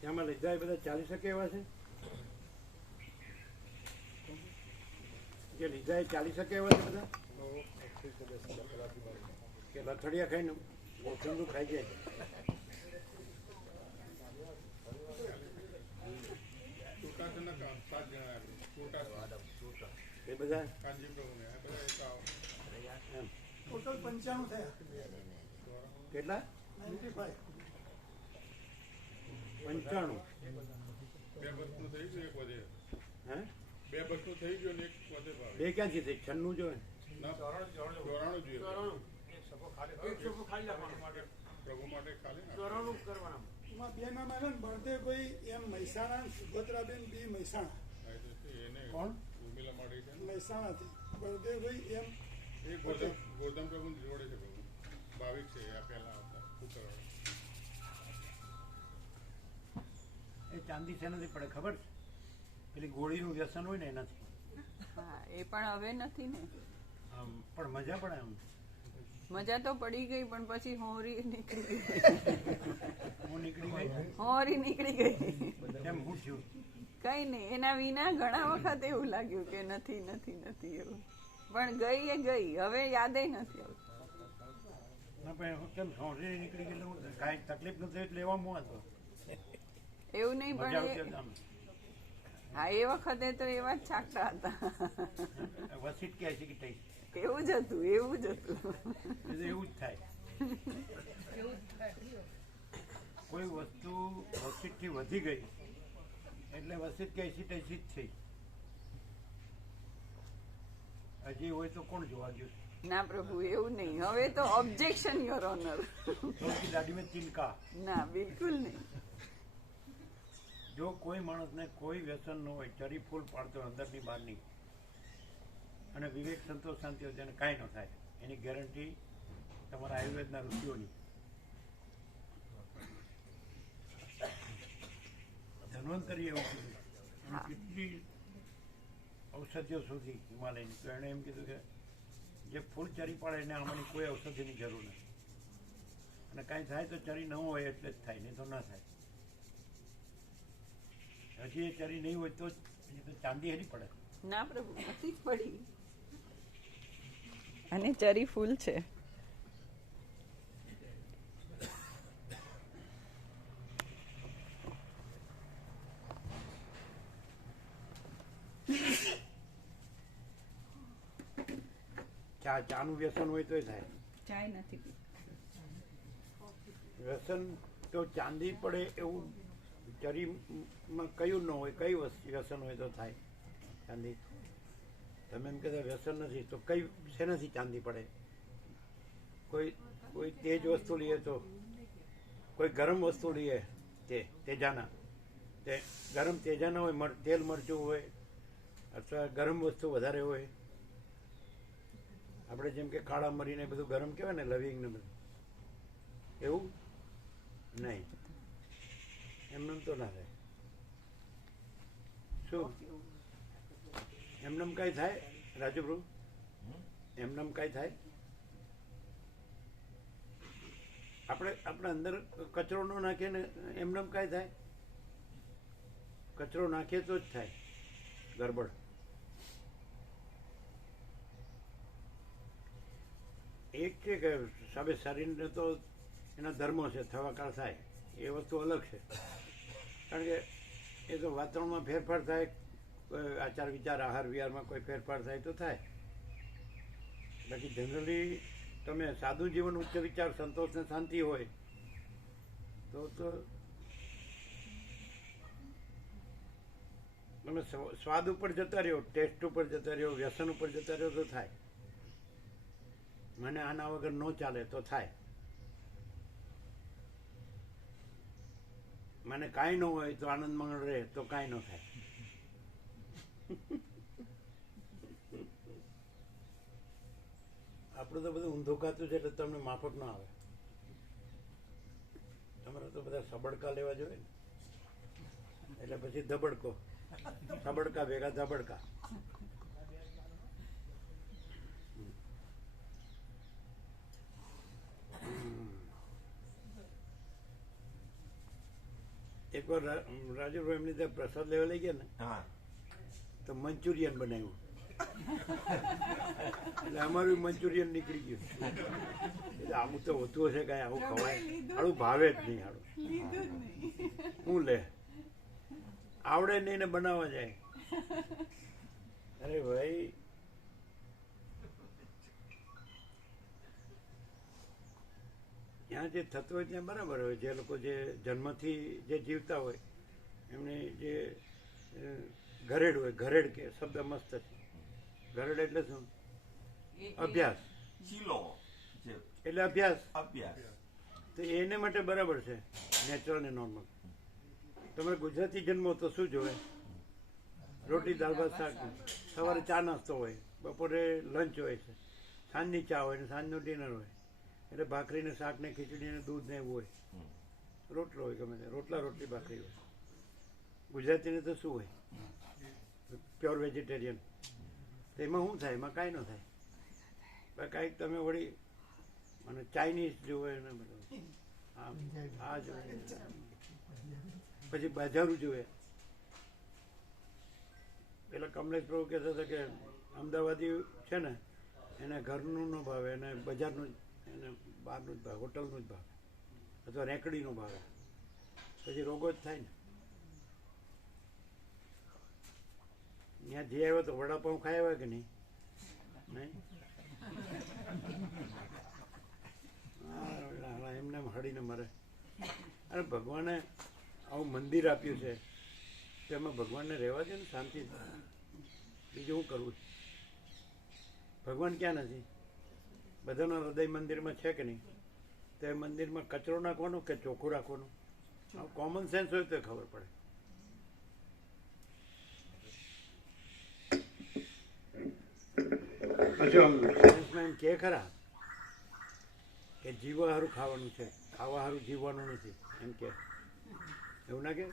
ત્યાંમાં લીધા એ બધા ચાલી શકે એવા છે જે લીધા એ ચાલી શકે એવા છે બધા કે લથડિયા ખાઈને ઠંડુ ખાઈ જાય એ બધા ટોટલ 95 થયા. કેટલા 95. 95 બે બસનું થઈ ગયું ને એક વધે ભાવ. બે ક્યાંથી થઈ 96 જોઈએ પ્રભુ માટે ખાલી એમાં બે નામ આવ્યા ને બળદેવભાઈ એમ મહેસાણા, સુભદ્રાબેન બી મહેસાણા. એને કોણ ઉર્મિલા માટે છે મહેસાણાથી બળદેવભાઈ એમ એ ગોરધન પ્રભુ જોડે છે પ્રભુ ભાવિક છે આ પહેલા આવતા ઉત્તરાયણ. એ ચાંદી શેનાથી પડે ખબર છે પેલી ગોળીનું વ્યસન હોય ને એનાથી હા એ પણ હવે નથી ને. આમ પણ મજા પડે આમ મજા તો પડી ગઈ પણ પછી હોરી નીકળી ગઈ. હું નીકળી ગઈ હોરી નીકળી ગઈ. એમ હું થયું કઈ નહીં એના વિના ઘણા વખત એવું લાગ્યું કે નથી નથી નથી એવું પણ ગઈ એ ગઈ હવે યાદે નથી આવતું. ના પણ કેમ સોંસરી નીકળી ગઈ એટલે કાંઈ તકલીફ નથી એટલે એવા મોં હતો એવું નહીં મજા પણ આવતી આમ હા એ વખતે તો એવા જ છાકટા હતા. વસીટ કે છે કે તઈ એવું જ હતું એવું જ હતું. એવું જ થાય કોઈ વસ્તુ વસીટથી વધી ગઈ એટલે વસીટ કે એસી તૈસી જ થઈ. હજી હોય તો કોણ જોવા ગયું ના પ્રભુ એવું નહીં હવે તો ઓબ્જેક્શન યોર ઓનર. સૌથી દાઢી મેં તિનકા ના બિલકુલ નહીં. જો કોઈ માણસને કોઈ વ્યસન ન હોય ચરી ફૂલ પાડતો અંદરની બહારની અને વિવેક સંતોષ શાંતિ હોય તેને કાંઈ ન થાય એની ગેરંટી તમારા આયુર્વેદના ઋષિઓની. ધન્વંતરી એવું કીધું એણે કેટલી ઔષધિઓ શોધી હિમાલયની તો એણે એમ કીધું કે જે ફૂલ ચરી પાડે એને આમાંની કોઈ ઔષધિની જરૂર નથી અને કાંઈ થાય તો ચરી ન હોય એટલે જ થાય નહીં તો ના થાય. હજી એ ચરી નહીં હોય તો ચાંદી હેરી પડે. ના પ્રભુ નથી જ પડી અને ચરી ફૂલ છે. ચાનું વ્યસન હોય તોય થાય. ચાય નથી વ્યસન તો ચાંદી પડે એવું ચરીમાં કયું ન હોય કઈ વ્યસન હોય તો થાય ચાંદી. તમે એમ કહેતા વ્યસન નથી તો કઈ શેનાથી ચાંદી પડે? કોઈ તેજ વસ્તુ લઈએ તો કોઈ ગરમ વસ્તુ લઈએ તેજાના તે ગરમ તેજાના હોય તેલ મરચું હોય અથવા ગરમ વસ્તુ વધારે હોય. આપણે જેમ કે કાળા મરીને બધું ગરમ કહેવાય ને લવિંગ ને બધું એવું નહીં એમનેમ તો ના થાય. શું એમનેમ કાંઈ થાય રાજુપ્રભુ? એમનેમ કાંઈ થાય? આપણે અંદર કચરો ન નાખીએ ને એમનેમ કાંઈ થાય? કચરો નાખીએ તો જ થાય ગરબડ. એક છે કે સાબે શરીરને તો એના ધર્મો છે થવાકાળ થાય એ વસ્તુ અલગ છે કારણ કે એ તો વાતાવરણમાં ફેરફાર થાય આચાર વિચાર આહાર વિહારમાં કોઈ ફેરફાર થાય તો થાય. બાકી જનરલી તમે સાદું જીવન ઉચ્ચ વિચાર સંતોષ ને શાંતિ હોય તો તમે સ્વાદ ઉપર જતા રહ્યો ટેસ્ટ ઉપર જતા રહ્યો વ્યસન ઉપર જતા રહ્યો તો થાય. મને આના વગર ન ચાલે તો થાય. મને કાંઈ ન હોય તો આનંદ મંગળ રહે તો કાંઈ ન થાય. આપણું તો બધું ઊંધું ખાતું છે એટલે તમને માફક ન આવે. તમારે તો બધા સબડકા લેવા જોઈએ ને એટલે પછી ધબડકો, ધબડકા ભેગા ધબડકા. એકવાર રાજુભાઈ એમની ત્યાં પ્રસાદ લેવા લઈ ગયા ને તો મંચુરિયન બનાવ્યું, એટલે અમારું મંચુરિયન નીકળી ગયું. એટલે આવું તો હોતું હશે કાંઈ આવું ખવાય, આવું ભાવે જ નહીં. આવું શું લે, આવડે નહીં ને બનાવવા જાય. અરે ભાઈ ત્યાં જે થતું હોય ત્યાં બરાબર હોય. જે લોકો જે જન્મથી જે જીવતા હોય એમની જે ઘરેડ હોય, ઘરેડ કે શબ્દ મસ્ત છે. ઘરેડ એટલે શું? અભ્યાસ. એટલે અભ્યાસ. તો એને માટે બરાબર છે, નેચરલ ને નોર્મલ. તમે ગુજરાતી જન્મો તો શું જોવે? રોટી દાળ ભાત શાક. સવારે ચા નાસ્તો હોય, બપોરે લંચ હોય છે, સાંજની ચા હોય ને સાંજનું ડિનર હોય. એટલે ભાખરી ને શાક ને ખીચડી ને દૂધ ને એવું હોય, રોટલો હોય, ગમે તે રોટલા રોટલી ભાખરી હોય. ગુજરાતીને તો શું હોય? Pure vegetarian. તો એમાં શું થાય? એમાં કાંઈ ન થાય. કાંઈક તમે વળી અને ચાઇનીઝ જોવે ને બધું આ જોવે, પછી બજારું જોવે. પેલા કમલેશ પ્રભુ કહેતા હતા કે અમદાવાદી છે ને એને ઘરનું ન ભાવે, એને બજારનું, એને બહારનું જ ભાવે, હોટલનું જ ભાવે, અથવા રેકડીનું ભાવે. પછી રોગો જ થાય ને. ત્યાં જે આવ્યો તો વડાપાઉં ખાઈ આવ્યા કે નહીં? નહીં. એમને હળીને મરે. અરે ભગવાને આવું મંદિર આપ્યું છે તો એમાં ભગવાનને રહેવા દે ને શાંતિ. બીજું શું કરવું? ભગવાન ક્યાં નથી? બધાના હૃદય મંદિરમાં છે કે નહીં? તો એ મંદિરમાં કચરો નાખવાનો કે ચોખ્ખું રાખવાનું? કોમન સેન્સ હોય તો ખબર પડે. સાયન્સમાં એમ કે ખરા કે જીવવા સારું ખાવાનું છે, ખાવા સારું જીવવાનું નથી એમ કે. એવું ના કે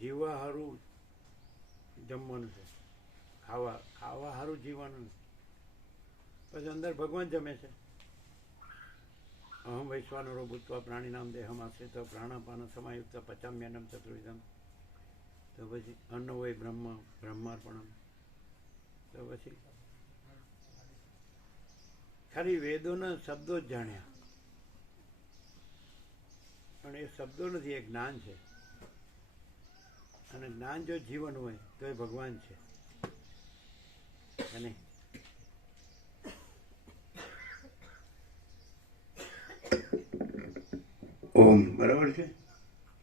જીવવા સારું જમવાનું છે, ખાવા સારું જીવવાનું નથી. પછી અંદર ભગવાન જમે છે. અહમ વૈશ્વાનરો ભૂત્વા પ્રાણીનામ દેહમ આશ્રિત પ્રાણાપાન સમાયુક્ત પચામ્યાનમ ચતુર્વિધમ. તો પછી અન્ન હોય બ્રહ્માર્પણમ. તો પછી ખાલી વેદોના શબ્દો જ જાણ્યા, પણ એ શબ્દો નથી, એ જ્ઞાન છે. અને જ્ઞાન જો જીવન હોય તો એ ભગવાન છે. અને ઓમ બરાબર છે.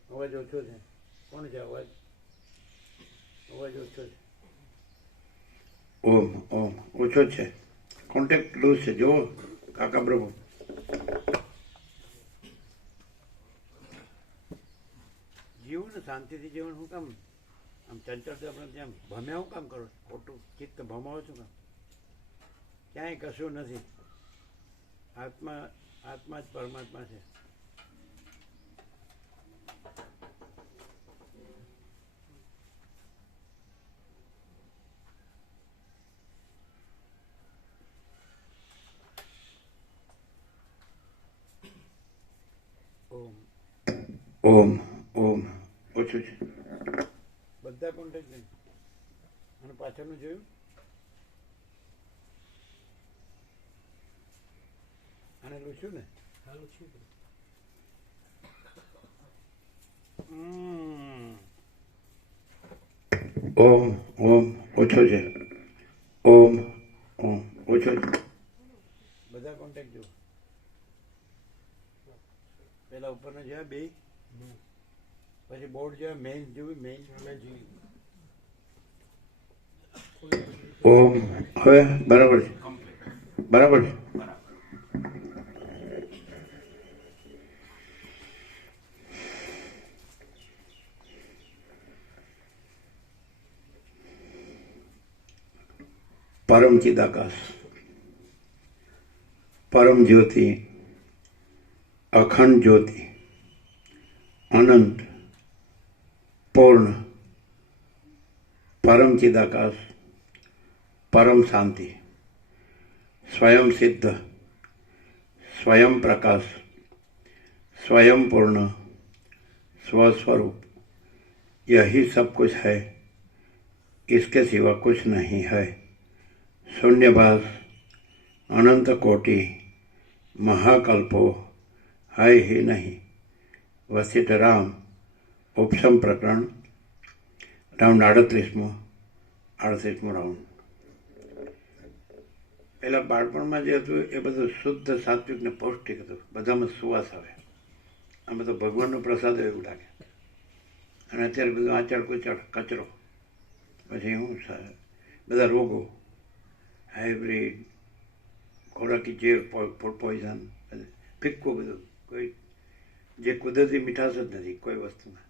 અવાજ ઓછો છે. કોણ છે અવાજ? અવાજ ઓછો છે. ઓમ ઓમ ઓછો છે. કોન્ટેક્ટ લૂઝ છે. જો કાકા પ્રભુ જીવન શાંતિથી જીવન. શું કામ આમ ચંચળ આપણે ત્યાં ભમ્યા શું કામ કરો? ખોટું ચિત્ત ભમાવો છો કામ? ક્યાંય કશું નથી. આત્મા આત્મા જ પરમાત્મા છે. ઓમ ઓમ ઓમ ઓછું છે. બધા કોન્ટેક્ટ નહીં. અને પાછળનું જોયું? અને લૂછ્યું ને? ઓમ ઓમ ઓછો છે. ઓમ ઓમ ઓછો છે. બધા કોન્ટેક્ટ જો. પેલા ઉપરના જોયા બે, પછી બોર્ડ જોયા, મેઇન જોયું, મેઇન જોયું. ઓમ હવે બરાબર છે, બરાબર છે. પરમ ચિદાકાશ, પરમ જ્યોતિ, અખંડ જ્યોતિ, અનંત, પૂર્ણ, પરમ ચિદાકાશ, પરમ શાંતિ, स्वयं सिद्ध, स्वयं प्रकाश, स्वयं पूर्ण, स्वस्वरूप, यही सब कुछ है, इसके सिवा कुछ नहीं है। शून्यभास, अनंत कोटि, महाकल्पो है ही नहीं। वशिष्ठ राम उपशम प्रकरण રાઉન્ડ 38મો રાઉન્ડ. પહેલાં બાળપણમાં જે હતું એ બધું શુદ્ધ, સાત્વિક ને પૌષ્ટિક હતું. બધામાં સુવાસ આવે. આમાં તો ભગવાનનો પ્રસાદ એવું લાગે. અને અત્યારે બધું આચળ કુચળ, કચરો, પછી હું બધા રોગો, હાઇબ્રિડ, ખોરાકી ઝેર, ફૂડ પોઈઝન, ફિક્કું બધું. કોઈ જે કુદરતી મીઠાશ જ નથી કોઈ વસ્તુમાં.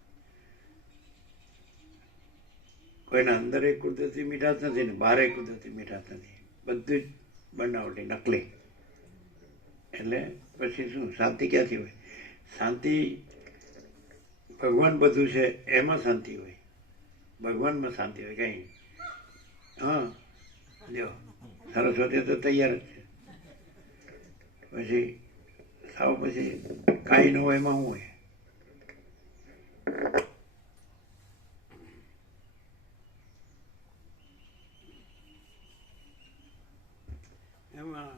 કોઈના અંદર એ કુદરતી મીઠાશ નથી ને બહાર કુદરતી મીઠાશ નથી. બધું જ બનાવટી, નકલી. એટલે પછી શું શાંતિ ક્યાંથી હોય? શાંતિ ભગવાન બધું છે એમાં શાંતિ હોય. ભગવાનમાં શાંતિ હોય કંઈ. હા, જો સરસ્વતી તો તૈયાર જ છે. પછી સાવ પછી કાંઈ ન હોય એમાં શું હોય? એમાં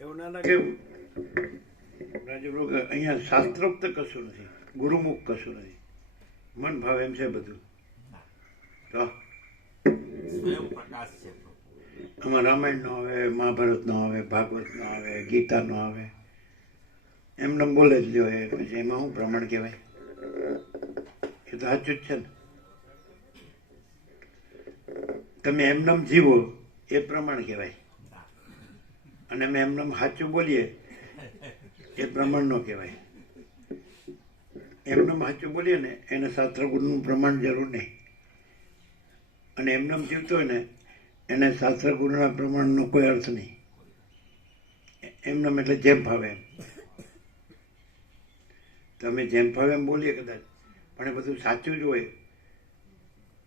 એવું ના લાગે રાજુભાઈ કે અહીંયા શાસ્ત્રોક્ત કશું નથી, ગુરુમુખ કશું નથી, મન ભાવ એમ છે બધું. તો આમાં રામાયણ નો આવે, મહાભારત નો આવે, ભાગવત નો આવે, ગીતા નો આવે, એમને બોલે જ લ્યો. પછી એમાં શું પ્રમાણ કહેવાય? એ તો સાચું જ છે ને. તમે એમનેમ જીવો એ પ્રમાણ કહેવાય. અને અમે એમનેમ સાચું બોલીએ એ પ્રમાણ ન કહેવાય. એમનેમ સાચું બોલીએ ને એને શાસ્ત્ર ગુરુનું પ્રમાણ જરૂર નહીં. અને એમનેમ જીવતો હોય ને એને શાસ્ત્ર ગુરુના પ્રમાણનો કોઈ અર્થ નહીં. એમનેમ એટલે જેમ ફાવે એમ. તમે જેમ ફાવે એમ બોલીએ કદાચ, પણ એ બધું સાચું જ હોય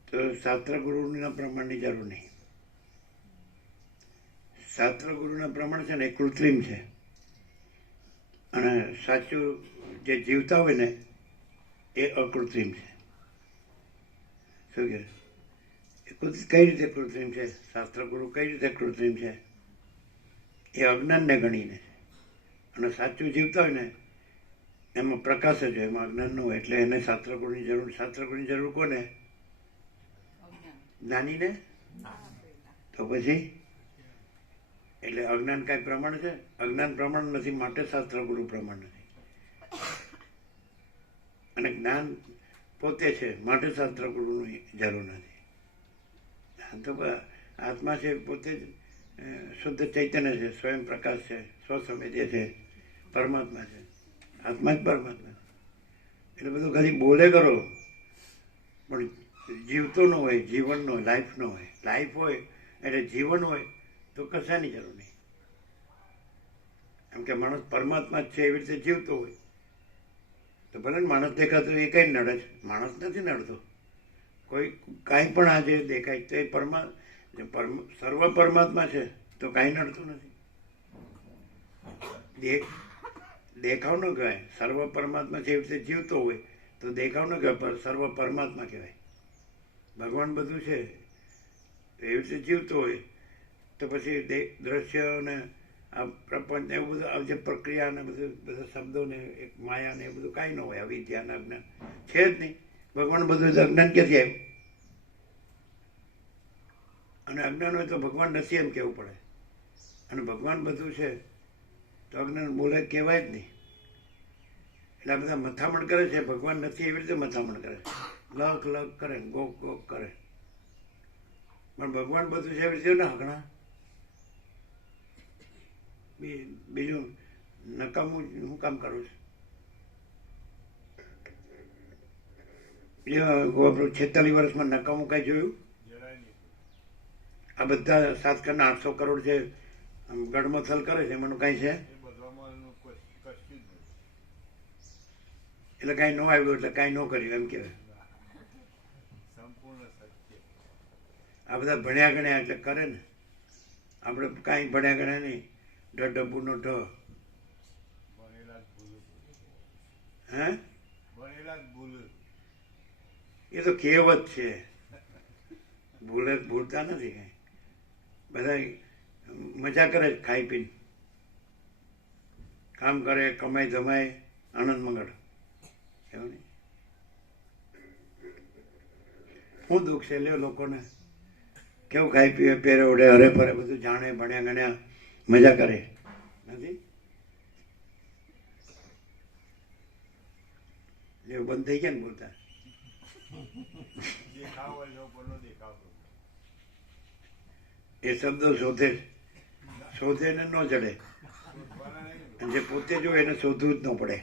તો શાસ્ત્ર ગુરુના પ્રમાણની જરૂર નહીં. શાસ્ત્ર ગુરુના પ્રમાણ છે ને એ કૃત્રિમ છે. અને સાચું જે જીવતા હોય ને એ અકૃત્રિમ છે. શું કે કઈ રીતે કૃત્રિમ છે? શાસ્ત્ર ગુરુ કઈ રીતે કૃત્રિમ છે? એ અજ્ઞાનને ગણીને. અને સાચું જીવતા હોય ને એમાં પ્રકાશ જ હોય, એમાં અજ્ઞાન ન હોય. એટલે એને શાસ્ત્ર ગુરુની જરૂર. શાસ્ત્ર ગુરુની જરૂર કોને? જ્ઞાનીને. તો પછી એટલે અજ્ઞાન કાંઈ પ્રમાણ છે? અજ્ઞાન પ્રમાણ નથી, માટે શાસ્ત્ર ગુરુ પ્રમાણ નથી. અને જ્ઞાન પોતે છે માટે શાસ્ત્ર ગુરુની જરૂર નથી. તો આત્મા છે પોતે જ શુદ્ધ ચૈતન્ય છે, સ્વયં પ્રકાશ છે, સ્વસંવેદ્ય છે, પરમાત્મા છે. આત્મા જ પરમાત્મા. એટલે બધું ખાલી બોલે કરો પણ જીવતો ન હોય, જીવન ન હોય, લાઈફ ન હોય. લાઈફ હોય એટલે જીવન હોય તો કશાની જરૂર નહીં. એમ કે માણસ પરમાત્મા જ છે એવી રીતે જીવતો હોય તો ભલે માણસ દેખાતો એ કઈ નડે છે? માણસ નથી નડતો. કોઈ કાંઈ પણ આજે દેખાય તો એ સર્વ પરમાત્મા છે તો કાંઈ નડતું નથી. દેખાવ ન કહેવાય. સર્વ પરમાત્મા છે એવી રીતે જીવતો હોય તો દેખાવ ન કહેવાય, સર્વ પરમાત્મા કહેવાય. ભગવાન બધું છે એવી રીતે જીવતો હોય તો પછી દ્રશ્ય ને આ પ્રપંચ ને એવું બધું, આ જે પ્રક્રિયા ને બધું, બધા શબ્દો ને એક માયા ને એ બધું કાંઈ ન હોય. અવિદ્યા ને અજ્ઞાન છે જ નહીં. ભગવાન બધું અજ્ઞાન ક્યાંથી આવ્યું? અને અજ્ઞાન હોય તો ભગવાન નથી એમ કહેવું પડે. અને ભગવાન બધું છે તો અજ્ઞાન બોલે કહેવાય જ નહીં. એટલે આ બધા મથામણ કરે છે ભગવાન નથી એવી રીતે મથામણ કરે છે. લખ લખ કરે, ગોક ગોક કરે. પણ ભગવાન બધું છે એવી રીતે ના હકણા. બીજું નકામું હું કામ કરું છું? આપણું 46 વર્ષમાં નકામું કાંઈ જોયું? આ બધા 7 કરોડ 800 કરોડ છે ગડમથલ કરે છે એમાંનું કાંઈ છે? એટલે કાંઈ ન આવ્યું એટલે કાંઈ ન કર્યું એમ કહેવાય. આ બધા ભણ્યા ગણ્યા એટલે કરે ને. આપણે કાંઈ ભણ્યા ગણ્યા નહીં. ડબ્બુનો ઢ. હે એ તો કહેવત છે. ભૂલતા નથી કઈ. બધા મજા કરે છે ખાઈ પીને. કામ કરે, કમાઈ ધમાય, આનંદ મંગળ. એવું નહીં. શું દુઃખ છે લ્યો લોકોને. કેવું ખાઈ પીવે, પહેરે ઓઢે, હરે ફરે, બધું જાણે, ભણ્યા ગણ્યા, મજા કરે નથી. જેવું બંધ થઈ ગયા ને બોલતા. એ શબ્દો શોધે ને ન ચડે. જે પોતે જો એને શોધવું જ ન પડે.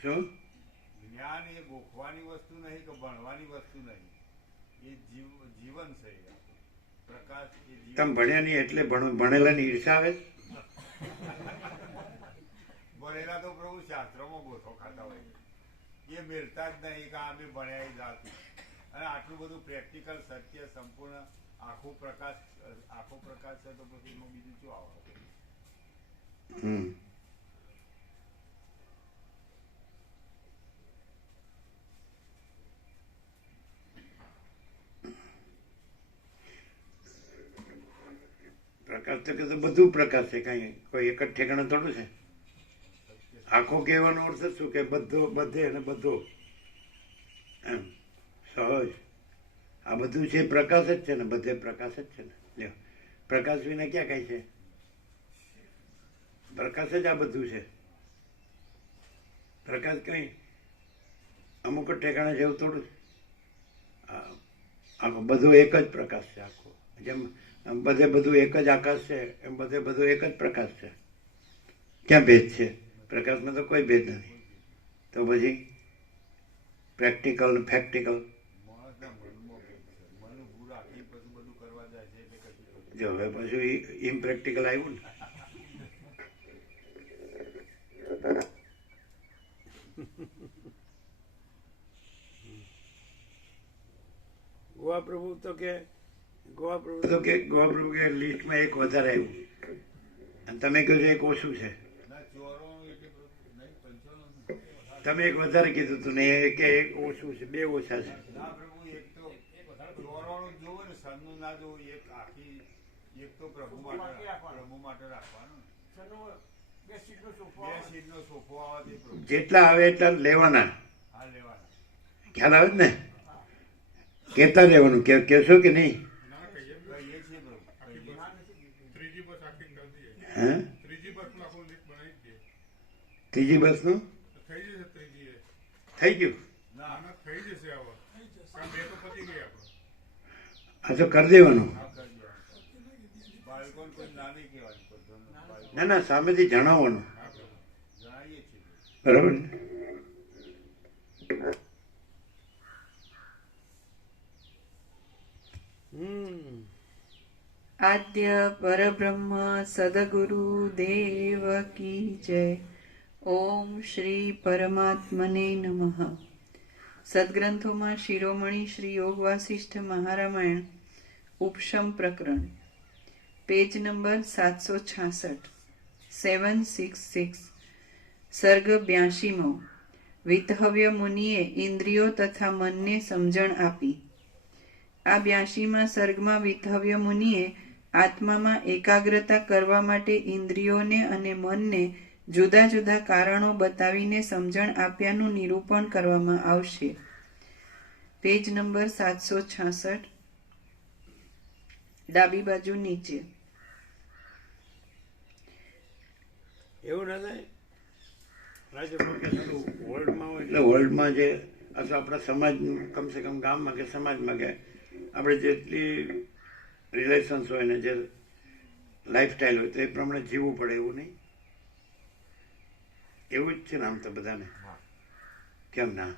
શું જ્ઞાન એ ગોખવાની વસ્તુ નહીં કે ભણવાની વસ્તુ નહીં, એ જીવન છે. પ્રકાશ એ તમે ભણ્યા નહીં એટલે ભણેલા ની ઈર્ષા આવે. ભણેલા તો પ્રભુ શાસ્ત્રોમાં ગોથો ખાતા હોય, એ મેળતા જ નહીં કે આ બી ભણ્યા જાતું. અને આટલું બધું પ્રેક્ટિકલ સત્ય સંપૂર્ણ આખો પ્રકાશ છે તો પછી એમાં બીજું શું આવે? પ્રકાશ તો કે બધું પ્રકાશ છે. કઈ કોઈ એક જ ઠેકાણે થોડું છે. આખો કહેવાનો અર્થ શું કે બધો, બધે અને બધો એમ સહજ. આ બધું છે પ્રકાશ જ છે ને, બધે પ્રકાશ જ છે ને. લ્યો, પ્રકાશ વિના ક્યાં કઈ છે? પ્રકાશ જ આ બધું છે. પ્રકાશ કઈ અમુક જ ઠેકાણે છે એવું થોડું. આખો બધું એક જ પ્રકાશ છે. આખો જેમ બધે બધું એક જ આકાશ છે એમ બધે બધું એક જ પ્રકાશ છે. ક્યાં ભેદ છે? પ્રકાશમાં તો કોઈ ભેદ નથી. તો પછી પ્રેક્ટિકલ ને ફેક્ટિકલ. જો હવે પાછું ઇમ્પ્રેક્ટિકલ આવ્યું ને. ગોવા પ્રભુ કે લિસ્ટમાં એક વધારે આવ્યું અને તમે કહ્યું એક ઓછું છે. તમે એક વધારે કીધું હતું ને એક ઓછું છે, બે ઓછા છે. જેટલા આવે એટલા લેવાના. ખ્યાલ આવે ને? કેતા રહેવાનું. કેશો કે નહીં? હે, ત્રીજી બસ નું થઈ ગયું. હા તો કરી દેવાનું. ના ના, સામેથી જણાવવાનું. બરાબર. આદ્ય પરબ્રહ્મ સદગુરુ દેવ કી જય. ઓમ શ્રી પરમાત્મને નમઃ. સદગ્રંથોમાં શિરોમણી શ્રી યોગ વાસિષ્ઠ મહારામાયણ ઉપશમ પ્રકરણ પેજ નંબર 766 766 સર્ગ 82મો. વિતહવ્ય મુનિએ ઇન્દ્રિયો તથા મનને સમજણ આપી. આ 82મા સર્ગમાં વિતહવ્ય મુનિએ આત્મામાં એકાગ્રતા કરવા માટે ઇન્દ્રિયોને અને મનને જુદા જુદા કારણો બતાવીને સમજણ આપ્યાનું નિરૂપણ કરવામાં આવશે. પેજ નંબર 766 ડાબી બાજુ નીચે. એવું ના થાય વર્લ્ડમાં હોય એટલે વર્લ્ડમાં જે અથવા આપણા સમાજનું કમસે કમ ગામમાં કે સમાજમાં કે આપણે જેટલી રિલેશન્સ હોય ને જે લાઈફસ્ટાઈલ હોય તો એ પ્રમાણે જીવવું પડે. એવું નહીં? એવું જ છે ને આમ તો બધાને. કેમ ના?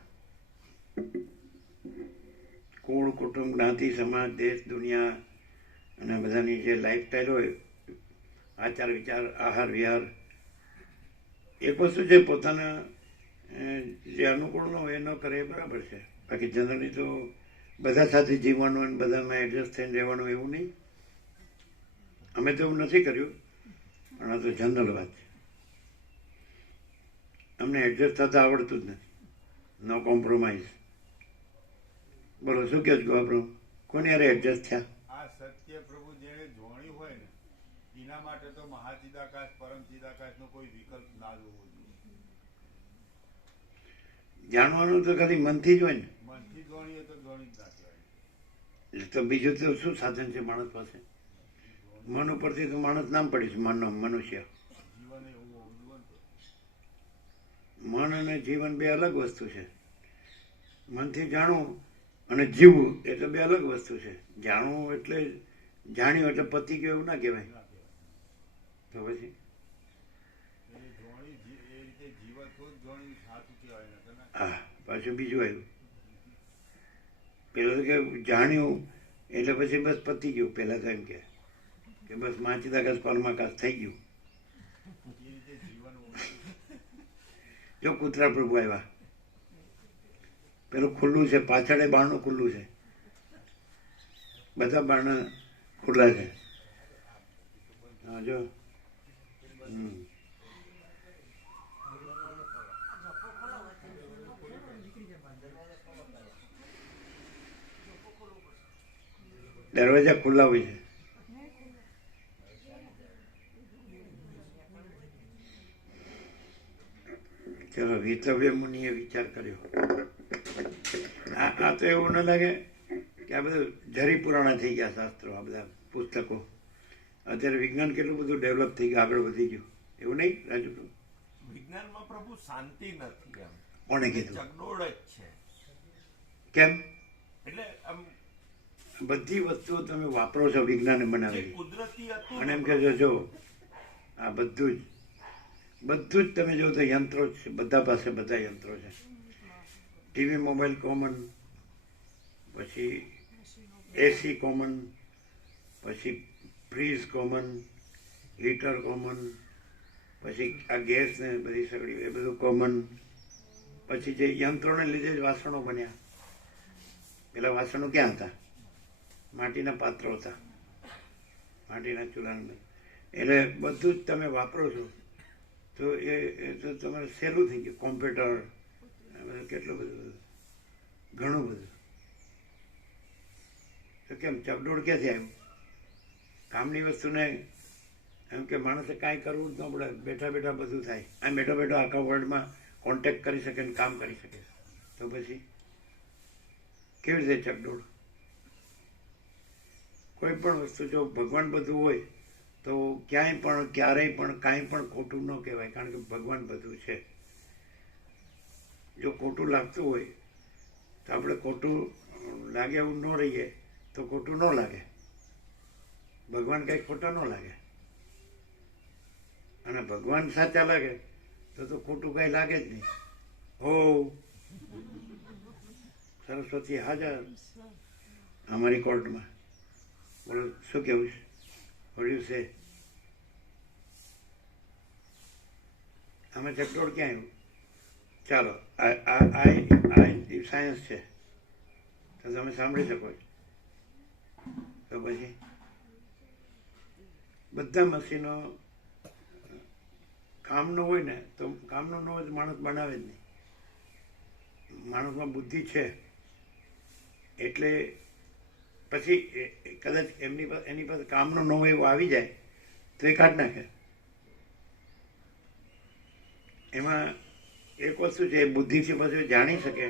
કુળ, કુટુંબ, જ્ઞાતિ, સમાજ, દેશ, દુનિયા અને બધાની જે લાઈફસ્ટાઈલ હોય, આચાર વિચાર, આહાર વિહાર, એક વસ્તુ છે પોતાના જે અનુકૂળ ન હોય એ ન કરે એ બરાબર છે. બાકી જનરલી તો બધા સાથે જીવવાનું અને બધામાં એડજસ્ટ થઈને રહેવાનું એવું નહીં. અમે તો એવું નથી કર્યું, પણ આ તો જનરલ વાત છે. અમને એડજસ્ટ થતા આવડતું જ નથી. No compromise. બોલો શું કહો છો આપણું? કોની યારે એડજસ્ટ થયા? આ સત્ય પ્રભુ જેને જોણ્યું હોય ને એના માટે તો મહાચિદાકાશ પરમ ચિદાકાશનો કોઈ વિકલ્પ ના જોવો જોઈએ. જાણવાનું તો ખાલી મનથી જ હોય ને. મનથી જોણીએ તો જોણી જ ના કહેવાય. એટલે તો બીજું તો શું સાધન છે માણસ પાસે? મન ઉપરથી તો માણસ નામ પડીશ, મનનો મનુષ્ય. જીવન એવું હોવું જોઈએ ને તો. મન અને જીવન બે અલગ વસ્તુ છે. મનથી જાણવું અને જીવવું એટલે બે અલગ વસ્તુ છે. જાણવું એટલે જાણ્યું એટલે પતી ગયું એવું ના કહેવાય. ના કહેવાય. તો પછી એ જોણી એ રીતે જીવન તો જ જોણી સાચું કહેવાય ને તો ના. હા, પાછું બીજું આવ્યું. પેલું તો કે જાણ્યું એટલે પછી બસ પતી ગયું. પહેલાં તો એમ કે બસ માચિદાકાશ પરમાકાશ થઈ ગયું. એ રીતે જીવન હોવું જોઈએ. જો કૂતરા પ્રભુ આવ્યા, પેલું ખુલ્લું છે, પાછળ બારણું ખુલ્લું છે, બધા બારણા ખુલ્લા છે. હા જો દરવાજા ખુલ્લા હોય છે. ચલો, વિતવ્ય મુનિએ વિચાર કર્યો. આ તો એવું ન લાગે કે આ બધું જરી પુરાણા થઈ ગયા શાસ્ત્રો, આ બધા પુસ્તકો. અત્યારે વિજ્ઞાન કેટલું બધું ડેવલપ થઈ ગયું, આગળ વધી ગયું, એવું નહીં રાજુ? વિજ્ઞાનમાં પ્રભુ શાંતિ નથી એમ. કોણે કીધું? ચગડોળ જ છે. કેમ? એટલે આમ બધી વસ્તુઓ તમે વાપરો છો વિજ્ઞાને જે બનાવેલી, કુદરતી હતું અને એમ કહેજો જો આ બધું જ તમે જો તો યંત્રો જ છે. બધા પાસે બધા યંત્રો છે. ટીવી મોબાઈલ કોમન, પછી એસી કોમન, પછી ફ્રીજ કોમન, હીટર કોમન, પછી આ ગેસ ને બધી સગડી એ બધું કોમન. પછી જે યંત્રોને લીધે જ વાસણો બન્યા. પેલા વાસણો ક્યાં હતા? માટીના પાત્રો હતા, માટીના ચૂલાના. એટલે બધું જ તમે વાપરો છો તો એ તો તમારે સહેલું થઈ ગયું. કોમ્પ્યુટર, કેટલું બધું, ઘણું બધું. તો કેમ ચકડોળ ક્યાંથી આવ્યું? કામની વસ્તુને એમ કે માણસે કાંઈ કરવું જ ન પડે, બેઠા બેઠા બધું થાય. આ બેઠો બેઠો આખા વર્લ્ડમાં કોન્ટેક્ટ કરી શકે ને કામ કરી શકે. તો પછી કેવી રીતે ચકડોળ? કોઈ પણ વસ્તુ જો ભગવાન બધું હોય તો ક્યાંય પણ ક્યારેય પણ કાંઈ પણ ખોટું ન કહેવાય, કારણ કે ભગવાન બધું છે. જો ખોટું લાગતું હોય તો આપણે ખોટું લાગે એવું ન રહીએ તો ખોટું ન લાગે. ભગવાન કંઈ ખોટા ન લાગે, અને ભગવાન સાચા લાગે તો ખોટું કંઈ લાગે જ નહીં. હો સરસ્વતી હાજર અમારી કોર્ટમાં. બોલો શું કેવું છે? વળ્યું છે આમાં ચકડોળ ક્યાં આવ્યું? ચાલો, આ સાયન્સ છે તો તમે સાંભળી શકો છો. તો પછી બધા મશીનો કામનું હોય ને તો કામનું ન હોય તો માણસ બનાવે જ નહીં. માણસમાં બુદ્ધિ છે એટલે પછી કદાચ એની પાસે કામનું ન હોય એવું આવી જાય તો એ કાઢ નાખે. એમાં એક વસ્તુ છે, બુદ્ધિથી પછી જાણી શકે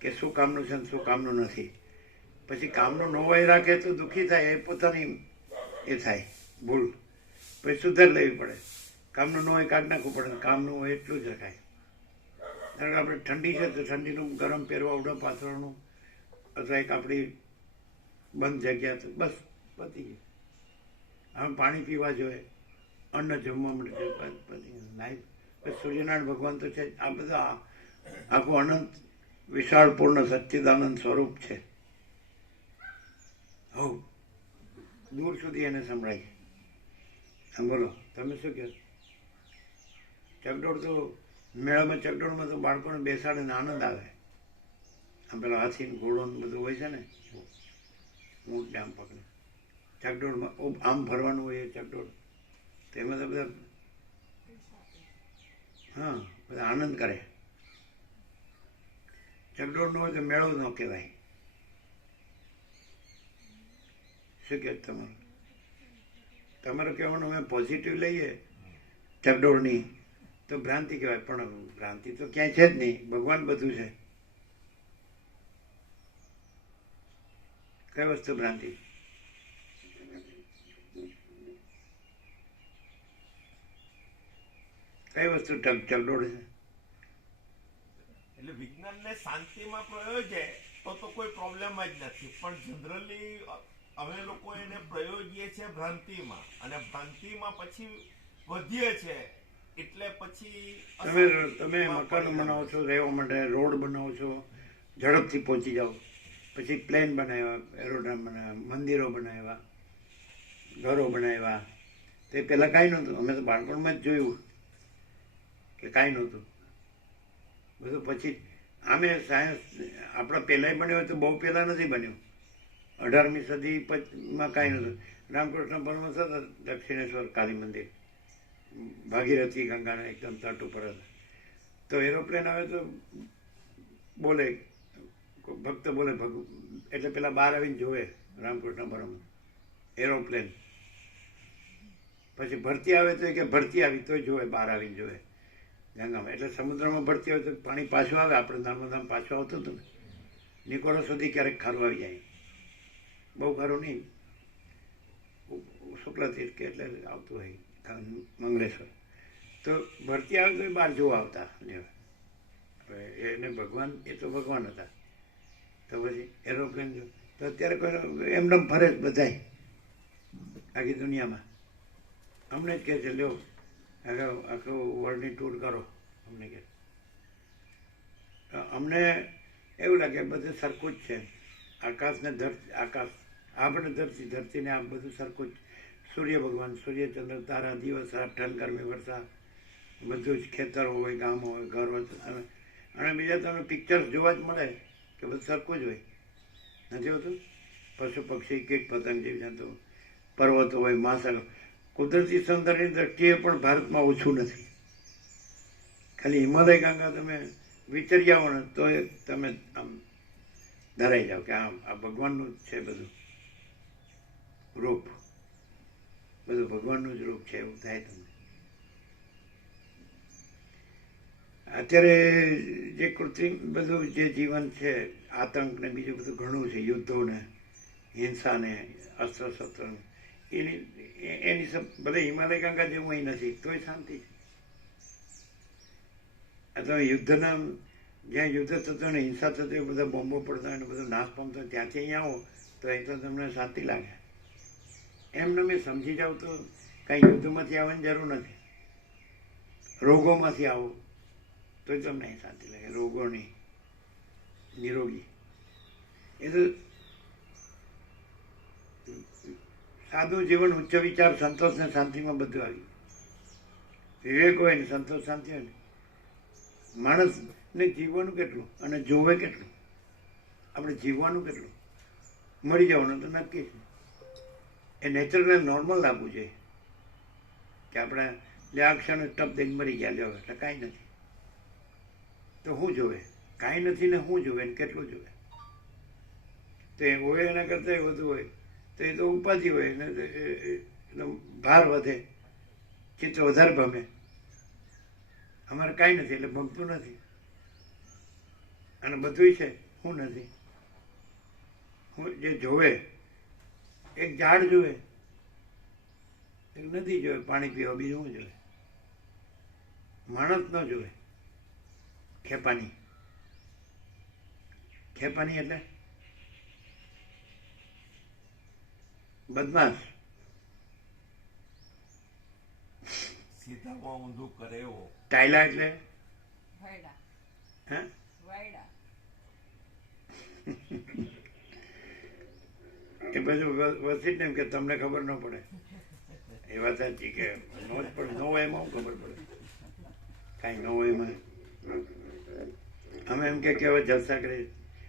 કે શું કામનું છે ને શું કામનું નથી. પછી કામનું ન હોય રાખે તો દુઃખી થાય, એ પોતાની એ થાય ભૂલ, પછી સુધાર લેવી પડે. કામનું ન હોય કાઢ નાખવું પડે, કામનું હોય એટલું જ રખાય. કારણ કે આપણે ઠંડી છે તો ઠંડીનું ગરમ પહેરવા ઉડો પાથરવાનું, અથવા એક આપણી બંધ જગ્યા તો બસ પતી ગયું. હવે પાણી પીવા જોઈએ, અન્ન જમવા મળે છે, પતી ગયું. સૂર્યનારાયણ ભગવાન તો છે. આ બધા આખું અનંત વિશાળ પૂર્ણ સચ્ચિદાનંદ સ્વરૂપ છે. હો દૂર સુધી એને સંભળાય. આમ બોલો તમે શું કહો? ચકડોળ તો મેળામાં ચકડોળમાં તો બાળકોને બેસાડીને આનંદ આવે. આમ પેલા હાથી ઘોડો ને બધું હોય છે ને, ઊંટ ને આમ પકડે ચકડોળમાં આમ ફરવાનું હોય એ ચકડોળ, તેમાં તો બધા હા બધા આનંદ કરે. ચકડોળ ન હોય તો મેળો ન કહેવાય. શું કહે તમારું? તમારું કહેવાનું અમે પોઝિટિવ લઈએ ચકડોળની તો ભ્રાંતિ કહેવાય, પણ ભ્રાંતિ તો ક્યાંય છે જ નહીં. ભગવાન બધું છે. કઈ વસ્તુ ભ્રાંતિ? કઈ વસ્તુ ચકડોળ છે? એટલે વિજ્ઞાનને શાંતિમાં પ્રયોજે તો કોઈ પ્રોબ્લેમ જ નથી, પણ જનરલી અમે લોકો એને પ્રયોજીએ છીએ ભ્રાંતિમાં, અને ભ્રાંતિમાં પછી વધીએ છે એટલે પછી તમે મકાનો બનાવો છો, રહેવા માટે રોડ બનાવો છો, ઝડપથી પહોંચી જાઓ, પછી પ્લેન બનાવ્યા, એરોડ્રામ બનાવ્યા, મંદિરો બનાવ્યા, ઘરો બનાવ્યા. તે પહેલાં કાંઈ નહોતું. અમે તો બાળપણમાં જ જોયું કે કાંઈ નહોતું. બધું પછી આમે સાયન્સ આપણા પહેલાંય બન્યો હોય તો બહુ પહેલાં નથી બન્યું. 18મી સદીમાં કાંઈ નહોતું. રામકૃષ્ણ પરમહંસ હતા, દક્ષિણેશ્વર કાલી મંદિર, ભાગીરથી ગંગાના એકદમ તટ ઉપર હતા. તો એરોપ્લેન આવે તો બોલે, ભક્ત બોલે એટલે પેલા બહાર આવીને જોવે રામકૃષ્ણ પરમહંસ એરોપ્લેન. પછી ભરતી આવે તો કે ભરતી આવી તો જોવે, બહાર આવીને જોવે ગંગામાં. એટલે સમુદ્રમાં ભરતી આવે તો પાણી પાછું આવે. આપણે નર્મદામાં પાછું આવતું હતું ને, નિકોરો સુધી ક્યારેક ખારું આવી જાય, બહુ ખારું નહીં, શુક્લ તીર્થ કે એટલે આવતું હોય મંગળેશ્વર. તો ભરતી આવે તો બહાર જોવા આવતા. એને ભગવાન, એ તો ભગવાન હતા. તો પછી એરોપ્લેન જો તો અત્યારે કોઈ એમને ફરે જ બધાય આખી દુનિયામાં. અમને જ કહે છે લ્યો આખું વર્લ્ડની ટૂર કરો. અમને કહે, અમને એવું લાગે બધું સરખું જ છે. આકાશને આકાશ, આપણે ધરતી, ધરતીને આ બધું સરખું જ. સૂર્ય ભગવાન, સૂર્યચંદ્ર, તારા, દિવસ, રાત, ઠંડ, ગરમી, વરસાદ, બધું જ. ખેતરો હોય, ગામો હોય, ઘર હોય. અને બીજા તમને પિક્ચર્સ જોવા જ મળે કે બધું સરખું જ હોય. નથી હોતું? પશુ પક્ષી, કીટ પતંગ, જીવજંતુ, પર્વતો હોય, મહાસાગર. કુદરતી સૌંદર્યની દ્રષ્ટિએ પણ ભારતમાં ઓછું નથી. ખાલી હિમાલય ગંગા તમે વિચરી આવો ને તો તમે આમ ધરાઈ જાઓ કે આ ભગવાનનું જ છે બધું રૂપ, બધું ભગવાનનું જ રૂપ છે એવું થાય તમને. અત્યારે જે કૃત્રિમ બધું જે જીવન છે, આતંક ને બીજું બધું ઘણું છે, યુદ્ધો ને, હિંસા ને, અસ્ત્ર શસ્ત્ર ને, એની ભલે હિમાલય ગંગા જેવું અહીં નથી તોય શાંતિ છે. આ તમે યુદ્ધના જ્યાં યુદ્ધ થતું ને, હિંસા થતી હોય, બધા બોમ્બો પડતા હોય ને બધો નાશ પામતો હોય, ત્યાંથી અહીંયા આવો તો અહીં તો તમને શાંતિ લાગે. એમને મેં સમજી જાવ તો કાંઈ યુદ્ધમાંથી આવવાની જરૂર નથી. રોગોમાંથી આવો તો તમને અહીં શાંતિ લાગે. રોગોની નિરોગી એ તો સાદું જીવન, ઉચ્ચ વિચાર, સંતોષ ને શાંતિમાં બધું આવ્યું. વિવેક હોય ને સંતોષ, શાંતિ હોય ને, માણસને જીવવાનું કેટલું અને જોવે કેટલું. આપણે જીવવાનું કેટલું, મરી જવાનું તો નક્કી છે. એ નેચરને નોર્મલ લાગવું જોઈએ કે આપણે આ ક્ષણે ટપ દઈને મરી ગયા લેવા એટલે કાંઈ નથી. તો શું જોવે? કાંઈ નથી ને શું જોવે ને કેટલું જોવે? તો એ હોય એના કરતાં વધુ હોય તો એ તો ઉપાધિ હોય ને એનો ભાર વધે, ચિત્ર વધારે ગમે. અમારે કાંઈ નથી એટલે ગમતું નથી. અને બધું છે શું નથી. હું જે જોવે, એક ઝાડ જોવે, એક નદી જોવે પાણી પીવા, બીજું શું જોવે? માણસ ન જોવે. ખેપાની, ખેપાની એટલે બદમાશ, સીધામાં ઊંધું કરે એવો. ટાયલા એટલે વાયડા, હે વાયડા. એ બધું વસી જ ને કે તમને ખબર ન પડે. એ વાત સાચી કે નો જ પડે, ન હોય એમાં ખબર પડે. કાંઈ ન હોય એમાં. અમે એમ કે કેવા જલસા કરીએ,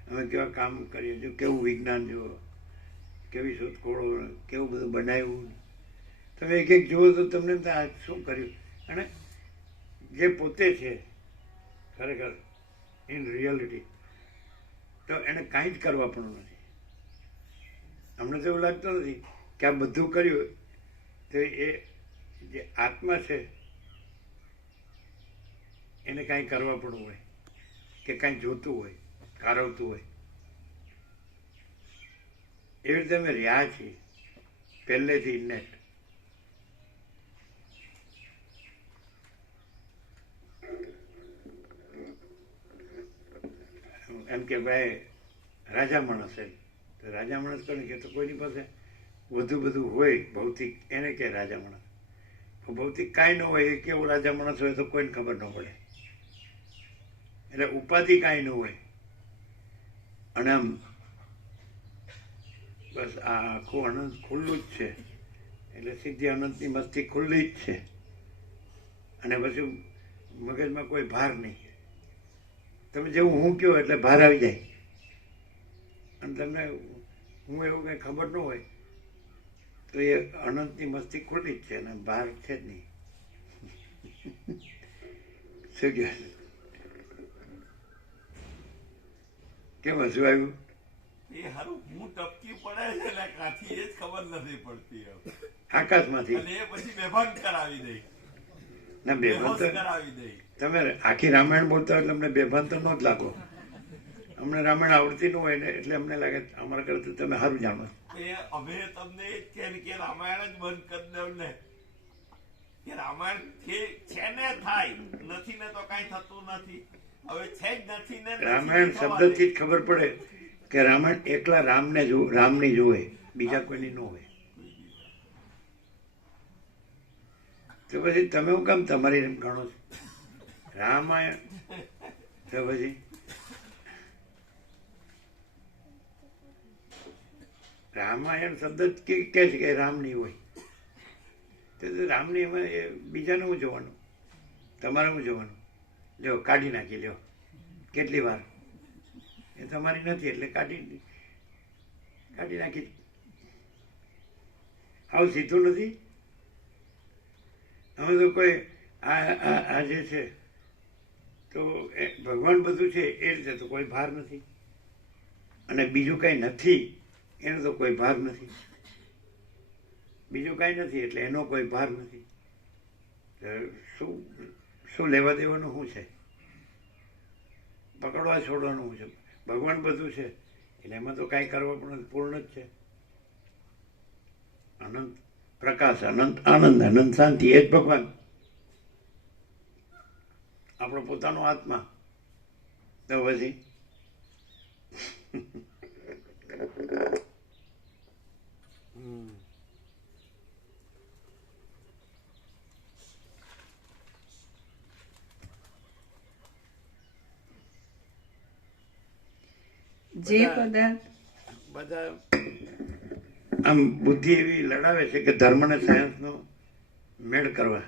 અમે કેવા કામ કરીએ, જો કેવું વિજ્ઞાન જુઓ, કેવી શોધખોળો, કેવું બધું બનાવ્યું. તમે એક એક જુઓ તો તમને એમ થાય આ શું કર્યું. અને જે પોતે છે ખરેખર ઇન રિયાલિટી તો એને કાંઈ જ કરવા પણ નથી. અમને તો એવું લાગતું નથી કે આ બધું કર્યું તો એ જે આત્મા છે એને કાંઈ કરવા પડવું હોય કે કાંઈ જોતું હોય, કારવતું હોય. એવી રીતે અમે રહ્યા છીએ પહેલેથી નેટ. એમ કે ભાઈ રાજા માણસ એમ તો રાજા માણસ કોને કે તો કોઈની પાસે વધુ બધું હોય ભૌતિક એને કે રાજા માણસ. ભૌતિક કાંઈ ન હોય એ કેવો રાજા માણસ હોય તો કોઈને ખબર ન પડે. એટલે ઉપાધિ કાંઈ ન હોય અને આમ બસ આ આખું અનંત ખુલ્લું જ છે. એટલે સીધી અનંતની મસ્તી ખુલ્લી જ છે અને પછી મગજમાં કોઈ ભાર નહીં. તમે જેવું હું કહો એટલે ભાર આવી જાય અને તમને હું એવું કંઈ ખબર ન હોય તો એ અનંતની મસ્તી ખુલ્લી જ છે અને ભાર છે જ નહીં. શું કહે કેમ હસવું આવ્યું? એ હારું હું ટપકી પડે છે ને કાથી એ જ ખબર નથી પડતી હવે. આકાશમાંથી. અને એ પછી બેભાન કરાવી દઈ, ના બેભાન બેહોશ તો કરાવી દઈ. તમે આખી રામાયણ બોલતા હોય એટલે અમને બેભાન તો ન જ લાગો. અમને રામાયણ આવડતી ન હોય ને એટલે અમને લાગે અમારા કરતા તમે સારું જાણો. એ અમે તમને એ જ કહે કે રામાયણ જ બંધ કરી દો ને કે રામાયણ છે ને થાય, નથી ને તો કાંઈ થતું નથી. હવે છે જ નથી ને રામાયણ શબ્દથી જ ખબર પડે કે રામાયણ એકલા રામની જોવે, બીજા કોઈની ન હોય. તો પછી તમે હું કામ તમારી એમ ગણો છો રામાયણ? તો પછી રામાયણ શબ્દ જ કે છે કે રામની હોય તો રામની એમાં બીજાને હું જોવાનું, તમારે હું જોવાનું? લ્યો કાઢી નાખી લ્યો કેટલી વાર એ તમારી નથી એટલે કાઢી નાખી. આવું સીધું નથી. અમે તો કોઈ આ જે છે તો ભગવાન બધું છે એ રીતે તો કોઈ ભાર નથી અને બીજું કાંઈ નથી એનો તો કોઈ ભાર નથી. બીજું કાંઈ નથી એટલે એનો કોઈ ભાર નથી. શું લેવા દેવાનું શું છે? પકડવા છોડવાનું શું છે? ભગવાન બધું છે એટલે એમાં તો કાંઈ કરવા પણ પૂર્ણ જ છે. અનંત પ્રકાશ, અનંત આનંદ, અનંત શાંતિ એ જ ભગવાન, આપણો પોતાનો આત્મા. તો પછી જે પદાર્થ બધા આમ બુદ્ધિ એવી લડાવે છે કે ધર્મ ને સાયન્સનો મેળ કરવા,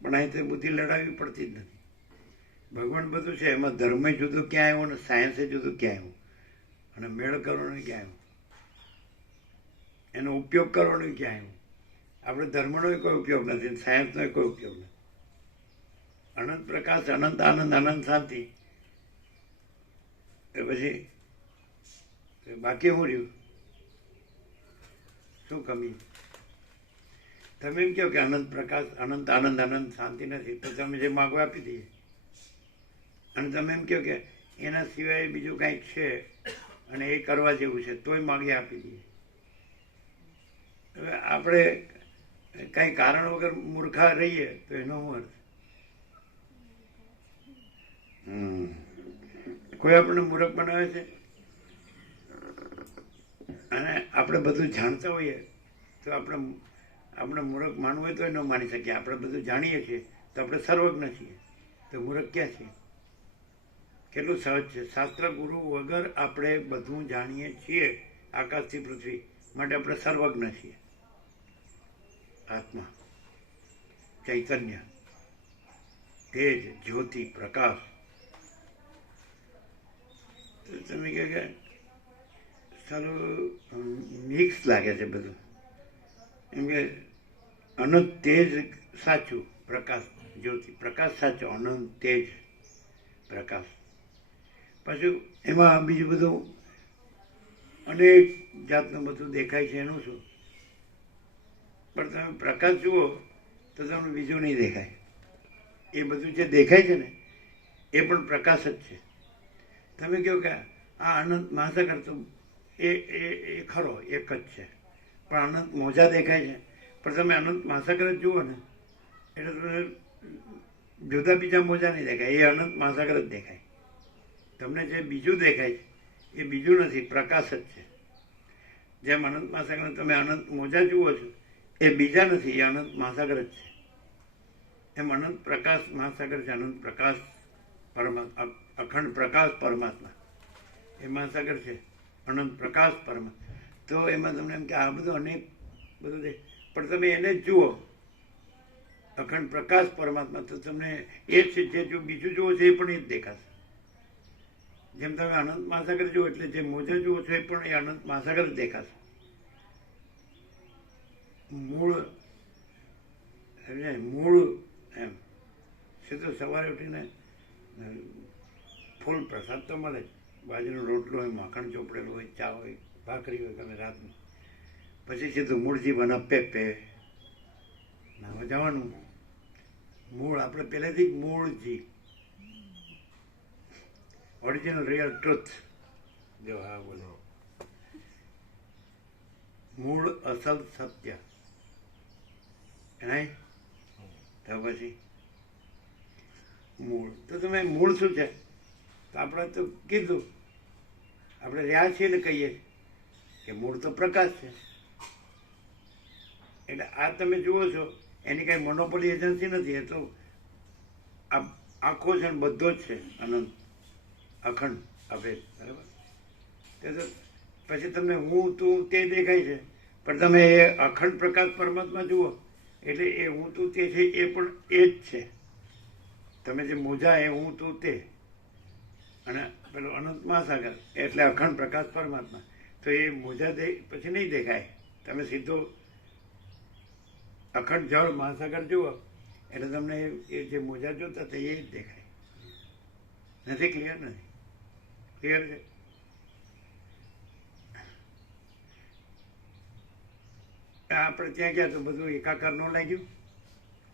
પણ અહીં તો બુદ્ધિ લડાવવી પડતી જ નથી. ભગવાન બધું છે એમાં ધર્મ જુદું ક્યાં આવ્યું ને સાયન્સે જુદું ક્યાં આવ્યું અને મેળ કરવાનો ક્યાં આવ્યું, એનો ઉપયોગ કરવાનો ક્યાં આવ્યું. આપણે ધર્મનો કોઈ ઉપયોગ નથી, સાયન્સનો કોઈ ઉપયોગ નથી. અનંત પ્રકાશ, અનંત આનંદ, અનંત શાંતિ. એ પછી બાકી શું રહ્યું? શું કમી? તમે એમ કહો કે અનંત પ્રકાશ, અનંત આનંદ, અનંત શાંતિ નથી તો તમે જે માગવા આપી દઈએ. અને તમે એમ કહો કે એના સિવાય બીજું કાંઈક છે અને એ કરવા જેવું છે તોય માગી આપી દઈએ. હવે આપણે કાંઈ કારણ વગર મૂર્ખા રહીએ તો એનો શું અર્થ? કોઈ આપણને મૂર્ખ બનાવે છે અને આપણે બધું જાણતા હોઈએ તો આપણે મૂર્ખ માનવું હોય તો ન માની શકીએ. આપણે બધું જાણીએ છીએ તો આપણે સર્વજ્ઞ છીએ, તો મૂર્ખ ક્યાં છીએ? કેટલું સહજ છે. શાસ્ત્ર ગુરુ વગર આપણે બધું જાણીએ છીએ આકાશથી પૃથ્વી, માટે આપણે સર્વજ્ઞ છીએ. આત્મા, ચૈતન્ય, તેજ જ્યોતિ પ્રકાશ. તો તમે કહો કે સારું મિક્સ લાગે છે બધું, એમ કે અનંત તેજ સાચું, પ્રકાશ જ્યોતિ પ્રકાશ સાચો, અનંત તેજ પ્રકાશ. પાછું એમાં બીજું બધું અનેક જાતનું બધું દેખાય છે. એનું શું? પણ તમે પ્રકાશ જુઓ તો તમને બીજું નહીં દેખાય. એ બધું જે દેખાય છે ને એ પણ પ્રકાશ જ છે. તમે કહો કે આ અનંત મહાસાગર તો એ ખરો એક જ છે, પણ અનંત મોજા દેખાય છે. પણ તમે અનંત મહાસાગર જ જુઓ ને એટલે તમને જુદા બીજા મોજા નહીં દેખાય, એ અનંત મહાસાગર જ દેખાય. તમને જે બીજું દેખાય છે એ બીજું નથી, પ્રકાશ જ છે. જેમ અનંત મહાસાગર તમે અનંત મોજા જુઓ છો એ બીજા નથી, એ અનંત મહાસાગર જ છે. એમ અનંત પ્રકાશ મહાસાગર છે, અનંત પ્રકાશ પરમાત્મા, અખંડ પ્રકાશ પરમાત્મા એ મહાસાગર છે, અનંત પ્રકાશ પરમાત્મા. તો એમાં તમને એમ કે આ બધું અનેક બધું પણ તમે એને જ જુઓ અખંડ પ્રકાશ પરમાત્મા, તો તમને એ જ છે. જે જો બીજું જુઓ છો એ પણ એ જ દેખાશે. જેમ તમે અનંત મહાસાગર જુઓ એટલે જે મોજા જુઓ છો એ પણ એ અનંત મહાસાગર જ દેખાશે. મૂળ એમ સીધું સવારે ઉઠીને ફૂલ પ્રસાદ તો મળે જ, બાજરીનો રોટલો હોય, માખણ ચોપડેલું હોય, ચા હોય, ભાખરી હોય, તમે રાતની પછી સીધું મૂળજી બનાપે નાવા જવાનું. મૂળ આપણે પહેલેથી જ મૂળજી, ઓરિજિનલ રિયલ ટ્રુથ. જો હા બોલે મૂળ અસલ સત્ય નહીં તો પછી મૂળ. તો તમે મૂળ શું છે? તો આપણે તો કીધું, આપણે રહ્યા છીએ ને કહીએ કે મૂળ તો પ્રકાશ છે. એટલે આ તમે જુઓ છો એની કાંઈ મોનોપોલી એજન્સી નથી. એ તો આખો છે ને બધો જ છે, અનંત અખંડ અભેદ. બરાબર? તે તો પછી તમને હું તું તે દેખાય છે, પણ તમે એ અખંડ પ્રકાશ પરમાત્મા જુઓ એટલે એ હું તું તે છે એ પણ એ જ છે. તમે જે મોજા એ હું તું તે, અને પેલો અનંત મહાસાગર એટલે અખંડ પ્રકાશ પરમાત્મા. તો એ મોજા પછી નહીં દેખાય. તમે સીધો અખંડ જળ મહાસાગર જુઓ એટલે તમને એ જે મોજા જોતા હતા એ જ દેખાય. નથી? ક્લિયર નથી? ક્લિયર છે? આપણે ત્યાં ગયા તો બધું એકાકાર ન લાગ્યું?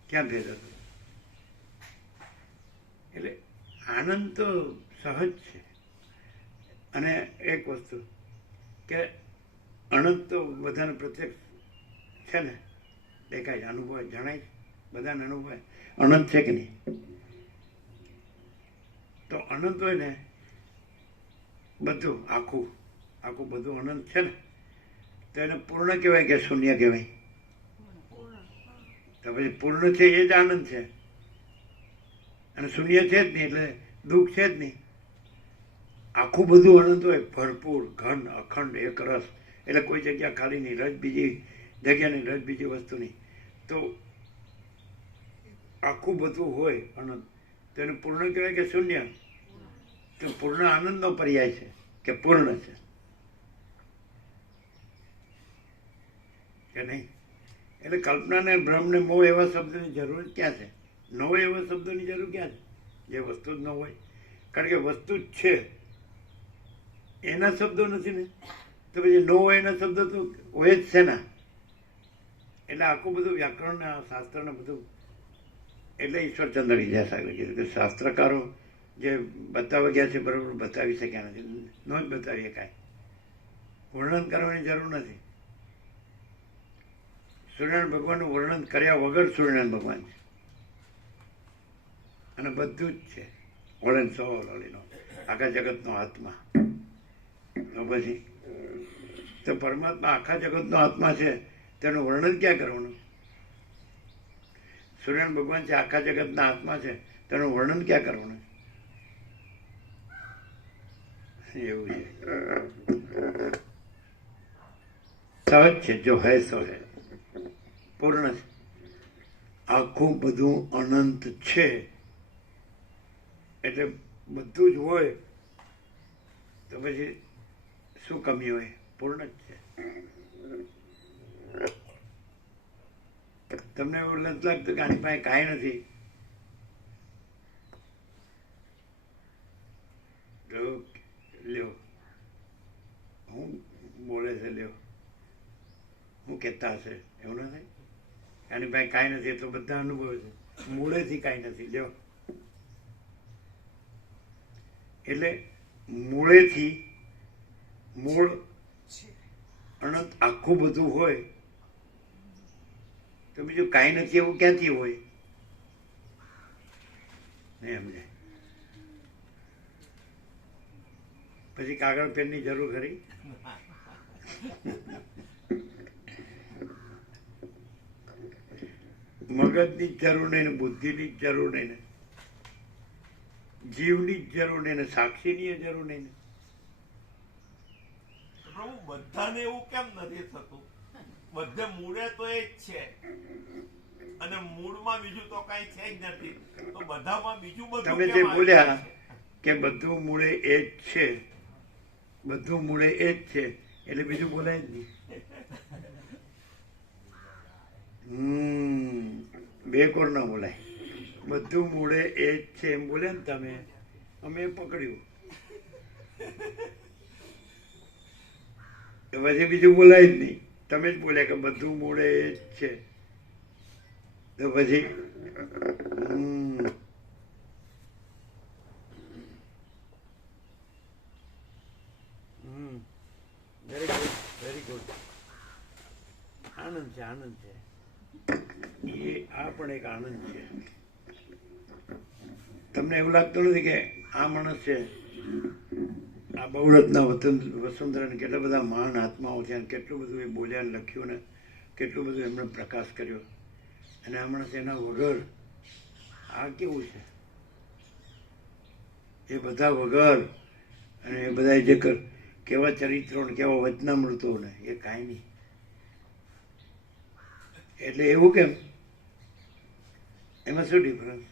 ક્યાં ભેદ હતો? એટલે આનંદ તો સહજ છે. અને એક વસ્તુ કે અનંત તો બધાને પ્રત્યક્ષ છે ને, દેખાય છે, અનુભવ જણાય છે, બધાને અનુભવ અનંત છે કે નહીં? તો અનંત હોય ને બધું આખું બધું અનંત છે ને, તો એને પૂર્ણ કહેવાય કે શૂન્ય કહેવાય? તો પછી પૂર્ણ છે એ જ આનંદ છે, અને શૂન્ય છે જ નહીં એટલે દુઃખ છે જ નહીં. આખું બધું અનંત હોય, ભરપૂર, ઘન, અખંડ, એક રસ, એટલે કોઈ જગ્યા ખાલી નહીં, રસ બીજી જગ્યા નહીં, રસ બીજી વસ્તુ નહીં. તો આખું બધું હોય અનંત, તો એને પૂર્ણ કહેવાય કે શૂન્ય? તો પૂર્ણ આનંદનો પર્યાય છે કે પૂર્ણ છે કે નહીં? એટલે કલ્પનાને ભ્રમને મોહ એવા શબ્દની જરૂર ક્યાં છે? ન હોય એવા શબ્દોની જરૂર ક્યાં છે? જે વસ્તુ જ ન હોય. કારણ કે વસ્તુ જ છે, એના શબ્દો નથી ને, તો પછી ન હોય એના શબ્દો તો હોય જ છે ને. એટલે આખું બધું વ્યાકરણ ને શાસ્ત્ર ને બધું, એટલે ઈશ્વરચંદ્ર વિદ્યાસાગર કીધું કે શાસ્ત્રકારો જે બતાવવા ગયા છે બરાબર બતાવી શક્યા નથી, ન જ બતાવીએ કાંઈ, વર્ણન કરવાની જરૂર નથી. સૂર્યનારાયણ ભગવાનનું વર્ણન કર્યા વગર સૂર્યનારાયણ ભગવાન છે, અને બધું જ છે, ઓલ એન્ડ સોલ, ઓલીનો આખા જગતનો આત્મા. તો પછી તો પરમાત્મા આખા જગતનો આત્મા છે, તેનું વર્ણન ક્યાં કરવાનું? સૂર્યનારાયણ ભગવાન છે, આખા જગતના આત્મા છે, તેનું વર્ણન ક્યાં કરવાનું? એવું છે. સહજ છે, જો હૈ સો હૈ, પૂર્ણ છે. આખું બધું અનંત છે એટલે બધું જ હોય તો પછી શું કમી હોય? પૂર્ણ જ છે. તમને એવું નથી લાગતું કે આની પાસે કાંઈ નથી? તો લ્યો, હું બોલે છે, લ્યો, હું કહેતા હશે એવું ના થાય? આની પાસે કાંઈ નથી તો બધા અનુભવે છે, મૂળેથી કાંઈ નથી. લ્યો, એટલે મૂળેથી, મૂળ અનંત આખું બધું હોય તો બીજું કાંઈ નથી એવું ક્યાંથી હોય? નહીં સમજાય. પછી કાગળ પેનની જરૂર ખરી? મગજની જ જરૂર નહીં ને બુદ્ધિની જ જરૂર નહીં ને જીવની જ જરૂર નહીં ને સાક્ષીની જરૂર નહીં ને. પ્રભુ બધાને એવું કેમ નથી થતું? બધે મૂળે તો એ જ છે અને મૂળમાં બીજું તો કઈ છે જ નથી, તો બધામાં બીજું બધું તમે જે કેમ આવી બોલ્યા જાય છે? કે બધું મૂળે એ જ છે, બધું મૂળે એ જ છે એટલે બીજું બોલાય જ નહીં. બે કોર ના બોલાય. બધું મૂળે એ જ છે એમ બોલે ને તમે, અમે પકડ્યું. પછી બીજું બોલાય જ નહીં. તમે જ બોલ્યા કે બધું મૂળે એ જ છે, તો પછી વેરી ગુડ, વેરી ગુડ. આનંદ છે, આનંદ છે. એ આ પણ એક આનંદ છે. તમને એવું લાગતું નથી કે આ માણસ છે, આ બહુરત્ના વસુંધરા કેટલા બધા મહાન આત્માઓ છે, કેટલું બધું એ બોલ્યા ને લખ્યું ને કેટલું બધું એમણે પ્રકાશ કર્યો, અને આ માણસ એના વગર આ કેવું છે? એ બધા વગર અને એ બધા જે કેવા ચરિત્રો ને કેવા વચનામૃતો ને એ કાંઈ નહીં. એટલે એવું કેમ? એમાં શું ડિફરન્સ?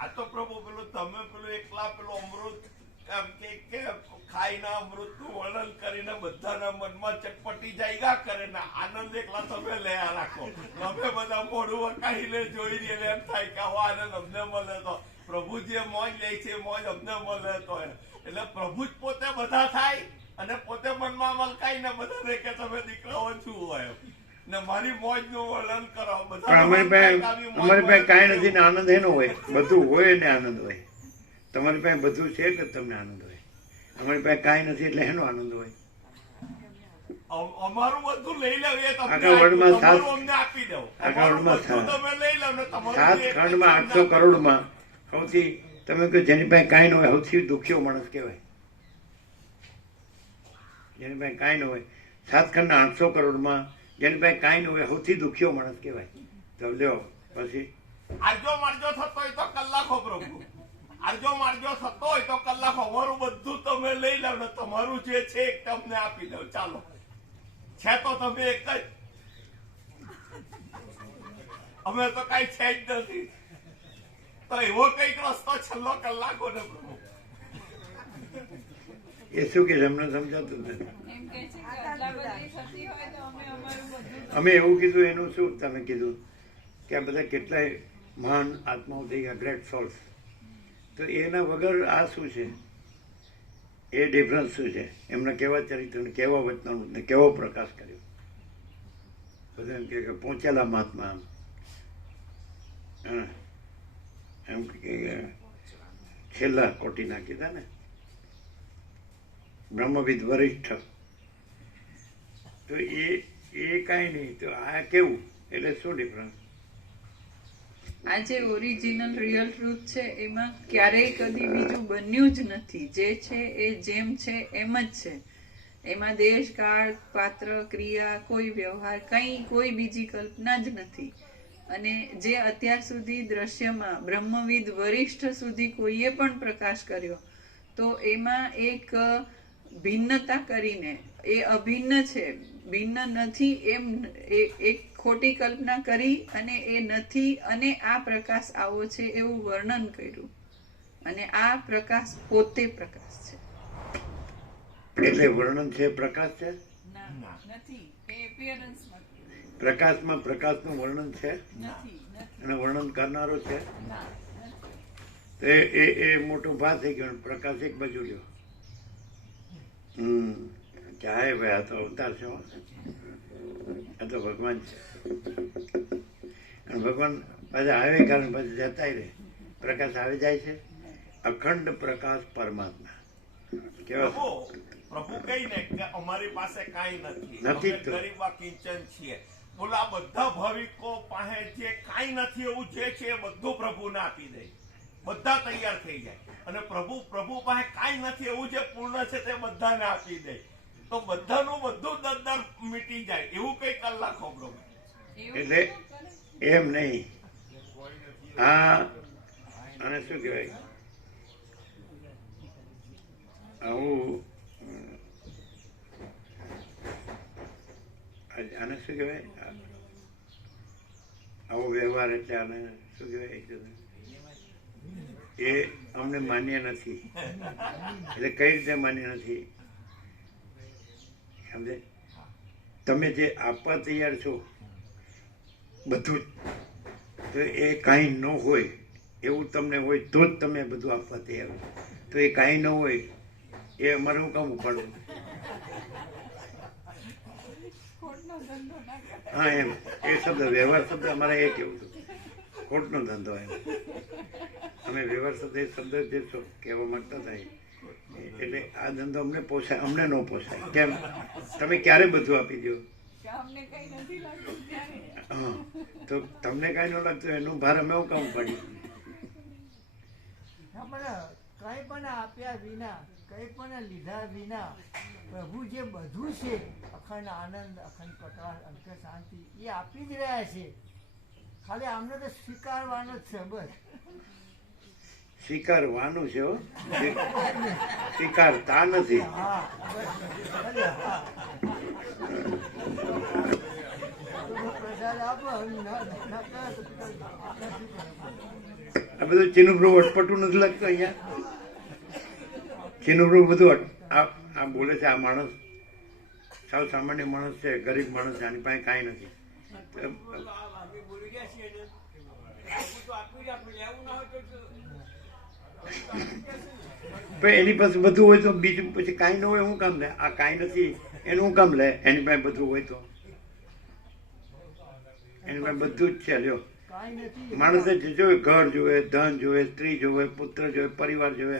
આ તો પ્રભુ પેલું તમે પેલું એકલા પેલું અમૃત એમ કે ખાઈને અમૃતનું વર્ણન કરીને બધાના મનમાં ચટપટી જાયગા કરે ને આનંદ એકલા તમે લયા રાખો. અમે બધા મોઢું વકાઈને જોઈ રહીએ એમ થાય કે આવો આનંદ અમને મળે તો પ્રભુ જે મોજ લે છે મોજ અમને મળે તો. એટલે પ્રભુ જ પોતે બધા થાય અને પોતે મનમાં મલકાઈને બધાને કે તમે દીકરાઓ શું હોય ને મારી મોજ નું વર્ણન કરો. પણ અમારી પાસે કાંઈ નથી ને આનંદ એનો હોય. બધું હોય ને આનંદ હોય. તમારી પાસે બધું છે કે તમને આનંદ હોય? અમારી પાસે કાંઈ નથી એટલે એનો આનંદ હોય. અમારું બધું લઈ લો એ આખા વર્લ્ડમાં અમને આપી દો. આખા વર્લ્ડમાં તમે લઈ લો ને તમારું 7 ખંડમાં 800 કરોડમાં સૌથી તમે કહો જેની પાસે કાંઈ ન હોય સૌથી દુખ્યો માણસ કહેવાય. જેની પાસે કાંઈ ન હોય 7 ખંડના 800 કરોડમાં જેની પાસે કાંઈ ન હોય સૌથી દુખ્યો માણસ કહેવાય. તો લ્યો પછી આરજો મારજો થતો હોય તો કલાકો પ્રભુ, આરજો મારજો થતો હોય તો કલાકો. અમારું બધું તમે લઈ લો ને તમારું જે છે એક તમને આપી દો. ચાલો છે તો તમે એક જ, અમે તો કઈ છે જ નથી. તો એવો કઈક રસ્તો છેલ્લો કલાકો ને પ્રભુ. એ શું કે અમને સમજાતું નથી. એમ કે છે કે આટલા બધી થતી હોય તો અમે અમારું બધું અમે એવું કીધું એનું શું તમે કીધું કે આ બધા કેટલાય મહાન આત્માઓ થઈ ગયા, ગ્રેટ સોલ્સ, તો એના વગર આ શું છે? એ ડિફરન્સ શું છે? એમના કેવા ચરિત્રને કેવા વચનામૃતને કેવો પ્રકાશ કર્યો. બધું એમ કે પહોંચેલા મહાત્મા એમ કે છેલ્લા કોટીના કીધા ને બ્રહ્મવિદ વરિષ્ઠ. તો એ કાંઈ નહીં. તો આ કેવું? એટલે શું ડિફરન્સ? આ જે ઓરિજિનલ રિયલ ટ્રુથ છે એમાં ક્યારેય કદી બીજું બન્યું જ નથી. જે છે એ જેમ છે એમ જ છે. એમાં દેશ કાળ પાત્ર ક્રિયા કોઈ વ્યવહાર કંઈ કોઈ બીજી કલ્પના જ નથી. અને જે અત્યાર સુધી દ્રશ્યમાં બ્રહ્મવિદ વરિષ્ઠ સુધી કોઈએ પણ પ્રકાશ કર્યો તો એમાં એક ભિન્નતા કરીને એ અભિન્ન છે, ભિન્ન નથી એમ એક ખોટી કલ્પના કરી અને એ નથી અને આ પ્રકાશ આવો છે એવું વર્ણન કર્યું. અને આ પ્રકાશ પોતે પ્રકાશ છે. એટલે વર્ણન છે પ્રકાશ છે. નથી, એ appearance માં પ્રકાશમાં પ્રકાશનું વર્ણન છે નથી. અને વર્ણન કરનારો છે. ના, તો એ મોટો ભાગ થઈ ગયો. પ્રકાશ એક બાજુ રહ્યો. ચાહે ભાઈ આ તો અવતાર છે હો. આ તો ભગવાન છે. અને ભગવાન પાછા આવે કારણ પછી જતાય રહે. પ્રકાશ આવી જાય છે. અખંડ પ્રકાશ પરમાત્મા કેવા પ્રભુ કહીને કે અમારી પાસે કાંઈ નથી, નથી અમે તો. ગરીબા કિંચન છીએ. બોલો આ બધા ભાવિકો પાસે જે કાંઈ નથી એવું જે છે એ બધું પ્રભુને આપી દે, બધા તૈયાર થઈ જાય. અને પ્રભુ પાસે કાંઈ નથી એવું જે પૂર્ણ છે તે બધાને આપી દે, તો બધાનું બધું દર મીટી જાય. એવું કઈ કલાક હો પ્રભુ. એટલે એમ નહીં. આ આને શું કહેવાય, આવું આને શું કહેવાય, આવો વ્યવહાર એટલે આને શું કહેવાય, એ અમને માન્ય નથી. એટલે કઈ રીતે માન્ય નથી સમજે? તમે જે આપવા તૈયાર છો બધું જ, તો એ કાંઈ ન હોય એવું તમને હોય તો જ તમે બધું આપવા તૈયાર છો. તો એ કાંઈ ન હોય એ અમારે હું કામ ઉપાડવું? હા એમ એ શબ્દ વ્યવહાર શબ્દ અમારે એ કેવું હતું, ખોટનો ધંધો. એમ અમે વ્યવહાર શબ્દ એ શબ્દ જે કહેવા માંગતા હતા એટલે આ ધંધો અમને પોસાય, અમને ન પોસાય. કેમ? તમે ક્યારે બધું આપી દો? હા, તો તમને કાંઈ ન લાગતું એનું ભાર અમે હું કામ પાડીએ? કંઈ પણ આપ્યા વિના, કંઈ પણ લીધા વિના પ્રભુ જે બધું છે, અખંડ આનંદ, અખંડ પ્રકાશ, અખંડ શાંતિ, એ આપી જ રહ્યા છે. ખાલી આમને તો સ્વીકારવાનો જ છે. બસ સ્વીકારવાનું છે હો, સ્વીકારતા નથી. હા, પ્રસાદ આપો. આ બધું ચીનુપ્રભુ અટપટું નથી લાગતું અહીંયા? ચીનુપ્રભુ બધું આ બોલે છે. આ માણસ સાવ સામાન્ય માણસ છે, ગરીબ માણસ છે, આની પાસે કાંઈ નથી. એની પાસે બધું હોય તો બીજું પછી કાંઈ ન હોય હું કામ લે? આ કાંઈ નથી એનું હું કામ લે? એની પાસે બધું હોય તો એની પાસે બધું જ છે. લ્યો, માણસે જે જોવે, ઘર જોવે, ધન જોવે, સ્ત્રી જોવે, પુત્ર જોવે, પરિવાર જોવે,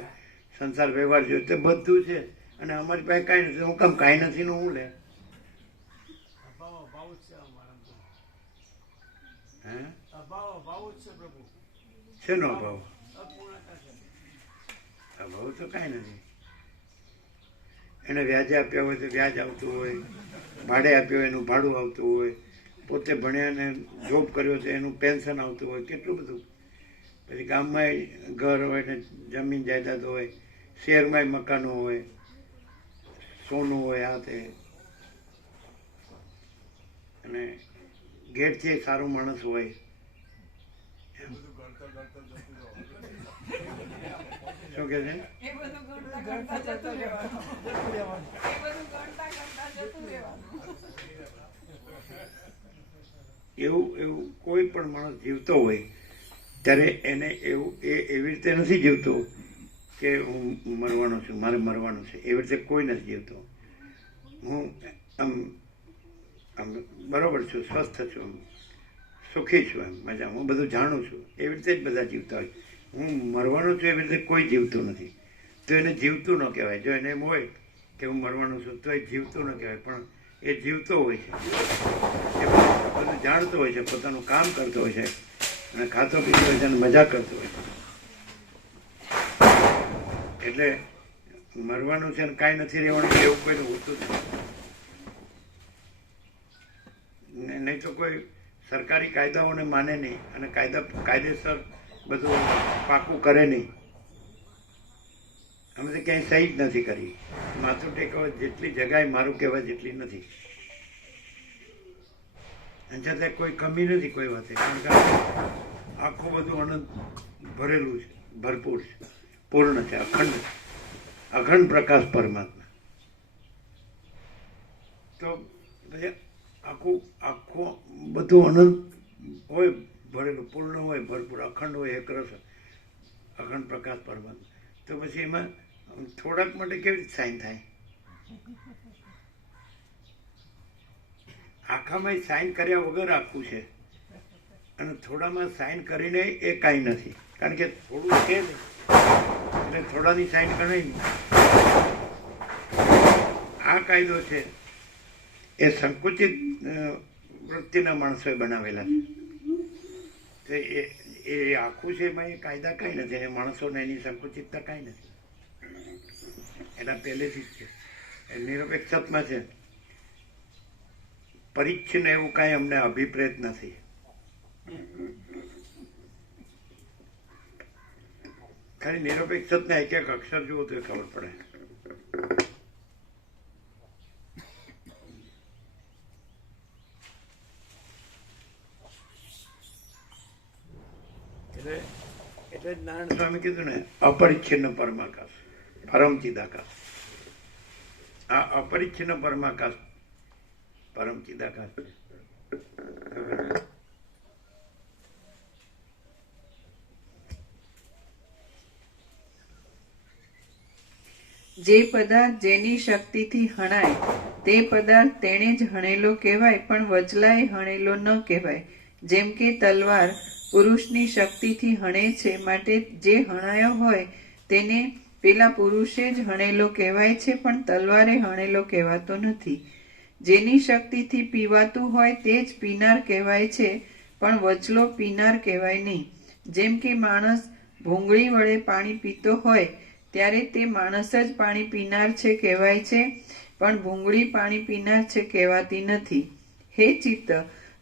સંસાર વ્યવહાર જોવે, તે બધું છે. અને અમારી પાસે કાંઈ નથી. હું કામ કાંઈ નથી નું હું લે? હે? શેનો અભાવ? અભાવ તો કાંઈ નથી. એને વ્યાજે આપ્યા હોય તો વ્યાજ આવતું હોય, ભાડે આપ્યો હોય એનું ભાડું આવતું હોય, પોતે ભણ્યા ને જોબ કર્યો છે એનું પેન્શન આવતું હોય, કેટલું બધું. પછી ગામમાં ઘર હોય ને જમીન જાયદાદ હોય, શહેરમાં મકાનો હોય, સોનું હોય, આ તે. અને ઘેરથી સારો માણસ હોય. શું કે છે? એવું કોઈ પણ માણસ જીવતો હોય ત્યારે એને એવું એવી રીતે નથી જીવતો કે હું મરવાનો છું, મારે મરવાનું છે. એવી રીતે કોઈ નથી જીવતો. હું આમ બરોબર છું, સ્વસ્થ છું, સુખી છું, એમ મજા, હું બધું જાણું છું, એવી રીતે જ બધા જીવતા હોય. હું મરવાનો છું એવી રીતે કોઈ જીવતું નથી. તો એને જીવતું ન કહેવાય. જો એને એમ હોય કે હું મરવાનું છું તો એ જીવતું ન કહેવાય, પણ એ જીવતો હોય છે. એ બધું જાણતો હોય છે, પોતાનું કામ કરતો હોય છે, અને ખાતો પીતો હોય છે અને મજા કરતો હોય છે. એટલે મરવાનું છે અને કાંઈ નથી રહેવાનું એવું કોઈને હોતું જ નહીં. નહીં તો કોઈ સરકારી કાયદાઓને માને નહીં અને કાયદેસર બધું પાકું કરે નહીં. અમે તો ક્યાંય સહી જ નથી કરી. માથું ટેકવા જેટલી જગાએ મારું કહેવાય જેટલી નથી. અને છતાં કોઈ કમી નથી કોઈ વાતે, કારણ કે આખું બધું આનંદ ભરેલું છે, ભરપૂર છે. પૂર્ણ છે, અખંડ પ્રકાશ પરમાત્મા. તો પછી આખું બધું અનંત હોય, ભરેલું પૂર્ણ હોય, ભરપૂર અખંડ હોય, એક રસ, અખંડ પ્રકાશ પરમાત્મા. તો પછી એમાં થોડાક માટે કેવી રીતે સાઈન થાય? આખામાં સાઈન કર્યા વગર આખું છે, અને થોડામાં સાઈન કરીને એ કાંઈ નથી. કારણ કે થોડું છે ને એટલે થોડાની સાઈન ગણાય નહીં. આ કાયદો છે એ સંકુચિત વૃત્તિના માણસોએ બનાવેલા છે. એ આખું છે એમાં એ કાયદા કાંઈ નથી, એ માણસોને એની સંકુચિતતા કાંઈ નથી, એના પહેલેથી જ છે. એ નિરપેક્ષમાં છે, પરિચ્છિન્ન એવું કાંઈ અમને અભિપ્રેત નથી. ખાલી નિરપેક્ષના એક એક અક્ષર જુઓ તો ખબર પડે. એટલે જ નારાયણ સ્વામી કીધું ને, અપરિચ્છિન્ન પરમાકાશ, પરમ ચિદાકાશ. આ અપરિચ્છિન્ન પરમાકાશ પરમ ચિદાકાશ છે. જે પદાર્થ જેની શક્તિથી હણાય તે પદાર્થ તેણે જ હણેલો કહેવાય, પણ વચલાએ હણેલો ન કહેવાય. જેમ કે તલવાર પુરુષની શક્તિથી હણે છે, માટે જે હણાયો હોય તેને પેલા પુરુષે જ હણેલો કહેવાય છે, પણ તલવારે હણેલો કહેવાતો નથી. જેની શક્તિથી પીવાતું હોય તે જ પીનાર કહેવાય છે, પણ વચલો પીનાર કહેવાય નહીં. જેમ કે માણસ ભૂંગળી વડે પાણી પીતો હોય ત્યારે તે માણસ જ પાણી પીનાર છે કહેવાય છે, પણ ભૂંગળી પાણી પીનાર છે કહેવાતી નથી. હે ચિત્ત,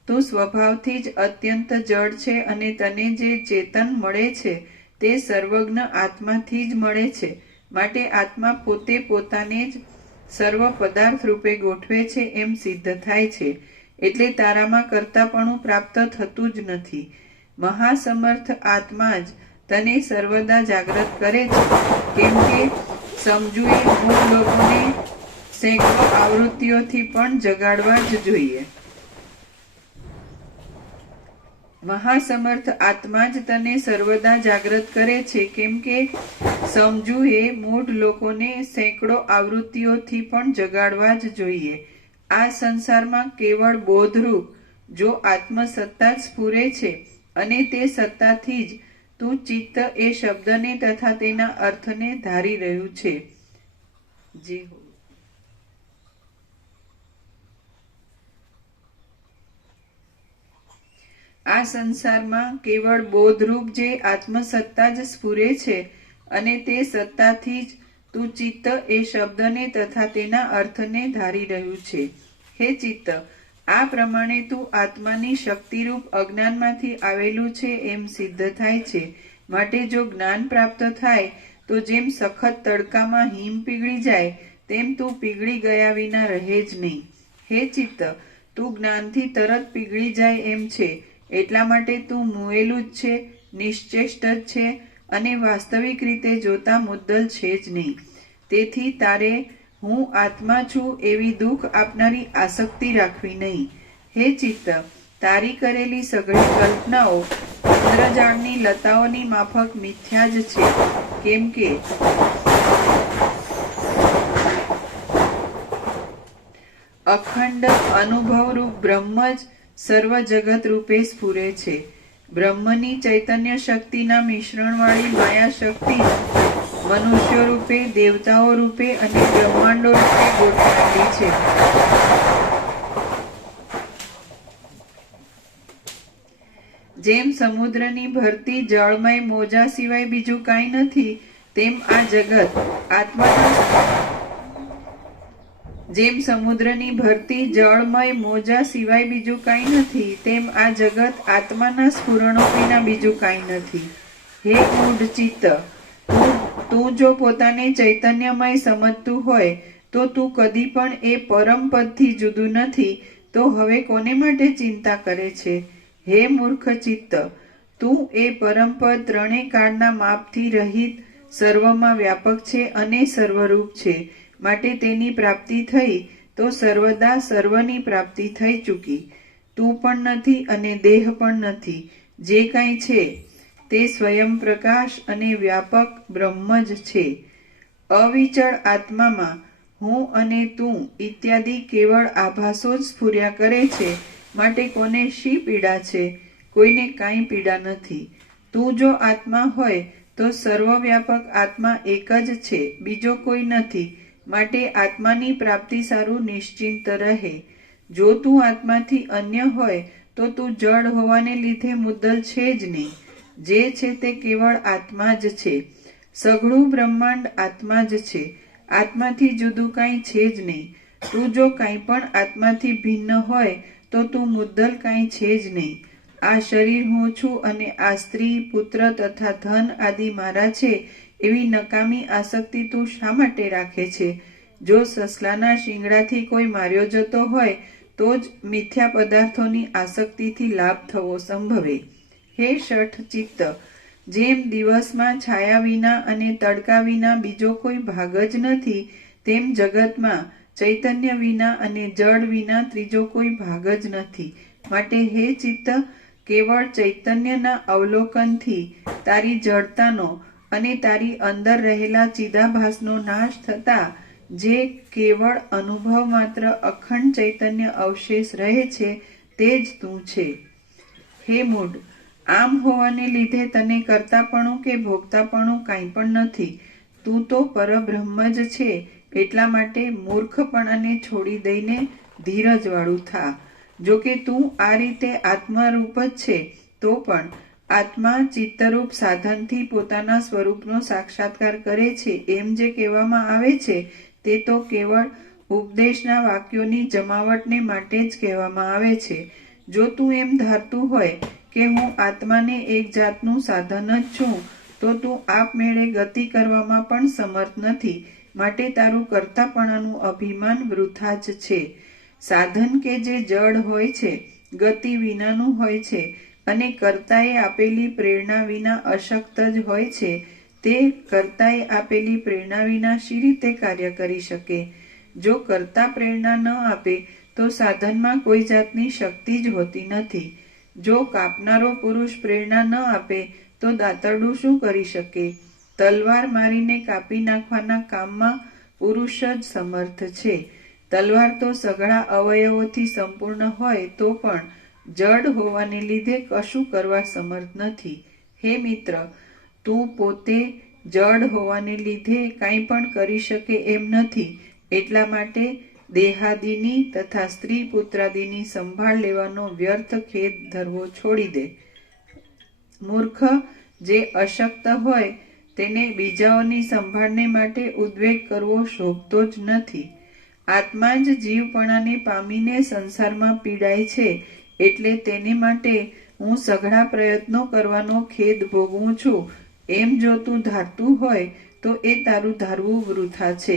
તું સ્વભાવથી જ અત્યંત જડ છે, અને તને જે ચેતન મળે છે તે સર્વજ્ઞ આત્માથી જ મળે છે. માટે આત્મા પોતે પોતાને જ સર્વ પદાર્થ રૂપે ગોઠવે છે એમ સિદ્ધ થાય છે. એટલે તારામાં કર્તાપણું પ્રાપ્ત થતું જ નથી. મહાસમર્થ આત્મા જ તને સર્વદા જાગ્રત કરે છે, કેમ કે સમજુએ મૂળ લોકોને સેંકડો આવૃત્તિઓથી પણ જગાડવા જ જોઈએ. મહાસમર્થ આત્મા જ તને સર્વદા જાગ્રત કરે છે, કેમ કે સમજુએ મૂઢ લોકોને સેંકડો આવૃત્તિઓથી પણ જગાડવા જ જોઈએ. આ સંસારમાં કેવળ બોધરૂપ જો આત્મસત્તા જ સ્ફુરે છે, અને તે સત્તાથી જ તું ચિત્ત એ શબ્દને તથા તેના અર્થને ધારી રહ્યું છે. જે આ સંસારમાં કેવળ બોધરૂપ જે આત્મસત્તા જ સ્ફુરે છે, અને તે સત્તાથી જ તું ચિત્ત એ શબ્દને તથા તેના અર્થને ધારી રહ્યું છે. હે ચિત્ત, આ પ્રમાણે તું આત્માની શક્તિરૂપ અજ્ઞાનમાંથી આવેલું છે એમ સિદ્ધ થાય છે. માટે જો જ્ઞાન પ્રાપ્ત થાય તો જેમ સખત તડકામાં હિમ પીગળી જાય તેમ તું પીગળી ગયા વિના રહે જ નહીં. હે ચિત્ત, તું જ્ઞાનથી તરત પીગળી જાય એમ છે, એટલા માટે તું મુએલું જ છે, નિશ્ચેષ્ટ જ છે, અને વાસ્તવિક રીતે જોતા મુદ્દલ છે જ નહીં. તેથી તારે હું આત્મા છું એવી દુઃખ આપનારી આસક્તિ રાખવી નહીં. હે ચિત્ત, તારી કરેલી સઘળી કલ્પનાઓ ઇન્દ્રજાળની લતાઓની માફક મિથ્યા જ છે, કેમ કે અખંડ અનુભવરૂપ બ્રહ્મ જ સર્વ જગત રૂપે સ્ફુરે છે. બ્રહ્મની ચૈતન્ય શક્તિના મિશ્રણવાળી માયા શક્તિ મનુષ્યો રૂપે, દેવતાઓ રૂપે અને બ્રહ્માંડો રૂપે ગોઠવાયેલી છે. જેમ સમુદ્રની ભરતી જળમય મોજા સિવાય બીજું કાંઈ નથી, તેમ આ જગત આત્માના જેમ સમુદ્રની ભરતી જળમય મોજા સિવાય બીજું કાંઈ નથી, તેમ આ જગત આત્માના સ્ફુરણો વિના બીજું કાંઈ નથી. હે મૂઢ ચિત્ત, તું જો પોતાને ચૈતન્યમય સમજતું હોય તો તું કદી પણ એ પરમ પદથી જુદું નથી, તો હવે કોને માટે ચિંતા કરે છે? હે મૂર્ખ ચિત્ત, તું એ પરમ પદ ત્રણેય કાળના માપથી રહિત સર્વમાં વ્યાપક છે અને સર્વરૂપ છે. માટે તેની પ્રાપ્તિ થઈ તો સર્વદા સર્વની પ્રાપ્તિ થઈ ચૂકી. તું પણ નથી અને દેહ પણ નથી. જે કાંઈ છે તે સ્વયં પ્રકાશ અને વ્યાપક બ્રહ્મ જ છે. અવિચળ આત્મામાં હું અને તું ઇત્યાદિ કેવળ આભાસો જ સ્ફુર્યા કરે છે. માટે કોને શી પીડા છે? કોઈને કાંઈ પીડા નથી. તું જો આત્મા હોય તો સર્વવ્યાપક આત્મા એક જ છે, બીજો કોઈ નથી. માટે આત્માની પ્રાપ્તિ સારું નિશ્ચિંત રહે. જો તું આત્માથી અન્ય હોય તો તું જડ હોવાને લીધે મુદ્દલ છે જ નહીં. જે છે તે કેવળ આત્મા જ છે. સઘળું બ્રહ્માંડ આત્મા જ છે. આત્માથી જુદું કાંઈ છે જ નહીં. તું જો કાંઈ પણ આત્માથી ભિન્ન હોય તો તું મુદ્દલ કાંઈ છે જ નહીં. આ શરીર હું છું અને આ સ્ત્રી, પુત્ર તથા ધન આદિ મારા છે એવી નકામી આસક્તિ તું શા માટે રાખે છે? જો સસલાના શિંગડાથી કોઈ માર્યો જતો હોય તો જ મિથ્યા પદાર્થોની આસક્તિથી લાભ થવો સંભવે. હે શઠ ચિત્ત, જેમ દિવસમાં છાયા વિના અને તડકા વિના બીજો કોઈ ભાગ જ નથી, તેમ જગતમાં ચૈતન્ય વિના અને જળ વિના ત્રીજો કોઈ ભાગ જ નથી. માટે હે ચિત્ત, કેવળ ચૈતન્યના અવલોકનથી તારી જડતાનો અને તારી અંદર રહેલા ચિદાભાસનો નાશ થતા જે કેવળ અનુભવ માત્ર અખંડ ચૈતન્ય અવશેષ રહે છે તે જ તું છે. હે મૂઢ, આમ હોવાને લીધે તને કરતાપણું કે ભોગતાપણું કાંઈ પણ નથી. તું તો પરબ્રહ્મ જ છે. એટલા માટે મૂર્ખપણાને છોડી દઈને ધીરજવાળું થા. જો કે તું આ રીતે આત્મારૂપ જ છે તો પણ આત્મા ચિત્તરૂપ સાધનથી પોતાના સ્વરૂપનો સાક્ષાત્કાર કરે છે એમ જે કહેવામાં આવે છે તે તો કેવળ ઉપદેશના વાક્યોની જમાવટને માટે જ કહેવામાં આવે છે. જો તું એમ ધારતું હોય કે હું આત્માને એક જાતનું સાધન જ છું તો તું આપમેળે ગતિ કરવામાં પણ સમર્થ નથી. માટે તારું કર્તાપણાનું અભિમાન વૃથા જ છે. સાધન કે જે જડ હોય છે, ગતિ વિનાનું હોય છે અને કર્તાએ આપેલી પ્રેરણા વિના અશક્ત જ હોય છે, તે કર્તાએ આપેલી પ્રેરણા વિના શી રીતે કાર્ય કરી શકે? જો કર્તા પ્રેરણા ન આપે તો સાધનમાં કોઈ જાતની શક્તિ જ હોતી નથી. જો કાપનારો પુરુષ પ્રેરણા ન આપે તો દાતરડું શું કરી શકે? તલવાર મારીને કાપી નાખવાના કામમાં પુરુષ જ સમર્થ છે. તલવાર તો સઘળા અવયવોથી સંપૂર્ણ હોય તો પણ જડ હોવાને લીધે કશું કરવા સમર્થ નથી. હે મિત્ર, તું પોતે જડ હોવાને લીધે કાંઈ પણ કરી શકે એમ નથી. એટલા માટે દેહાદિની તથા સ્ત્રી પુત્રાદિની સંભાળ લેવાનો વ્યર્થ ખેદ ધરવો છોડી દે. મૂર્ખ, જે અશક્ત હોય તેને બીજાઓની સંભાળને માટે ઉદ્વેગ કરવો શોભતો જ નથી. આત્મા જ જીવપણાને પામીને સંસારમાં પીડાય છે એટલે તેને માટે હું સઘળા પ્રયત્નો કરવાનો ખેદ ભોગવું છું એમ જો તું ધારતું હોય તો એ તારું ધારવું વૃથા છે.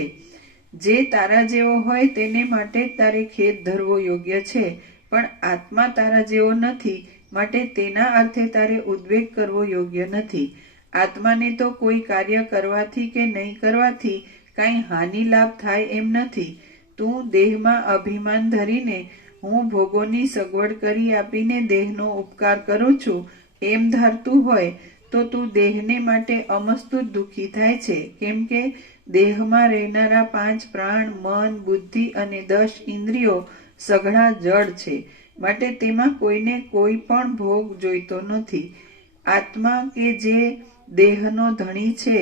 જે તારા જેવો હોય તેને માટે જ તારે ખેદ ધરવો યોગ્ય છે, પણ આત્મા તારા જેવો નથી માટે તેના અર્થે તારે ઉદ્વેગ કરવો યોગ્ય નથી. આત્માને તો કોઈ કાર્ય કરવાથી કે નહીં કરવાથી કાંઈ હાનિ લાભ થાય એમ નથી. તું દેહમાં અભિમાન ધરીને હું ભોગોની સગવડ કરી આપીને દેહનો ઉપકાર કરું છું એમ ધારતું હોય તો તું દેહને માટે અમસ્તુ દુઃખી થાય છે. કેમ કે દેહમાં રહેનારા 5 પ્રાણ, મન, બુદ્ધિ અને 10 ઇન્દ્રિયો સઘળા જડ છે. માટે તેમાં કોઈને કોઈ પણ ભોગ જોઈતો નથી. આત્મા કે જે દેહનો ધણી છે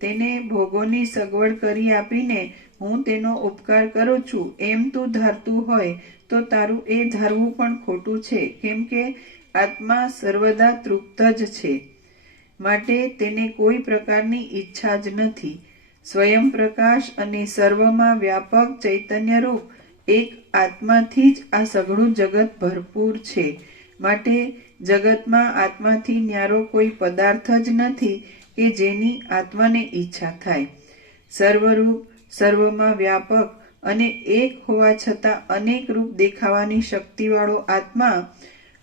તેને ભોગોની સગવડ કરી આપીને હું તેનો ઉપકાર કરું છું એમ તું ધારતું હોય તો તારું એ ધારવું પણ ખોટું છે. કેમ કે આત્મા સર્વદા તૃપ્ત જ છે. માટે તેને કોઈ પ્રકારની ઈચ્છા જ નથી. સ્વયં પ્રકાશ અને સર્વમાં વ્યાપક ચૈતન્યરૂપ એક આત્માથી જ આ સઘળું જગત ભરપૂર છે. માટે જગતમાં આત્માથી ન્યારો કોઈ પદાર્થ જ નથી કે જેની આત્માને ઈચ્છા થાય. સર્વરૂપ, સર્વમાં વ્યાપક અને એક હોવા છતાં અનેક રૂપ દેખાવાની શક્તિવાળો આત્મા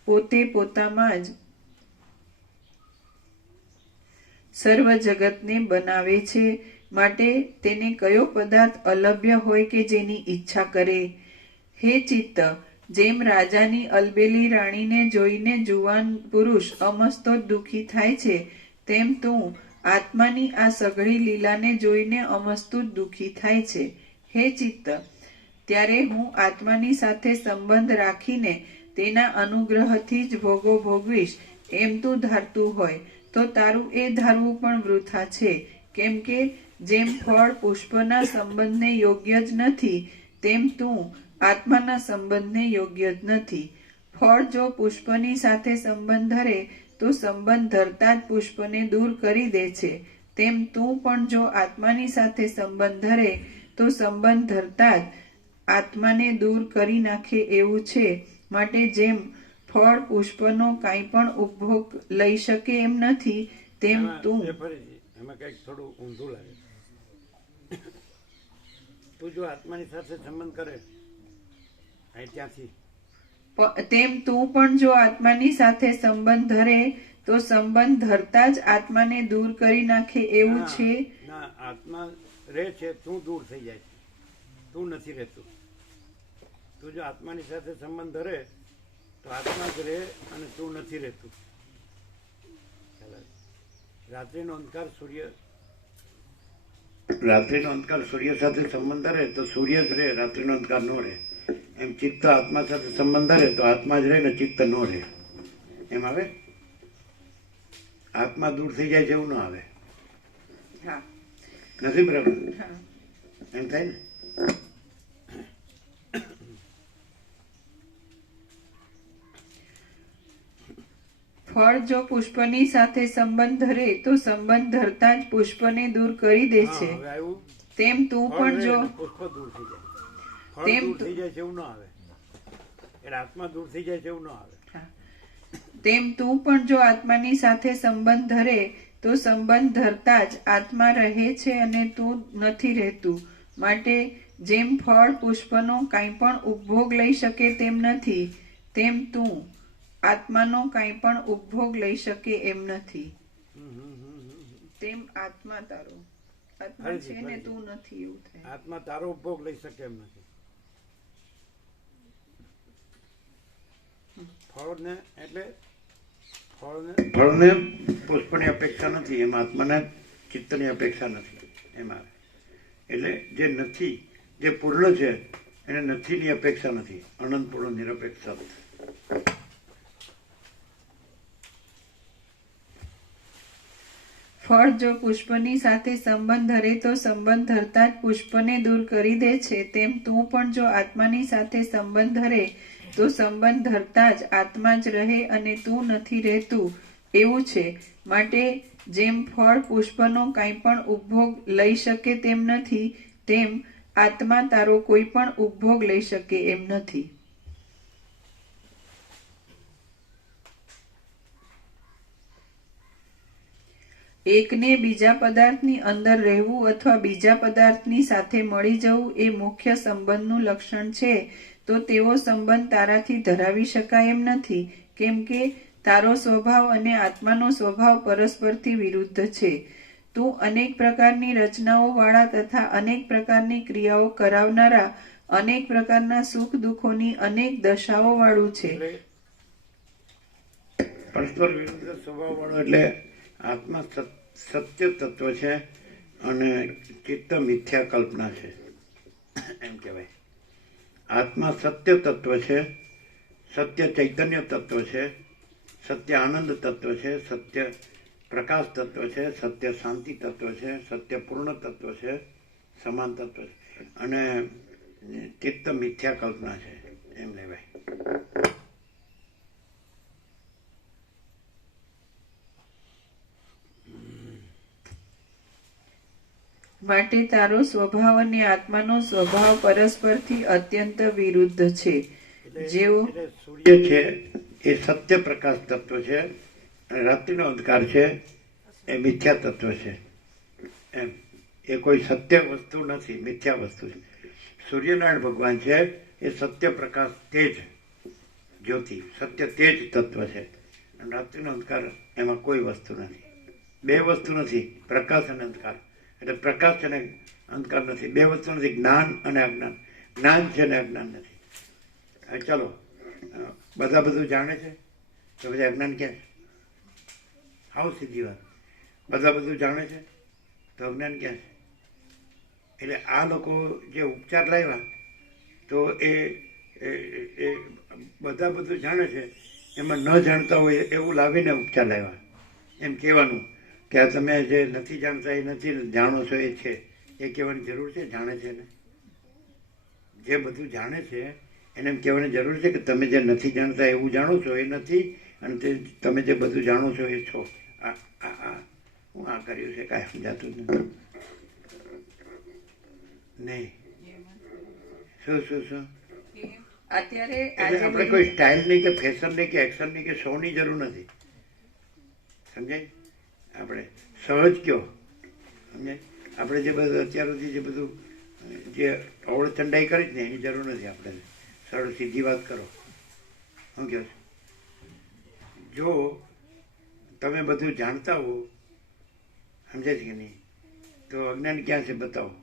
પોતે પોતામાં જ સર્વ જગતને બનાવે છે, માટે તેને કયો પદાર્થ અલભ્ય હોય કે જેની ઈચ્છા કરે? હે ચિત્ત, જેમ રાજાની અલબેલી રાણીને જોઈને જુવાન પુરુષ અમસ્તો દુઃખી થાય છે, તેમ તું આત્માની આ સઘળી લીલાને જોઈને અમસ્તુ દુઃખી થાય છે. હે ચિત્ત, ત્યારે હું આત્માની સાથે સંબંધ રાખીને તેના અનુગ્રહથી જ ભોગો ભોગવીશ એમ તું ધારતું હોય તો તારું એ ધારવું પણ વૃથા છે. કેમ કે જેમ ફળ પુષ્પના સંબંધને યોગ્ય જ નથી, તેમ તું આત્માના સંબંધને યોગ્ય જ નથી. ફળ જો પુષ્પની સાથે સંબંધ ધરે તો સંબંધ ધરતા જ પુષ્પને દૂર કરી દે છે, તેમ તું પણ જો આત્માની સાથે સંબંધ ધરે તો સંબંધ ધરતા જ આત્માને દૂર કરી નાખે એવું છે. માટે જેમ ફળ પુષ્પનો કાંઈ પણ ઉપભોગ લઈ શકે એમ નથી, તેમ તું એમાં કંઈક થોડું ઊંધું લાગે. તું જો આત્માની સાથે સંબંધ કરે ત્યાંથી તેમ તું પણ જો આત્માની સાથે સંબંધ ધરે તો સંબંધ ધરતા જ આત્માને દૂર કરી નાખે એવું છે. ના, આત્મા રહે છે, તું દૂર થઈ જાય છે, તું નથી રહેતું. તું જો આત્માની સાથે સંબંધ ધરે તો આત્મા જ રહે અને તું નથી રહેતું. રાત્રિનો અંધકાર સૂર્ય સાથે સંબંધ ધરે તો સૂર્ય જ રહે, રાત્રિનો અંધકાર ન રહે. એમ ચિત્ત આત્મા સાથે સંબંધ ધરે તો આત્મા જ રહે ને ચિત્ત ન રહે. એમ આવે? આત્મા દૂર થઈ જાય છે એવું ન આવે. નથી બરાબર? એમ થાય ને? ફળ જો પુષ્પની સાથે સંબંધ ધરે તો સંબંધ ધરતા જ પુષ્પને દૂર કરી દે છે, તેમ તું પણ જો પુષ્પ દૂર થઈ જાય, ફળ દૂર થઈ જાય છે એવું ન આવે. એટલે આત્મા દૂર થઈ જાય છે એવું ન આવે. તેમ તું પણ જો આત્માની સાથે સંબંધ ધરે તો સંબંધ ધરતા જ આત્મા રહે છે અને તું નથી રહેતું. માટે જેમ ફળ પુષ્પનો કાંઈ પણ ઉપભોગ લઈ શકે તેમ નથી, તેમ તું આત્માનો કાંઈ પણ ઉપભોગ લઈ શકે એમ નથી. તેમ આત્મા તારો આત્મા છે ને તું નથી એવું થાય. આત્મા તારો ઉપભોગ લઈ શકે એમ નથી. ફળને પુષ્પની અપેક્ષા નથી, એમ આત્માને ચિત્તની અપેક્ષા નથી. એમાં એટલે જે નથી, જે પૂર્ણ છે એને નથીની અપેક્ષા નથી, અનંત પૂર્ણ નિરપેક્ષ. ફળ જો પુષ્પની સાથે સંબંધ ધરે તો સંબંધ ધરતા જ પુષ્પને દૂર કરી દે છે, તેમ તું પણ જો આત્માની સાથે સંબંધ ધરે તો સંબંધ ધરતા જ આત્મા જ રહે અને તું નથી રહેતું એવું છે. માટે જેમ ફળ પુષ્પનો કાંઈ પણ ઉપભોગ લઈ શકે તેમ નથી, તેમ આત્મા તારો કોઈ પણ ઉપભોગ લઈ શકે એમ નથી. એકને બીજા પદાર્થની અંદર રહેવું અથવા બીજા પદાર્થની સાથે મળી જવું એ મુખ્ય સંબંધનું લક્ષણ છે, તો તેવો સંબંધ તારાથી ધરાવી શકાય એમ નથી. કેમ કે તારો સ્વભાવ અને આત્માનો સ્વભાવ પરસ્પરથી વિરુદ્ધ છે. તું અનેક પ્રકારની રચનાઓ વાળા તથા અનેક પ્રકારની ક્રિયાઓ કરાવનારા, અનેક પ્રકારના સુખ દુઃખોની અનેક દશાઓ વાળું છે. પરસ્પર વિરુદ્ધ સ્વભાવ વાળો એટલે આત્મા સત્ય તત્વ છે અને ચિત્ત મિથ્યા કલ્પના છે, એમ કહેવાય. આત્મા સત્ય તત્વ છે, સત્ય ચૈતન્ય તત્વ છે, સત્ય આનંદ તત્વ છે, સત્ય પ્રકાશ તત્વ છે, સત્ય શાંતિ તત્વ છે, સત્ય પૂર્ણ તત્વ છે, સમાન તત્વ છે. અને ચિત્ત મિથ્યા કલ્પના છે એમ લેવાય. માટે તારો સ્વભાવ અને આત્માનો સ્વભાવ પરસ્પરથી અત્યંત વિરુદ્ધ છે. જેવો સૂર્ય છે એ સત્ય પ્રકાશ તત્વ છે અને રાત્રિનો અંધકાર છે એ મિથ્યા તત્વ છે. એમ એ કોઈ સત્ય વસ્તુ નથી, મિથ્યા વસ્તુ છે. સૂર્યનારાયણ ભગવાન છે એ સત્ય પ્રકાશ તેજ જ્યોતિ, સત્ય તેજ તત્વ છે અને રાત્રિનો અંધકાર એમાં કોઈ વસ્તુ નથી. બે વસ્તુ નથી, પ્રકાશ અને અંધકાર. એટલે પ્રકાશ અને અંધકાર નથી, બે વસ્તુ નથી, જ્ઞાન અને અજ્ઞાન. જ્ઞાન છે અને અજ્ઞાન નથી. હવે ચાલો, બધા બધું જાણે છે તો પછી અજ્ઞાન ક્યાં છે? આવું સીધી વાત. બધા બધું જાણે છે તો અજ્ઞાન ક્યાં છે? એટલે આ લોકો જે ઉપચાર લાવ્યા તો એ બધા બધું જાણે છે, એમાં ન જાણતા હોય એવું લાવીને ઉપચાર લાવ્યા. એમ કહેવાનું કે આ તમે જે નથી જાણતા એ નથી, જાણો છો એ છે, એ કહેવાની જરૂર છે? જાણે છે ને જે બધું જાણે છે એને એમ કહેવાની જરૂર છે કે તમે જે નથી જાણતા એવું જાણો છો એ નથી, અને તમે જે બધું જાણો છો એ છો. હું આ કર્યું છે કાંઈ સમજાતું જ નથી. નહીં શું અત્યારે એટલે આપણે કોઈ સ્ટાઇલની કે ફેશનની કે એક્શનની કે શોની જરૂર નથી. સમજાય? આપણે સહજ કયો, સમજાય? આપણે જે બધું અત્યાર સુધી જે બધું જે અવળ ચંડાઈ કરી જ ને એની જરૂર નથી. આપણે સરળ સીધી વાત કરો. શું કહો છો? જો તમે બધું જાણતા હો, સમજાય છે કે નહીં, તો અજ્ઞાન ક્યાં છે બતાવો.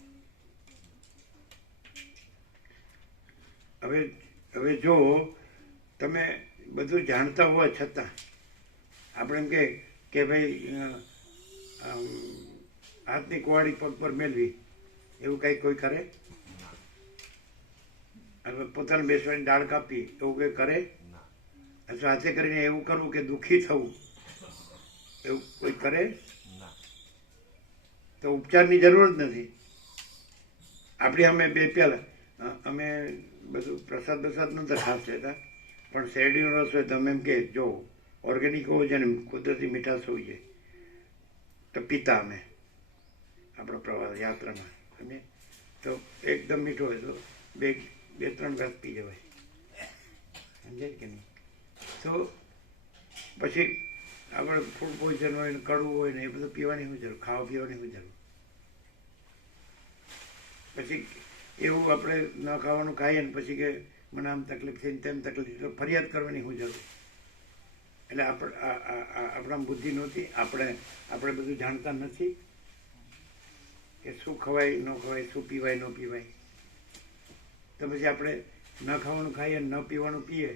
હવે જો તમે બધું જાણતા હોવા છતાં આપણે એમ કે ભાઈ હાથની કુવાડી પગ પર મેળવી, એવું કંઈ કોઈ કરે? હવે પોતાને બેસવાની દાળ કાપી, એવું કંઈ કરે? અથવા હાથે કરીને એવું કરવું કે દુઃખી થવું, એવું કોઈ કરે? તો ઉપચારની જરૂર જ નથી. આપણી અમે બે પહેલાં અમે બધું પ્રસાદ નહોતા ખાસ લેતા, પણ શેરડીનો રસ હોય તો અમે એમ કે જો ઓર્ગેનિક હોવું છે ને કુદરતી મીઠાશ હોવી છે તો પીતા અમે આપણો પ્રવાસ યાત્રામાં. સમજે? તો એકદમ મીઠો હોય તો બે ત્રણ ઘાસ પી જવાય. સમજાય કે નહીં? તો પછી આપણે ફૂડ પોઈઝન હોય ને કડવું હોય ને એ બધું પીવાની શું જરૂર? ખાવા પીવાની શું જરૂર? પછી એવું આપણે ન ખાવાનું ખાઈએ ને પછી કે મને આમ તકલીફ થઈને તેમ તકલીફ, તો ફરિયાદ કરવાની શું જરૂર? એટલે આપણા બુદ્ધિ નહોતી, આપણે બધું જાણતા નથી કે શું ખવાય ન ખવાય, શું પીવાય ન પીવાય. તો પછી આપણે ન ખાવાનું ખાઈએ ન પીવાનું પીએ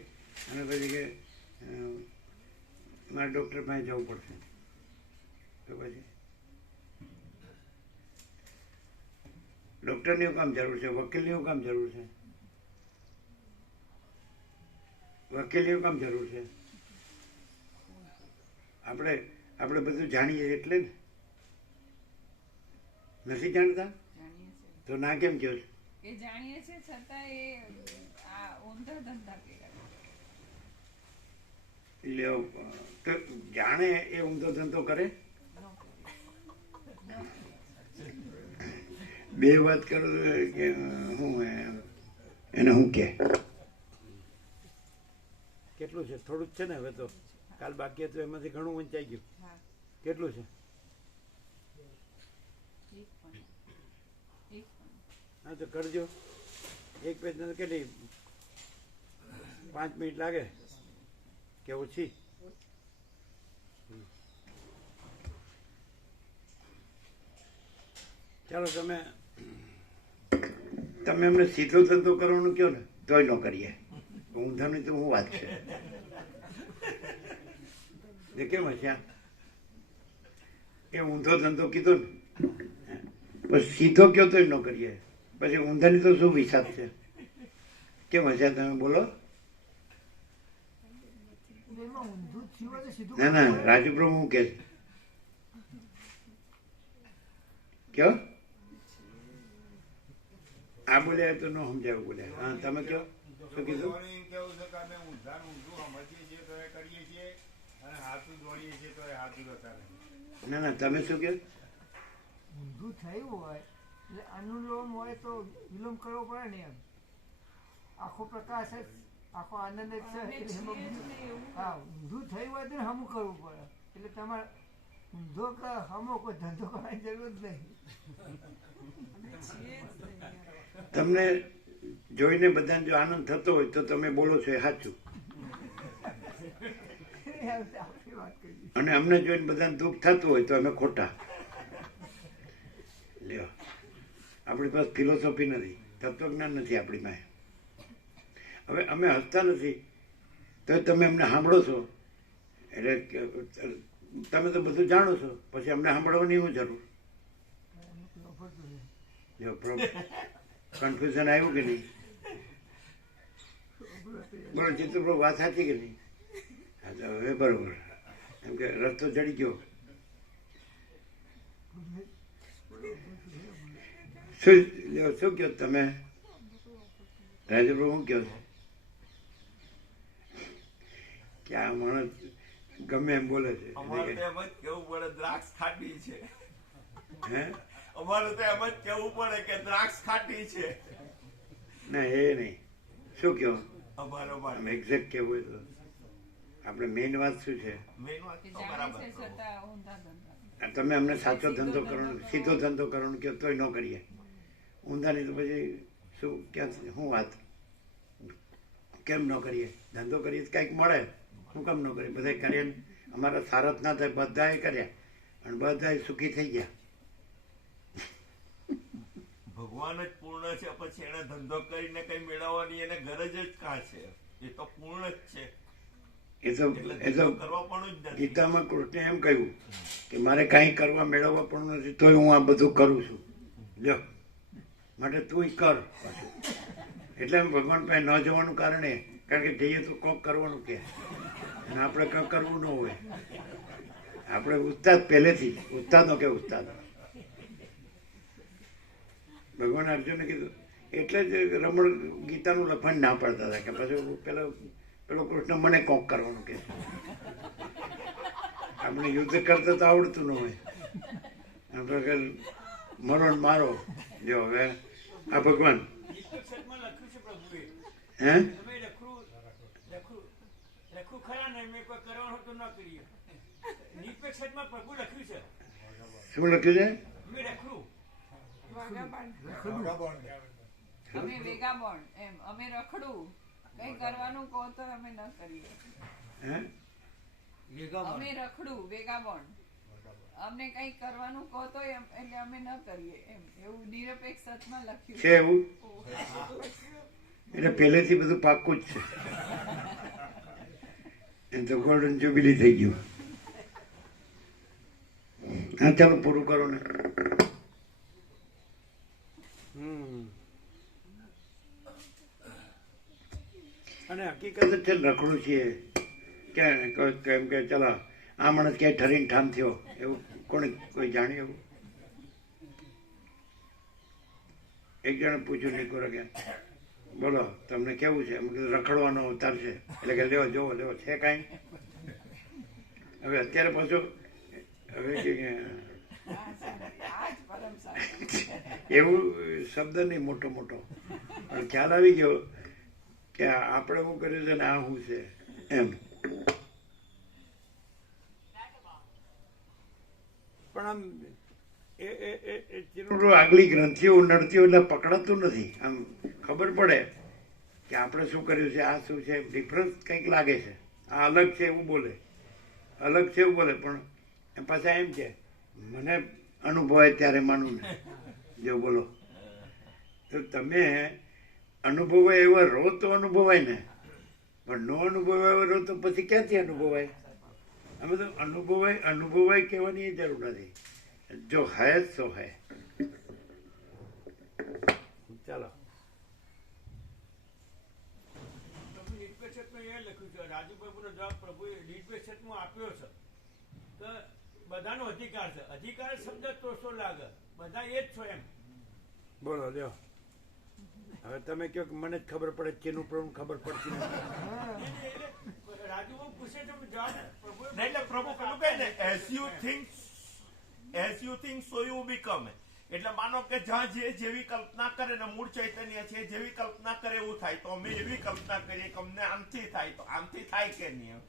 અને પછી કે મારે ડૉક્ટર પાસે જવું પડશે. તો પછી ડૉક્ટરની શું કામ જરૂર છે? વકીલની શું કામ જરૂર છે? વકીલની શું કામ જરૂર છે? આપણે બધું જાણીએ એટલે ને. નથી જાણતા તો ના કેમ કહો છો? એ જાણીએ છે છતાં એ આ ઊંધા ધંધા કર્યા. તો જાણે એ ઊંધો ધંધો કરે? બે વાત કરો કે હું એને હું કે કેટલું છે? થોડું જ છે ને. હવે તો કાલ બાકી હતું એમાંથી ઘણું વંચાઈ ગયું. કેટલું છે? હા તો કરજો. એક પેજ ને કેટલી 5 મિનિટ લાગે કે ઓછી? ચાલો તમે એમને સીધો ધંધો કરવાનું કહો ને તોય ન કરીએ. ઊંધાની તો હું વાત છે કેમ હશે? એ ઊંધો ધંધો કીધો ને પછી સીધો કયો તોય ન કરીએ. પછી ઊંધાની તો શું હિસાબ છે? કેમ હશે? તમે બોલો. ના રાજુ પ્રભુ હું કે કયો આ બોલ્યા તો ન સમજાવું બોલ્યા. હા તમે કયો શું કીધું? કેવું છે કે અમે ઊંધું સમજીએ છીએ તો એ કરીએ છીએ અને હાથું દોડીએ છીએ તો એ હાથું જતા રહે. ના તમે શું કહો? ઊંધું થયું હોય એટલે અનુલોમ હોય તો વિલોમ કરવો પડે ને. એમ આખો પ્રકાશ જ આખો આનંદ જ છે. હા ઊંધું થયું હોય તો હમું કરવું પડે. એટલે તમારે ઊંધો કે હમો કોઈ ધંધો કરવાની જરૂર જ નહીં. તમને જોઈને બધાને જો આનંદ થતો હોય તો તમે બોલો છો એ સાચું. નહીં આવશે, આપણે વાત કરીએ. અને અમને જોઈને બધાને દુઃખ થતું હોય તો અમે ખોટા. લ્યો, આપણી પાસે ફિલોસોફી નથી, તત્વજ્ઞાન નથી આપણી પાસે. હવે અમે હસતા નથી તો તમે અમને સાંભળો છો, એટલે તમે તો બધું જાણો છો, પછી અમને સાંભળવાની શું જરૂર? જો કન્ફ્યુઝન આવ્યું કે નહીં? બોલો ચિત્રપ્રભુ, વાત સાચી કે નહીં? હા તો હવે બરોબર, એમ કે રસ્તો ચડી ગયો. શું કહો તમે રાજપ્રભુ? શું કહો છો કે આ માણસ ગમે એમ બોલે છે? અમારે તો એમ જ કેવું પડે દ્રાક્ષ ખાટી છે. હે? અમારે તો એમ જ કેવું પડે કે દ્રાક્ષ ખાટી છે. ના એ નહીં. શું કહો? અમારો આમ એક્ઝેક્ટ કેવું હોય તો આપણે મેઇન વાત શું છે? મેન વાત કે તો જાણે બરાબર છે કરો. છતાં ઊંધા ધંધા. તમે અમને સાચો ધંધો કરવાનો, સીધો ધંધો કરવાનો કહો તોય ન કરીએ. ઊંધાની તો પછી શું, ક્યાં શું વાત? કેમ ન કરીએ? ધંધો કરીએ તો કંઈક મળે. શું કામ ન કરીએ? બધા કરીએ. અમારા સારા જ ના થાય, બધાએ કર્યા અને બધાએ સુખી થઈ ગયા. ભગવાન જ પૂર્ણ છે, પછી એને ધંધો કરીને કઈ મેળવવાની એને ગરજ જ કાં છે? એ તો પૂર્ણ જ છે. એ તો કરવા પણ જ નથી. ગીતામાં કૃષ્ણે એમ કહ્યું કે મારે કાંઈ કરવા મેળવવા પણ નથી, તોય હું આ બધું કરું છું. જો માટે તું કર પાછું. એટલે ભગવાન પાસે ન જવાનું કારણ એ, કારણ કે જઈએ તો કોક કરવાનું કે, અને આપણે કંઈક કરવું ન હોય. આપણે ઉસ્તાદ પહેલેથી જ, ઉસ્તાદનો કે ઉસ્તાદ. ભગવાન અર્જુને કીધું એટલે જ રમણ ગીતાનું લખાણ ના પાડતા હતા કે પછી પેલો કૃષ્ણ મને કોક કરવાનું કે. આપણે યુદ્ધ કરતા તો આવડતું ન હોય, આપણે કે મરો ને મારો. જો હવે આ ભગવાન હે શું લખ્યું છે? અમે વેગાબોન એમ, અમે રખડું, કઈ કરવાનું કહો તો અમે ન કરીએ. હે અમે રખડું વેગાબોન, અમને કઈ કરવાનું કહો તો એટલે અમે ન કરીએ એમ, એવું નિરપેક્ષ અર્થમાં લખ્યું છે એવું? એટલે પહેલેથી બધું પાક્કું જ છે. એમ તો ગોલ્ડન જ્યુબિલી થઈ ગયું. હા ચાલો પૂરું કરો ને. અને હકીકત જ છે, રખડું છીએ કેમ કે ચાલો આ માણસ ક્યાંય ઠરીને ઠામ થયો એવું કોને કોઈ જાણ્યું? એવું એક જણે પૂછ્યું નિકોરે કે બોલો તમને કેવું છે? એમ કીધું રખડવાનો અવતાર છે. એટલે કે લેવો જોવો લેવો છે કાંઈ? હવે અત્યારે પાછું હવે કે એવું શબ્દ નહીં મોટો મોટો, પણ ખ્યાલ આવી ગયો કે આપણે શું કર્યું છે ને આ શું છે એમ. પણ આમ આગલી ગ્રંથિઓ નડતીઓ એટલે પકડાતું નથી. આમ ખબર પડે કે આપણે શું કર્યું છે, આ શું છે, ડિફરન્સ કંઈક લાગે છે. આ અલગ છે એવું બોલે, અલગ છે એવું બોલે, પણ એમ પાછા એમ છે મને અનુભવાય ત્યારે માનું ને. જો બોલો તો તમે અનુભવાય એવા રહો તો અનુભવાય ને, પણ ન અનુભવાય એવા રહો તો પછી ક્યાંથી અનુભવાય? અમે તો અનુભવાય કહેવાની જરૂર નથી. જો હૈ સો હૈ. ચાલો રાજુબાબુનો જવાબ પ્રભુએ નિર્પેક્ષમાં આપ્યો છે. તો બધાનો અધિકાર છે. અધિકાર શબ્દ તોસો લાગે, બધા એ જ છો એમ. બોલો લ્યો. હવે તમે કહો કે મને જ ખબર પડે, ચીનું પ્રભુ ખબર પડતી નથી. રાજુબાબુ પૂછે તો જવાબ પ્રભુએ નહીં, એટલે પ્રભુ પેલું કહે ને as you think so you become. એટલે માનો કે જ્યાં જે જેવી કલ્પના કરે ને મૂળ ચૈતન્ય છે જેવી કલ્પના કરે એવું થાય. તો અમે એવી કલ્પના કરીએ કે અમને આમથી થાય, તો આમથી થાય કે નહીં?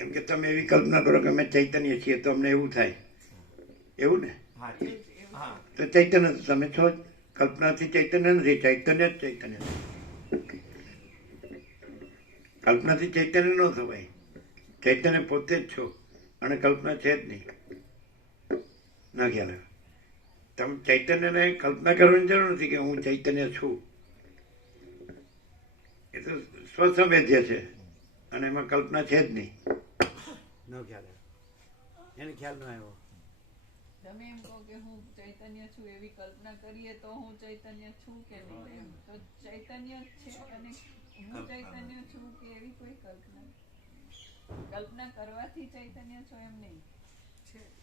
એમ કે તમે એવી કલ્પના કરો કે અમે ચૈતન્ય છીએ તો અમને એવું થાય, એવું ને? હા હા, તો ચૈતન્ય તો તમે છો જ. કલ્પનાથી ચૈતન્ય નથી, ચૈતન્ય જ ચૈતન્ય. કલ્પનાથી ચૈતન્ય ન થવાય. ચૈતન્ય પોતે જ છો અને કલ્પના છે જ નહીં. ના ખ્યાલ આવે. તમે ચૈતન્યને કલ્પના કરવાની જરૂર નથી કે હું ચૈતન્ય છું. એ તો સ્વસંવેદ્ય છે અને એમાં કલ્પના છે જ નહીં. ન ખ્યાલ આવે. એને ખ્યાલ ન આવ્યો. તમે એમ કહો કે હું ચૈતન્ય છું એવી કલ્પના કરીએ તો હું ચૈતન્ય છું કે નહીં એમ તો ચૈતન્ય જ છે અને હું ચૈતન્ય છું કે એવી કોઈ કલ્પના કરવાથી ચૈતન્ય છો એમ નહીં.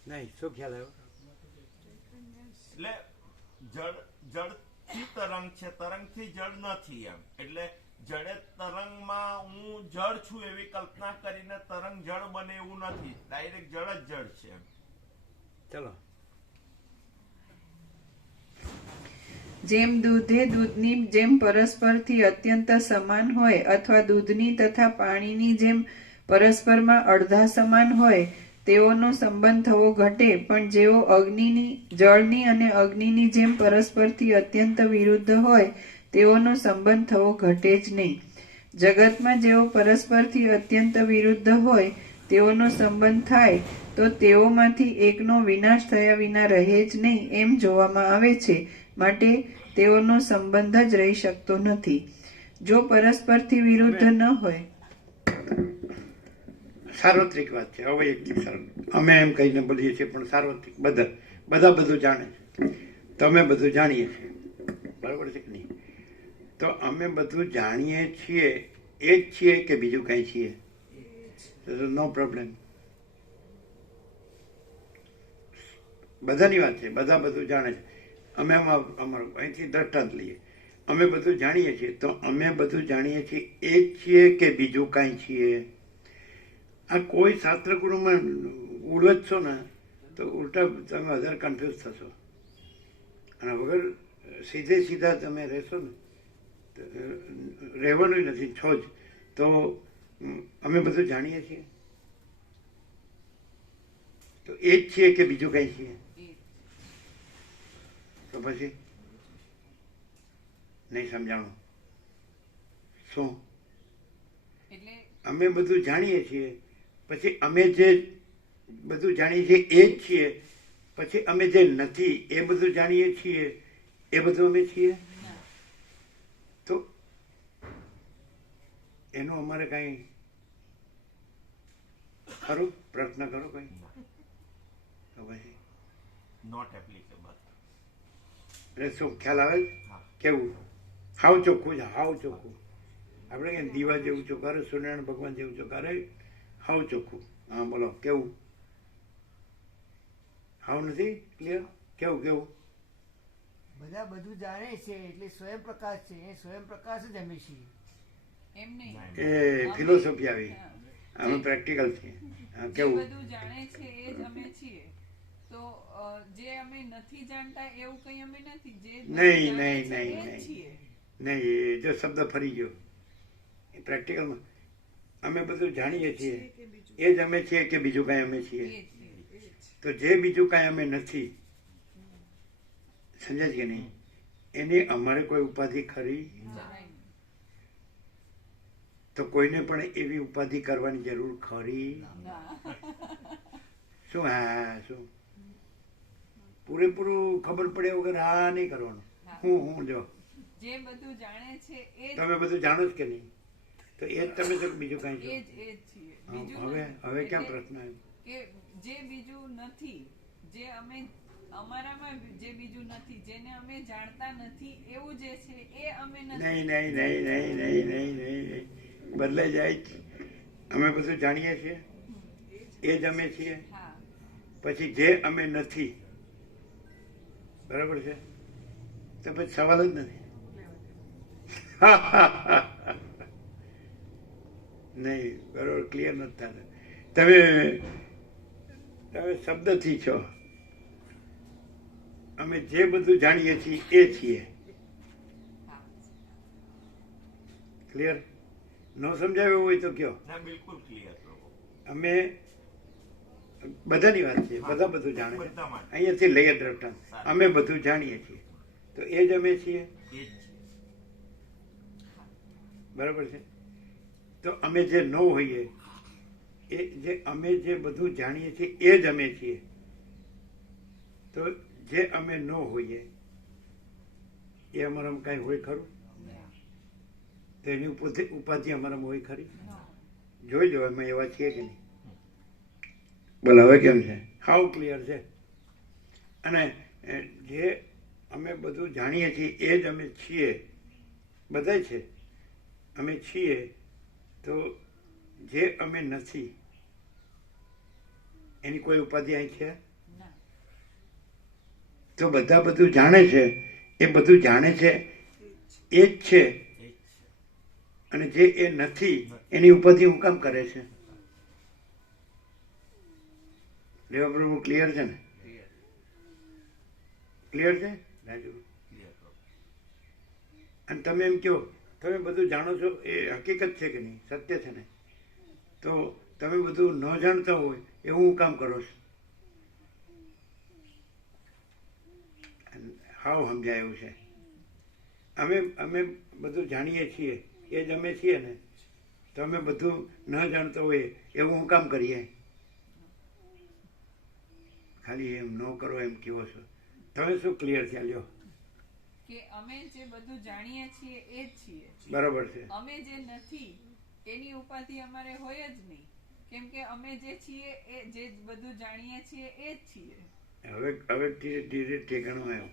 નહીં, શું ખ્યાલ આવ્યો? એટલે જડથી તરંગ છે, તરંગથી જડ નથી એમ. એટલે જડે તરંગમાં હું જળ છું એવી કલ્પના કરીને તરંગ જળ બને એવું નથી. ડાયરેક્ટ જળ જ જળ છે એમ. ચલો. જેમ દૂધે દૂધની જેમ પરસ્પરથી અત્યંત સમાન હોય અથવા દૂધની તથા પાણીની જેમ પરસ્પરમાં અડધા સમાન હોય તેઓનો સંબંધ થવો ઘટે, પણ જેઓ જળની અને અગ્નિની જેમ પરસ્પરથી અત્યંત વિરુદ્ધ હોય તેઓનો સંબંધ થવો ઘટે જ નહીં. જગતમાં જેઓ પરસ્પરથી અત્યંત વિરુદ્ધ હોય તેઓનો સંબંધ થાય તો તેઓમાંથી એકનો વિનાશ થયા વિના રહે જ નહીં એમ જોવામાં આવે છે. માટે તેઓનો સંબંધ જ રહી શકતો નથી. જો પરસ્પરથી વિરુદ્ધ ન હોય. સાર્વત્રિક વાત છે, અવૈયક્તિક સાર્વત્રિક. અમે એમ કહીને બોલીએ છીએ પણ સાર્વત્રિક બધા બધું જાણે છે. તમે બધું જાણીએ છીએ, બરાબર છે કે નહીં? તો અમે બધું જાણીએ છીએ એ જ છીએ કે બીજું કંઈ છીએ? નો પ્રોબ્લેમ. બધાની વાત છે, બધા બધું જાણે છે. અમે અમારું અહીંથી દ્રષ્ટાંત લઈએ. અમે બધું જાણીએ છીએ તો અમે બધું જાણીએ છીએ એ જ છીએ કે બીજું કાંઈ છીએ? આ કોઈ શાસ્ત્ર ગુરુમાં ઉલટશો ને તો ઉલટા તમે વધારે કન્ફ્યુઝ થશો. અને વગર સીધા તમે રહેશો ને રહેવાનું નથી, છો જ. તો અમે બધું જાણીએ છીએ તો એ જ છીએ કે બીજું કંઈ છીએ? તો પછી નહીં સમજાણું. શું? અમે બધું જાણીએ છીએ પછી અમે જે બધું જાણીએ છીએ એ જ છીએ, પછી અમે જે નથી એ બધું જાણીએ છીએ એ બધું અમે છીએ? તો એનું અમારે કઈ ખરું? પ્રશ્ન કરો કઈ? તો પછી નોટ એપ્લિકેબલ. એટલે શું ખ્યાલ આવે? કેવું? હાવ ચોખ્ખું છે, હાવ ચોખ્ખું. આપણે કે દીવા જેવું ચોખ્ખારે, સૂર્યનારાયણ ભગવાન જેવું ચોખ્ખારે, હાવ ચોખ્ખું. હા બોલો, કેવું? હાવ નથી ક્લિયર? કેવું? બધા બધું જાણે છે એટલે સ્વયં પ્રકાશ છે, એ સ્વયં પ્રકાશ જ અમે છીએ. એમ નહીં, એ ફિલોસોફી આવી. અમે પ્રેક્ટિકલ છીએ. કેવું? બધું જાણે છે એ જ અમે છીએ. તો જે અમે નથી જાણતા એવું કંઈ અમે નથી. જે નહીં, જો શબ્દ ફરી ગયો. પ્રેક્ટિકલમાં અમે બધું જાણીએ છીએ એ જ અમે છીએ કે બીજું કાંઈ અમે છીએ? તો જે બીજું કાંઈ અમે નથી, સમજાય કે નહીં? એની અમારે કોઈ ઉપાધિ ખરી? તો કોઈને પણ એવી ઉપાધિ કરવાની જરૂર ખરી? શું? હા, શું પૂરેપૂરું ખબર પડે વગર હા નહીં કરવાનું. હું જો જે બધું જાણે છે એ તમે બધું જાણો જ કે નહીં? તો એ જ તમે જો બીજું કાંઈ છો? હવે ક્યાં પ્રશ્ન આવ્યો? કે જે બીજું નથી, જે અમે અમારામાં જે બીજું નથી, જેને અમે જાણતા નથી એવું જે છે એ અમે નથી. નહીં, બદલાઈ જાય. અમે બધું જાણીએ છીએ એ જ અમે છીએ. પછી જે અમે નથી, બરાબર છે? તો પછી સવાલ જ નથી. નહીં, બરોબર, ક્લિયર નથી થતા. તમે શબ્દથી છો. અમે જે બધું જાણીએ છીએ એ છીએ. ક્લિયર? ન સમજાવ્યું હોય તો કયો. બિલકુલ ક્લિયર. અમે બધાની વાત છે, બધા બધું જાણે છે. અહીંયાથી લઈએ દ્રષ્ટાંત. અમે બધું જાણીએ છીએ તો એ જ અમે છીએ. બરાબર છે? તો અમે જે ન હોઈએ એ જે અમે જે બધું જાણીએ છીએ એ જ અમે છીએ. તો જે અમે ન હોઈએ એ અમારામાં કાંઈ હોય ખરું? તો એની ઉપાધિ અમારામાં હોય ખરી? જોઈ લો અમે એવા છીએ કે નહીં? બોલો હવે કેમ છે? હાવ ક્લિયર છે. અને જે અમે બધું જાણીએ છીએ એ જ અમે છીએ, બધાય છે અમે છીએ. તો જે અમે નથી એની કોઈ ઉપાધિ અહીં છે? તો બધા બધું જાણે છે, એ બધું જાણે છે એ જ છે. અને જે એ નથી એની ઉપાધિ હું કામ કરે છે? દેવા પ્રભુ ક્લિયર છે ને? ક્લિયર છે રાજુ? અને તમે એમ કહો તમે બધું જાણો છો એ હકીકત છે કે નહીં? સત્ય છે ને? તો તમે બધું ન જાણતા હોય એવું હું કામ કરો છો? હાવ સમજાયું છે. અમે બધું જાણીએ છીએ એ જ અમે છીએ ને? તો અમે બધું ન જાણતા હોઈએ એવું હું કામ કરીએ? ખાલી એમ ન કરો એમ કહો છો. તમે શું ક્લિયર થયા? લ્યો કે અમે જે બધું જાણીએ છીએ એ જ છીએ. બરાબર છે. અમે જે નથી એની ઉપાધિ અમારે હોય જ નહીં, કેમ કે અમે જે છીએ એ જે બધું જાણીએ છીએ એ જ છીએ. હવે ધીરે ધીરે ઠેકાણું આવ્યું.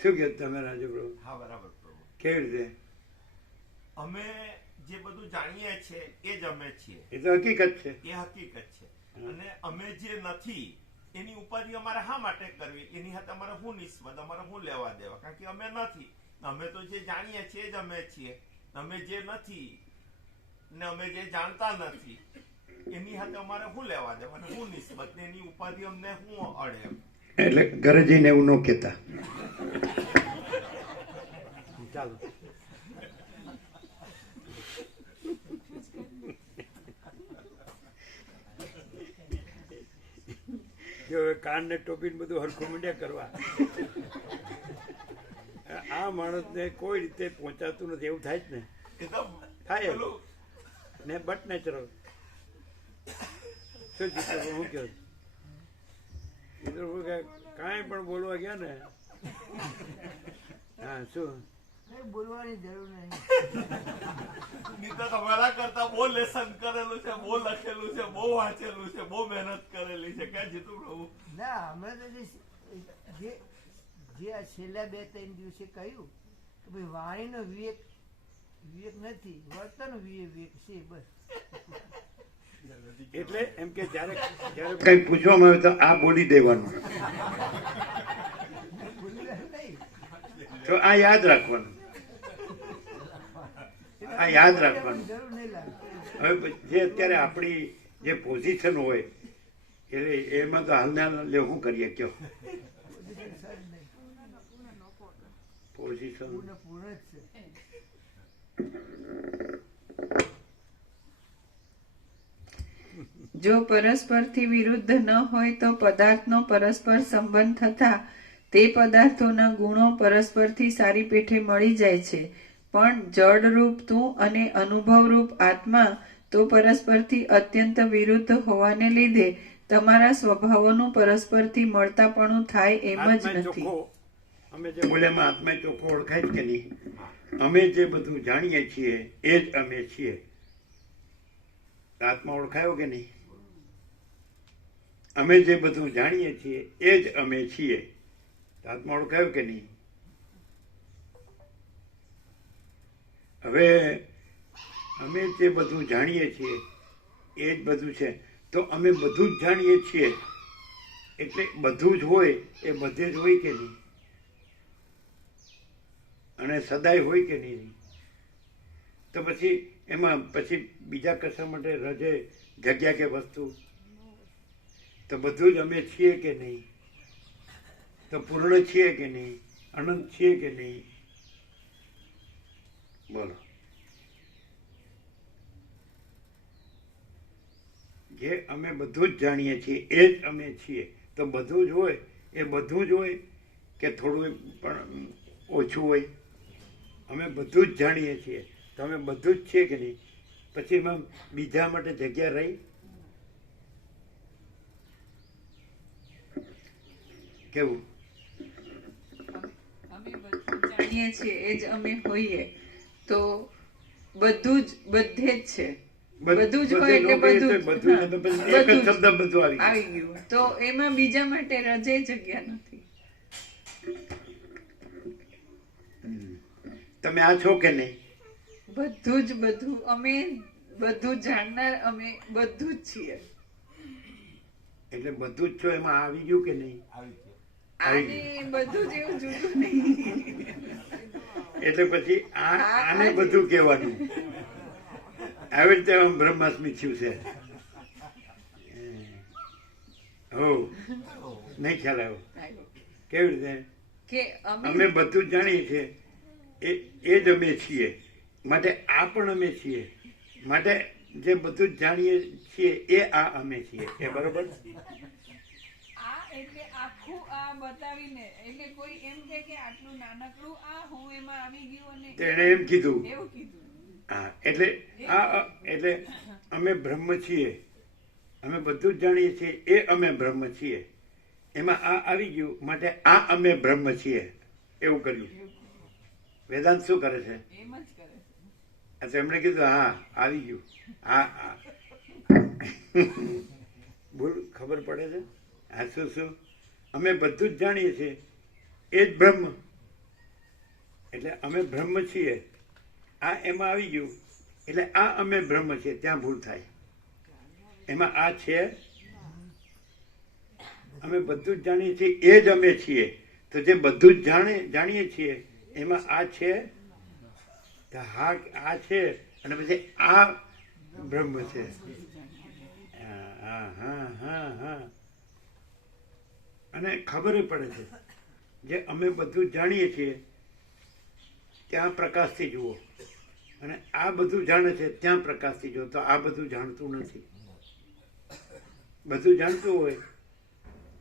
શું કહો તમે રાજુ પ્રભુ? હા બરાબર પ્રભુ. કેવી રીતે? અમે જે બધું જાણીએ છીએ એ જ અમે છીએ. એ તો હકીકત છે. એ હકીકત છે. અને અમે જે નથી એની ઉપાધિ અમારે શા માટે કરવી? એની સાથે અમારે શું નિસ્બત, અમારે શું લેવા દેવા? કારણ કે અમે નથી. અમે તો જે જાણીએ છીએ જ અમે છીએ. અમે જે નથી ને અમે જે જાણતા નથી એની સાથે અમારે શું લેવા દેવા, શું નિસ્બત, એની ઉપાધિ અમને શું અડે? એટલે ઘરે જઈને એવું ન કહેતા. ચાલો જો કાન ને ટોપી બધું હરખું મીડિયા કરવા. આ માણસને કોઈ રીતે પહોંચાતું નથી એવું થાય જ ને? થાય ને બટ નેચરલ. શું ચિત્ર હું કહું કાંઈ પણ બોલવા ગયા ને? હા શું બોલવાની જરૂર નહીં. તમારા કરતા બહુ લેસન કરેલું છે, બહુ લખેલું છે, બહુ વાંચેલું છે, બહુ મહેનત કરેલી છે. ક્યાં જીતું પ્રભુ? ના અમે તો જે આ છેલ્લા 2-3 દિવસે કહ્યું કે ભાઈ વાણીનો વિવેક નથી, વર્તન વિવેક છે બસ. એટલે એમ કે જયારે કઈ પૂછવામાં આવે તો આ બોલી દેવાનું, તો આ યાદ રાખવાનું, આ યાદ રાખવાનું. હવે જે અત્યારે આપણી જે પોઝિશન હોય એટલે એમાં તો હાલના શું કરીએ કયો? પોઝિશન જો પરસ્પરથી વિરુદ્ધ ન હોય તો પદાર્થનો પરસ્પર સંબંધ થતા તે પદાર્થોના ગુણો પરસ્પરથી સારી પેઠે મળી જાય છે. પણ જડરૂપ તું અને અનુભવરૂપ આત્મા તો પરસ્પરથી અત્યંત વિરુદ્ધ હોવાને લીધે તમારા સ્વભાવોનું પરસ્પરથી મળતાપણું થાય એમ જ નથી. અમે જે બોલ્યામાં આત્મા ચોખ્ખો ઓળખાય જ કે નહીં? અમે જે બધું જાણીએ છીએ એ જ અમે છીએ. આત્મા ઓળખાયો કે નહીં? અમે જે બધું જાણીએ છીએ એ જ અમે છીએ. આત્મા ઓળખાયો કે નહીં? હવે અમે જે બધું જાણીએ છીએ એ જ બધું છે. તો અમે બધું જ જાણીએ છીએ એટલે બધું જ હોય એ બધે જ હોય કે નહીં? અને સદાય હોય કે નહીં? તો પછી એમાં પછી બીજા કશા માટે રજે જગ્યા કે વસ્તુ? તો બધું જ અમે છીએ કે નહીં? તો પૂર્ણ છીએ કે નહીં? અનંત છીએ કે નહીં? બોલો. જે અમે બધું જ જાણીએ છીએ એ જ અમે છીએ. તો બધું જ હોય એ બધું જ હોય કે થોડું પણ ઓછું હોય? અમે બધું જ જાણીએ છીએ તો અમે બધું જ છીએ કે નહીં, પછી એમાં બીજા માટે જગ્યા રહી? કેવું? અમે બધું જાણીએ છીએ એ જ અમે હોઈએ તો બધું જ બધે જ છે. બધું જ હોય એટલે બધું જ. બધું જ તો પછી એક જ શબ્દ બધું આવી ગયું. આવી ગયું તો એમાં બીજા માટે રજે જગ્યા નથી. તમે આ છો કે નહીં? બધું જ બધું અમે બધું જાણનાર અમે બધું જ છીએ. એટલે બધું જ છો એમાં આવી ગયું કે નહીં? આને બધું જ એવું જુદું નહીં. એટલે પછી આને બધું કહેવાનું. આવી રીતે બ્રહ્માસ્મિ થયું છે. હો નહીં ખ્યાલ આવ્યો? કેવી રીતે? કે અમે બધું જ જાણીએ છીએ એ જ અમે છીએ, માટે આ પણ અમે છીએ, માટે જે બધું જ જાણીએ છીએ એ આ અમે છીએ. એ બરોબર? આ એટલે આખું આ બતાવીને એટલે કોઈ એમ કહે કે આટલું નાનકડું આ હું એમાં આવી ગયું અને તેણે એમ કીધું. એવું કીધું. હા, એટલે એટલે અમે બ્રહ્મ છીએ, અમે બધું જ જાણીએ છીએ એ અમે બ્રહ્મ છીએ, એમાં આ આવી ગયું માટે આ અમે બ્રહ્મ છીએ એવું કર્યું. વેદાંત શું કરે છે? એમ જ કરે છે. તો એમણે કીધું હા આવી ગયું. હા બોલ, ખબર પડે છે? હા, શું અમે બધું જ જાણીએ છીએ એ જ બ્રહ્મ, એટલે અમે બ્રહ્મ છીએ. આ એમાં આવી ગયું એટલે આ અમે બ્રહ્મ છીએ, ત્યાં ભૂલ થાય. એમાં આ છે અમે બધું જ જાણીએ છીએ એ જ અમે છીએ, તો જે બધું જ જાણીએ છીએ એમાં આ છે, તો હા આ છે અને પછી આ બ્રહ્મ છે. હા હા હા હા. અને ખબર પડે છે જે અમે બધું જ જાણીએ છીએ ત્યાં પ્રકાશથી જુઓ, અને આ બધું જાણે છે ત્યાં પ્રકાશથી જુઓ, તો આ બધું જાણતું નથી. બધું જાણતું હોય,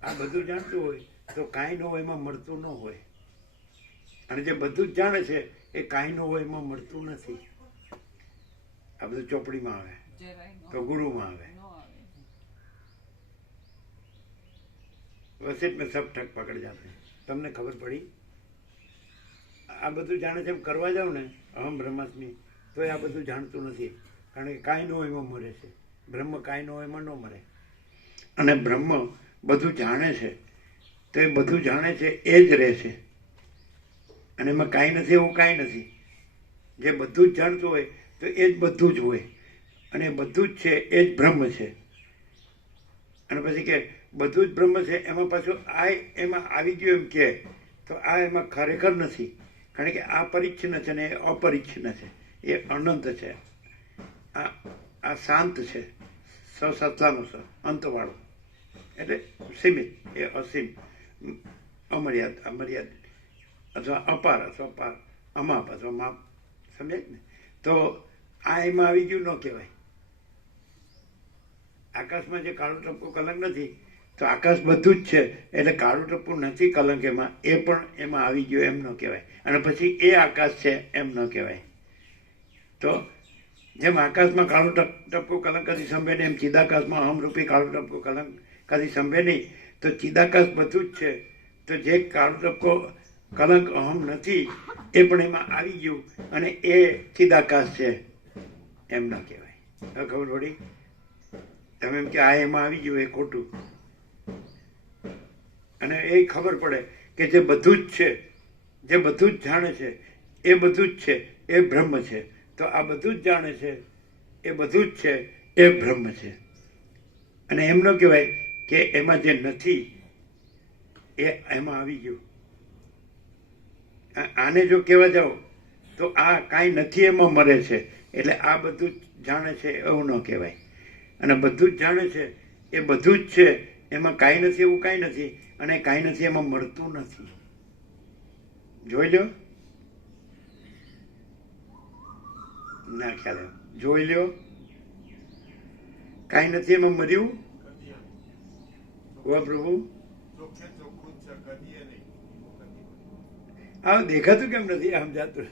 આ બધું જાણતું હોય તો કાંઈ ન હોય એમાં મળતું ન હોય, અને જે બધું જ જાણે છે એ કાંઈ ન હોય એમાં મળતું નથી. આ બધું ચોપડીમાં આવે તો ગુરુમાં આવે. વસિત મેં સબ ઠક પકડ જાતે. તમને ખબર પડી? આ બધું જાણે છે એમ કરવા જાવ ને અહમ બ્રહ્માસ્મિ, તો આ બધું જાણતું નથી, કારણ કે કાંઈ ન હોય એમાં મરે છે. બ્રહ્મ કાંઈ ન હોય એમાં ન મરે, અને બ્રહ્મ બધું જાણે છે તો એ બધું જાણે છે એ જ રહે છે, અને એમાં કાંઈ નથી એવું કાંઈ નથી. જે બધું જ જાણતું હોય તો એ જ બધું જ હોય, અને બધું જ છે એ જ બ્રહ્મ છે. અને પછી કે બધું જ બ્રહ્મ છે એમાં પાછું આ એમાં આવી ગયું એમ કે, તો આ એમાં ખરેખર નથી, કારણ કે આ પરિચ્છિન્ન છે ને એ અપરિચ્છિન્ન છે, એ અનંત છે. આ શાંત છે, સસલાનો સ અંતવાળો, એટલે સીમિત, એ અસીમ, અમર્યાદ, અમર્યાદ અથવા અપાર અથવા પાર, અમાપ અથવા માપ. સમજાય ને? તો આ એમાં આવી ગયું ન કહેવાય. આકાશમાં જે કાળું ટપકું કલંક નથી, તો આકાશ બધું જ છે, એટલે કાળું ટપકું નથી કલંક એમાં, એ પણ એમાં આવી ગયું એમ ન કહેવાય. અને પછી એ આકાશ છે એમ ન કહેવાય. તો જેમ આકાશમાં કાળું ટપકું કલંક કદી સંભે નહીં, એમ ચિદાકાશમાં અહમરૂપી કાળું ટપકું કલંક કદી સંભે નહીં. તો ચિદાકાશ બધું જ છે, તો જે કાળું ટપકો કલંક અહમ નથી એ પણ એમાં આવી ગયું, અને એ ચિદાકાશ છે એમ ન કહેવાય. હવે ખબર પડી? તમે એમ કે આ એમાં આવી ગયું એ ખોટું. અને એ ખબર પડે કે જે બધું જ છે, જે બધું જ જાણે છે એ બધું જ છે એ બ્રહ્મ છે. તો આ બધું જ જાણે છે એ બધું જ છે એ બ્રહ્મ છે. અને એમ ન કહેવાય કે એમાં જે નથી એ એમાં આવી ગયું. આને જો કહેવા જાઓ તો આ કાંઈ નથી એમાં મરે છે, એટલે આ બધું જ જાણે છે એવું ન કહેવાય. અને બધું જ જાણે છે એ બધું જ છે, એમાં કાંઈ નથી એવું કાંઈ નથી, અને કાંઈ નથી એમાં મળતું નથી. જોઈ લો. ના ખ્યાલ આવ્યો? જોઈ લો. કાંઈ નથી એમાં મર્યું. વાહ પ્રભુ, ચોખ્ખે ચોખ્ખું જ છે, કદીએ નહીં. આ દેખાતું કેમ નથી? આમ જાતું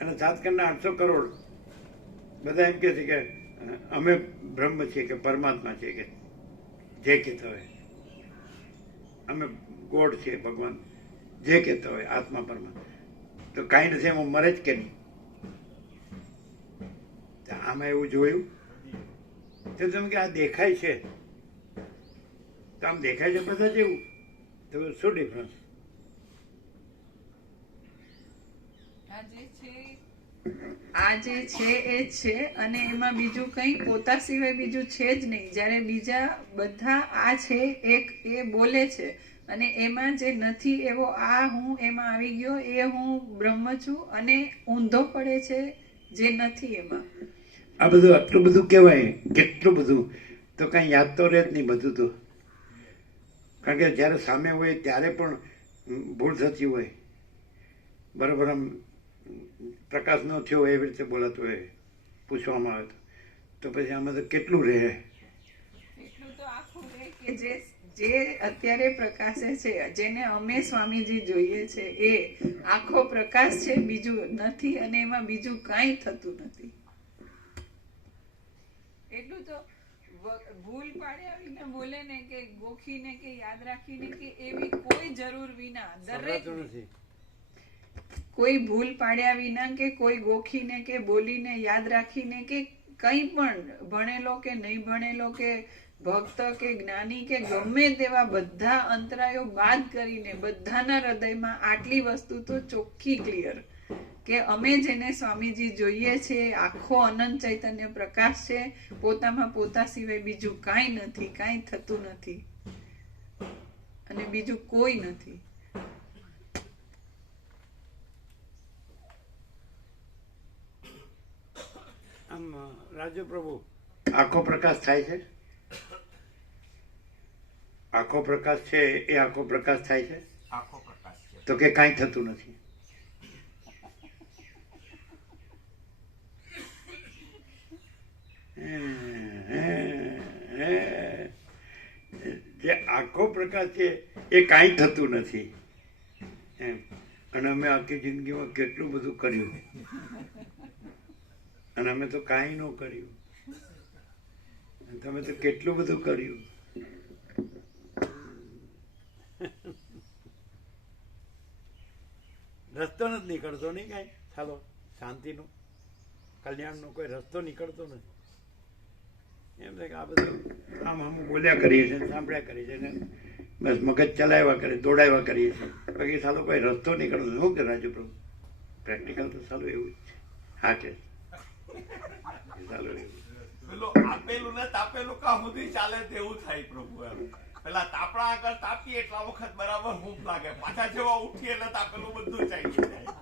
અને 7 કરોડ 800 કરોડ બધા એમ કે છે કે અમે બ્રહ્મ છીએ કે પરમાત્મા છીએ કે જે કહેતા હોય, અમે ગોડ છીએ, ભગવાન જે કહેતા હોય, આત્મા પરમાત્મા. તો કાંઈ નથી, એમાં મરે જ કે નહીં. આમાં એવું જોયું તો તમે કે આ દેખાય છે, તો આમ દેખાય છે બધા જેવું, તો શું ડિફરન્સ? આ જે છે એ જ છે, અને એમાં બીજું કંઈ પોતા સિવાય બીજું છે જ નહીં. જ્યારે બીજા બધા આ છે એક એ બોલે છે, અને એમાં જે નથી એવો આ હું એમાં આવી ગયો, એ હું બ્રહ્મ છું, અને ઊંધો પડે છે જે નથી એમાં. આ બધું આટલું બધું કહેવાય, કેટલું બધું, તો કાંઈ યાદ તો રહે જ નહીં બધું તો. કારણ કે જ્યારે સામે હોય ત્યારે પણ ભૂલ થતી હોય, બરાબર આમ પ્રકાશ ન થયો એવી રીતે બોલાતું હોય, પૂછવામાં આવે તો પછી આમાં તો કેટલું રહે. એટલું તો આખું રહે કે જે અત્યારે પ્રકાશે છે, જેને અમે સ્વામીજી જોઈએ છે, એ આખો પ્રકાશ છે, બીજું નથી, અને એમાં બીજું કાંઈ થતું નથી. એટલું તો ભૂલ પાડ્યા વિના બોલે ને કે ગોખીને કે યાદ રાખીને કે એવી કોઈ જરૂર વિના, દરેક કોઈ ભૂલ પાડ્યા વિના કે કોઈ ગોખીને કે બોલીને યાદ રાખીને કે કંઈ પણ, ભણેલો કે નહીં ભણેલો કે ભક્ત કે જ્ઞાની કે ગમે તેવા બધા અંતરાયો બાદ કરીને બધાના હૃદયમાં આટલી વસ્તુ તો ચોખ્ખી ક્લિયર કે અમે જેને સ્વામીજી જોઈએ છે આખો અનંત ચૈતન્ય પ્રકાશ છે, પોતામાં પોતા સિવાય બીજું કાંઈ નથી, કાંઈ થતું નથી, અને બીજું કોઈ નથી. આમ રાજુ પ્રભુ, આખો પ્રકાશ થાય છે, આખો પ્રકાશ છે એ આખો પ્રકાશ થાય છે, આખો પ્રકાશ છે તો કે કાંઈ થતું નથી. જે આખો પ્રકાશ છે એ કાંઈ થતું નથી એમ. અને અમે આખી જિંદગીમાં કેટલું બધું કર્યું, અને અમે તો કાંઈ ન કર્યું, તમે તો કેટલું બધું કર્યું. રસ્તો નથી નીકળતો નહીં કાંઈ, ચાલો શાંતિનો કલ્યાણનો કોઈ રસ્તો નીકળતો નથી. એમ છે કે આ બધું આમ આમ બોલ્યા કરીએ છીએ, સાંભળ્યા કરીએ છીએ ને બસ મગજ ચલાવ્યા કરીએ, દોડાવ્યા કરીએ છીએ, બાકી ચાલો કોઈ રસ્તો નીકળતો. શું કે રાજુ પ્રભુ, પ્રેક્ટિકલ તો ચાલો એવું જ છે. હા કે ચાલો એવું પેલો આપેલું ને તાપેલું કા સુધી ચાલે તેવું થાય પ્રભુ. એમ પેલા તાપણા આગળ તાપીએ એટલા વખત બરાબર હૂંફ લાગે, પાછા જેવા ઉઠીએ એટલે તાપેલું બધું ચાલી જાય.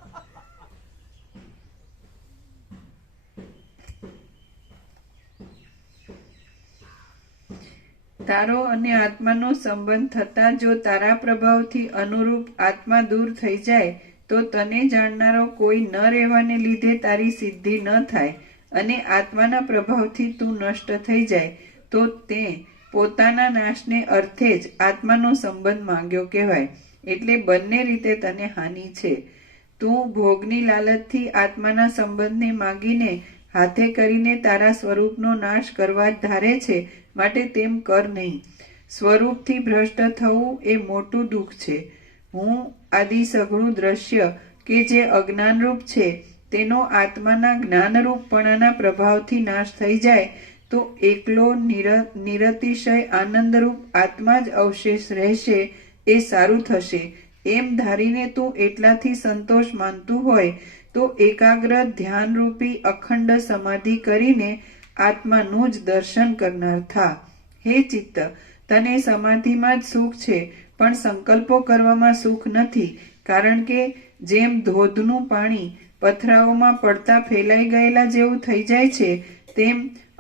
તારો અને આત્માનો સંબંધ થતા જો તારા પ્રભાવથી અનુરૂપ આત્મા દૂર થઈ જાય તો તને જાણનારો કોઈ ન રહેવાને લીધે તારી સિદ્ધિ ન થાય, અને આત્માના પ્રભાવથી તું નષ્ટ થઈ જાય તો તે પોતાના નાશને અર્થે જ આત્માનો સંબંધ માંગ્યો કહેવાય. એટલે બંને રીતે તને હાનિ છે. તું ભોગની લાલચથી આત્માના સંબંધને માંગીને હાથે કરીને તારા સ્વરૂપનો નાશ કરવા જ ધારે છે, માટે તેમ કર નહીં. સ્વરૂપથી ભ્રષ્ટ થવું એ મોટું દુઃખ છે. હું આદિ સઘળું દ્રશ્ય કે જે અજ્ઞાનરૂપ છે તેનો આત્માના જ્ઞાનરૂપપણાના પ્રભાવથી નાશ થઈ જાય તો એકલો નિરતિશય આનંદરૂપ આત્મા જ અવશેષ રહેશે, એ સારું થશે. એમ ધારીને તું એટલાથી સંતોષ માનતું હોય તો એકાગ્ર ધ્યાનરૂપી અખંડ સમાધિ કરીને આત્માનું જ દર્શન કરનાર થા. હે ચિત્ત, તને સમાધિમાં જ સુખ છે, પણ સંકલ્પો કરવામાં સુખ નથી. કારણ કે જેમ ધોધનું પાણી પથરાઓમાં પડતા ફેલાઈ ગયેલા જેવું થઈ જાય છે, તેમ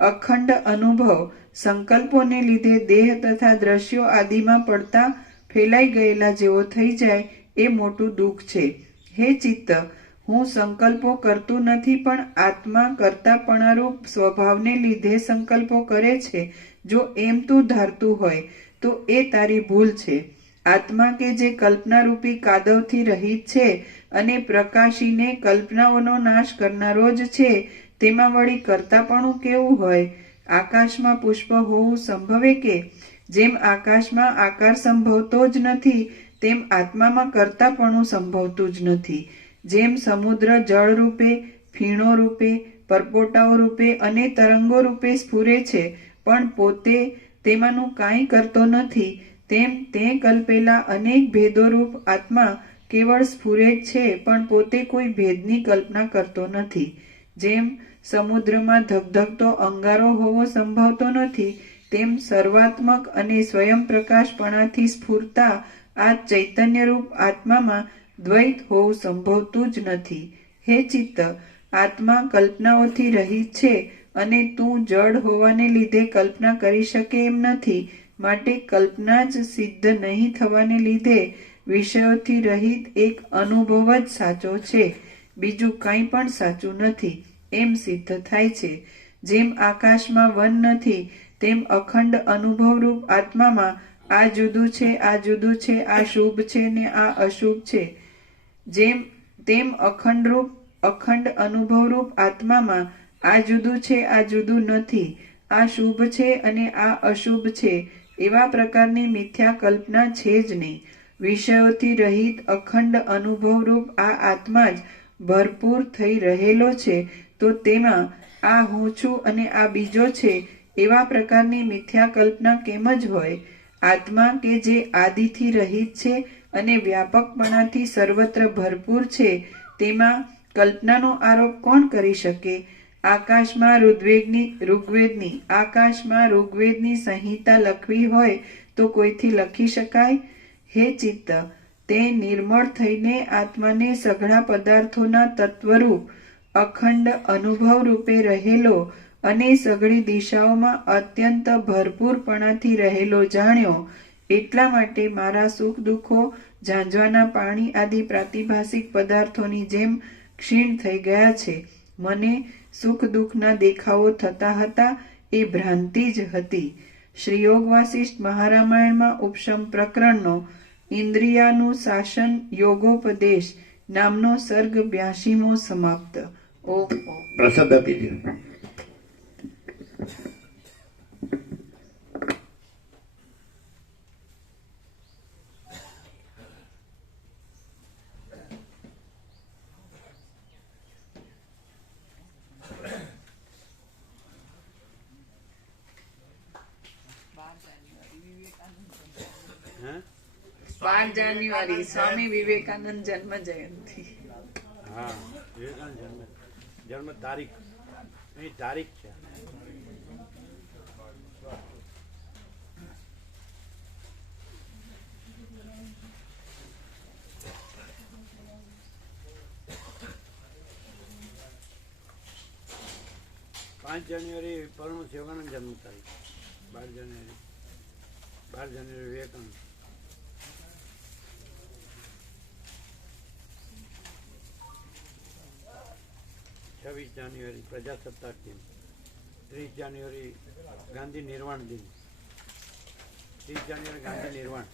અખંડ અનુભવ સંકલ્પોને લીધે દેહ તથા દ્રશ્યો આદિમાં પડતા ફેલાઈ ગયેલા જેવો થઈ જાય, એ મોટું દુઃખ છે. હે ચિત્ત, હું સંકલ્પો કરતું નથી, પણ આત્મા કરતાપણારૂપ સ્વભાવને લીધે સંકલ્પો કરે છે. જો એમ તું ધારતું હોય તો એ તારી ભૂલ છે. આત્મા કે જે કલ્પનારૂપી કાદવથી રહિત છે અને પ્રકાશીને કલ્પનાઓનો નાશ કરનારો જ છે, તેમાં વળી કર્તાપણું કેવું હોય? આકાશમાં પુષ્પ હોવું સંભવે કે? જેમ આકાશમાં આકાર સંભવતો જ નથી, તેમ આત્મામાં કર્તાપણું સંભવતું જ નથી. જેમ સમુદ્ર જળ રૂપે, ફીણો રૂપે, પરપોટાઓ રૂપે અને તરંગો રૂપે સ્ફુરે છે, પણ પોતે તેમાંનું કાંઈ કરતો નથી, તેમ તે કલ્પેલા અનેક ભેદોરૂપ આત્મા કેવળ સ્ફુરે જ છે, પણ પોતે કોઈ ભેદની કલ્પના કરતો નથી. જેમ સમુદ્રમાં ધગધગતો અંગારો હોવો સંભવતો નથી, તેમ સર્વાત્મક અને સ્વયં પ્રકાશપણાથી સ્ફુરતા આ ચૈતન્યરૂપ આત્મામાં દ્વૈત હોવું સંભવતું જ નથી. હે ચિત્ત, આત્મા કલ્પનાઓથી રહિત છે અને તું જડ હોવાને લીધે કલ્પના કરી શકે એમ નથી, માટે કલ્પના જ સિદ્ધ નહીં થવાને લીધે વિષયોથી રહિત એક અનુભવ જ સાચો છે, બીજું કંઈ પણ સાચું નથી એમ સિદ્ધ થાય છે. જેમ આકાશમાં વન નથી, તેમ અખંડ અનુભવરૂપ આત્મામાં આ જુદું છે, આ જુદું છે, આ શુભ છે ને આ અશુભ છે, તેમ અખંડ અનુભવરૂપ આત્મામાં આ જુદું છે, આ જુદું નથી, આ શુભ છે અને આ અશુભ છે, એવા પ્રકારની મિથ્યા કલ્પના છે જ નહીં. વિષયોથી રહિત અખંડ અનુભવરૂપ આ આત્મા જ ભરપૂર થઈ રહેલો છે, તો તેમાં આ હું છું અને આ બીજો છે એવા પ્રકારની મિથ્યા કલ્પના કેમ જ હોય? આત્મા કે જે આદિથી રહિત છે અને વ્યાપકપણાથી સર્વત્ર ભરપૂર છે, તેમાં કલ્પનાનો આરોપ કોણ કરી શકે? આકાશમાં ઋગ્વેદની સંહિતા લખવી હોય તો કોઈથી લખી શકાય? હે ચિત્ત, તે નિર્મળ થઈને આત્માને સઘળા પદાર્થોના તત્વરૂપ અખંડ અનુભવ રૂપે રહેલો અને સઘળી દિશાઓમાં અત્યંત ભરપૂરપણાથી રહેલો જાણ્યો. એટલા માટે મારા સુખ દુઃખો ઝાંઝવાના પાણી આદિ પ્રાતિભાસિક પદાર્થોની જેમ ક્ષીણ થઈ ગયા છે. મને સુખ દુઃખના દેખાવો થતા હતા એ ભ્રાંતિ જ હતી. શ્રી યોગ વાસિષ્ઠ મહારામાયણમાં ઉપશમ પ્રકરણનો ઇન્દ્રિયાનુશાસન યોગોપદેશ નામનો સર્ગ 82મો સમાપ્ત. ઓમ પ્રસાદ આપી દે. હા, 12 જાન્યુઆરી સ્વામી વિવેકાનંદ જન્મ જયંતિ. હા, વિવેકાનંદ જન્મ તારીખ, એની તારીખ છે. જાન્યુઆરી પરમ શિવાનંદ જન્મ તારીખ, 12 જાન્યુઆરી વિવેકાનંદ. 26 જાન્યુઆરી પ્રજાસત્તાક દિન, 30 જાન્યુઆરી ગાંધી નિર્વાણ દિન, 30 જાન્યુઆરી ગાંધી નિર્વાણ.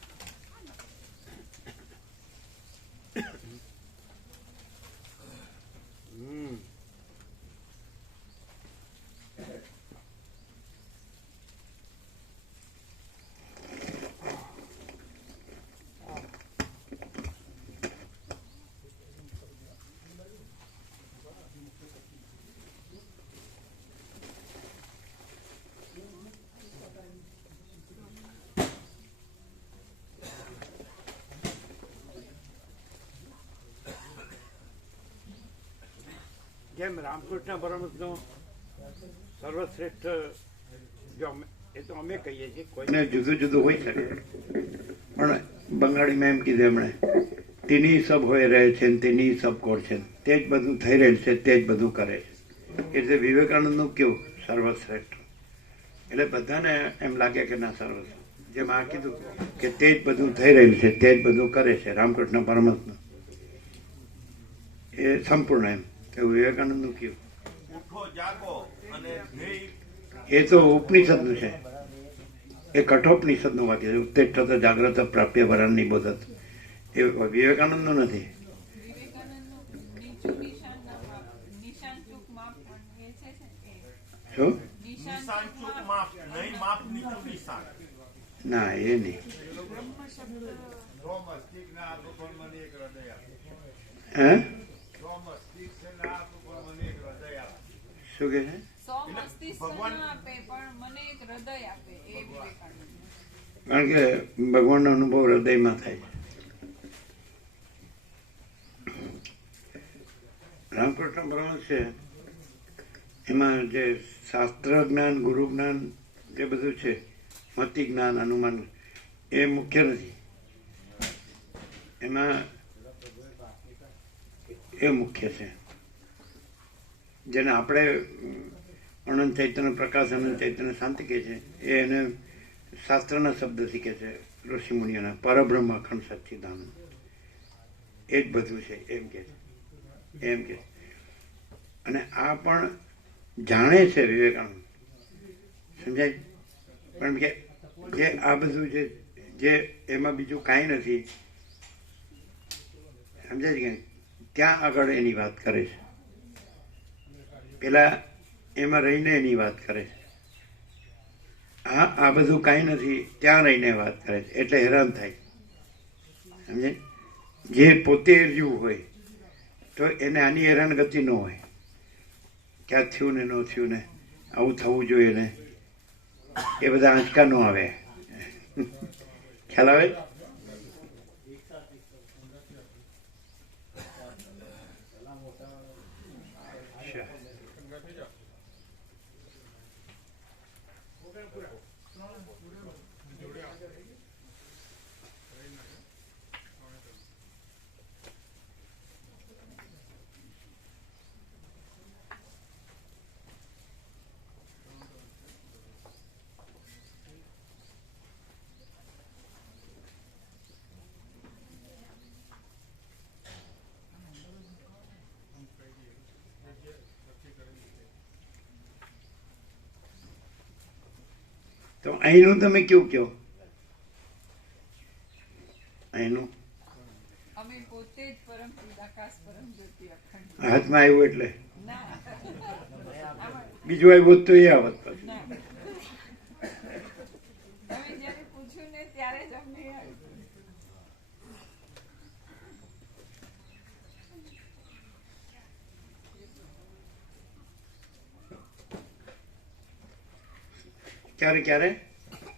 જેમ રામકૃષ્ણ પરમહંસનો સર્વશ્રેષ્ઠ, જો એ તો અમે કહીએ છીએ, કોઈને જુદું જુદું હોઈ શકે, પણ બંગાળીમાં એમ કીધું એમણે, તેની સબ હોય રહે છે તેની સબ કોર છે, તે જ બધું થઈ રહેલ છે, તે જ બધું કરે છે. એટલે વિવેકાનંદનું કેવું સર્વશ્રેષ્ઠ, એટલે બધાને એમ લાગે કે ના સર્વશ્રેષ્ઠ. જેમ આ કીધું કે તે જ બધું થઈ રહેલું છે, તે જ બધું કરે છે, રામકૃષ્ણ પરમહંસનું એ સંપૂર્ણ એમ. વિવેકાનંદ નું કેવું, એ તો ઉપનિષદ નું છે. એ કઠોપનિષદનું વાક્ય છે. ઉત્તિષ્ઠત જાગ્રત પ્રાપ્ય વરાન નિબોધત. એ વિવેકાનંદનું નથી. વિવેકાનંદનું નીચું નિશાન ના માપ, નિશાન ચૂક માપ પણ એ છે ને એ. શું? નિશાન નિશાન ચૂક ચૂક માપ. માપ નહીં, માપ નીચું નિશાન. ના, એ નહીં. સો મસ્તિષ્ક ના આપો પણ મને એક હૃદય આપો. હે? સો મસ્તિષ્ક ના આપો પણ મને એક હૃદય આપો. શું કે છે? સો મસ્તિષ્ક ભગવાન- ના આપે પણ મને એક હૃદય આપે, એ વિવેકાનંદ. કારણ કે ભગવાનનો અનુભવ હૃદયમાં થાય છે. રામકૃષ્ણ પરમહંસ છે એમાં જે શાસ્ત્ર જ્ઞાન, ગુરુ જ્ઞાન, જે બધું છે, મતિ જ્ઞાન, અનુમાન, એ મુખ્ય નથી. એમાં એ મુખ્ય છે જેને આપણે અનંત ચૈતન્ય પ્રકાશ, અનંત ચૈતન્ય શાંતિ કહે છે. એ એને શાસ્ત્રના શબ્દથી કહે છે ઋષિમુનિઓના, પરબ્રહ્મ અખંડ સચ્ચિદાનંદ. એ જ બધું છે એમ કે છે. એમ કે અને આ પણ જાણે છે વિવેકાનંદ, સમજાય? પણ કે જે આ બધું જે એમાં બીજું કાંઈ નથી, સમજાય છે કે ત્યાં આગળ એની વાત કરે છે. પેલા એમાં રહીને એની વાત કરે છે. આ બધું કાંઈ નથી, ત્યાં રહીને વાત કરે છે, એટલે હેરાન થાય. સમજે? જે પોતે રહ્યું હોય તો એને આની હેરાનગતિ ન હોય. ક્યાં થયું ને ન થયું ને, આવું થવું જોઈએ ને, એ બધા આંચકા ન આવે. ખ્યાલ આવે? તો અહીંનું તમે કેવું કહો? અહીંનું અમે પોતે જ પરમ ચિદાકાશ, પરમ જ્યોતિ, અખંડ. હાથમાં આવ્યું એટલે ના બીજું આવ્યું હોત તો એ આવત પાછું. ના, તમે જ્યારે પૂછ્યું ને ત્યારે જ અમને આવ્યું. ક્યારે ક્યારે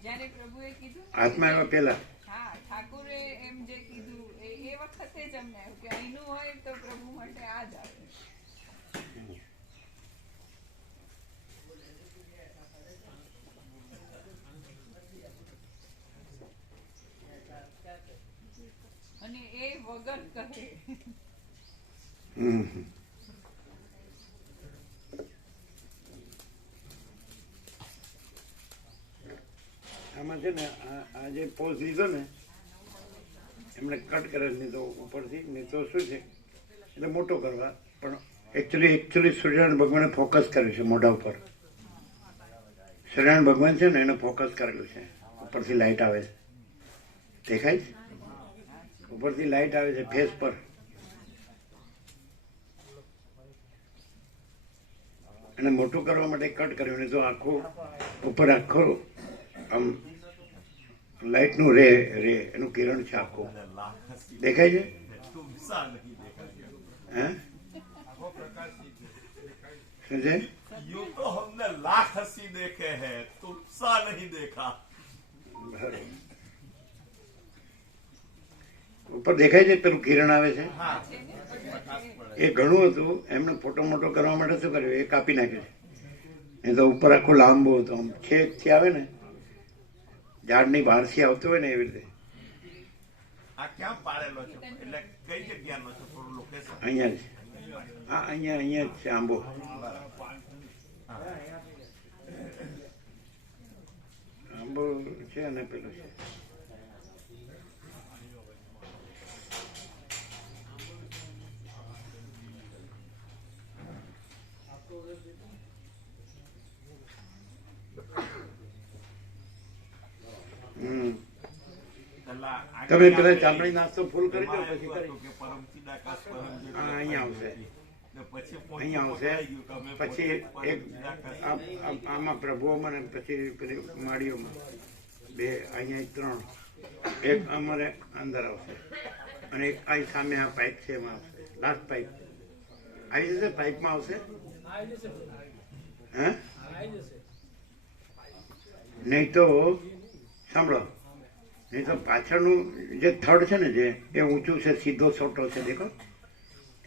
જ્યારે પ્રભુએ કીધું ને, હાથમાં આવ્યા પેલા? હા, ઠાકુરે એમ જે કીધું એ વખતે જ અમને આવ્યું કે અહીંનું હોય તો પ્રભુ માટે આ જ આવે. અને એ વગર કહે. હમ. આમાં છે ને આ જે પોઝ લીધો ને એમણે કટ કરે લીધો ઉપરથી, નહીં તો શું છે એટલે મોટો કરવા, પણ એકચ્યુઅલી સૂર્યનારાયણ ભગવાને ફોકસ કર્યું છે મોઢા ઉપર. સૂર્યનારાયણ ભગવાન છે ને એને ફોકસ કરેલું છે. ઉપરથી લાઇટ આવે છે, દેખાય છે? ઉપરથી લાઇટ આવે છે ફેસ પર. અને મોટું કરવા માટે કટ કર્યું, ને તો આખું ઉપર આખું આમ લાઇટનું રે એનું કિરણ છે આખું, દેખાય છે? તુમસા નહીં દેખાય. હે આખો પ્રકાશ શું છે? यूं तो हमने लाख हंसी देखे हैं, तुमसा नहीं देखा. બરાબર. ઉપર દેખાય છે પેલું કિરણ આવે છે હા, એ ઘણું હતું. એમને ફોટો મોટો કરવા માટે શું કર્યું, એ કાપી નાખ્યું છે. એ તો ઉપર આખું લાંબુ હતું, આમ છેકથી આવે ને, ઝાડની બહારથી આવતો હોય ને એવી રીતે. આ ક્યાં પાડેલો છે? એટલે કઈ જગ્યાનો છે? થોડું લોકેશન. અહીંયા જ. હા, અહીંયા જ છે આંબો. આંબો છે અને પેલું છે. તમે પેલા ચામડી નાસ્તો ફૂલ કરી દો પછી એમાં કરી. એવું હતું કે પરમ ચિદાકાશ પરમ જ્યોતિ હા, અહીંયા આવશે. ને પછી અહીંયા આવશે. પહોંચી ગયું કે અમે પછી પોતે એક પરમ ચિદાકાશ આમાં પ્રભુઓમાં ને પછી પેલી માળીઓમાં બે, અહીંયા 3, એક અમારે અંદર આવશે અને એક આ સામે આ પાઇપ છે એમાં આવશે. લાસ્ટ પાઇપ આવી જશે, પાઇપમાં આવશે. હે નહીં તો સાંભળો, નહીં તો પાછળનું જે થડ છે ને જે એ ઊંચું છે, સીધો સોટો છે, દેખો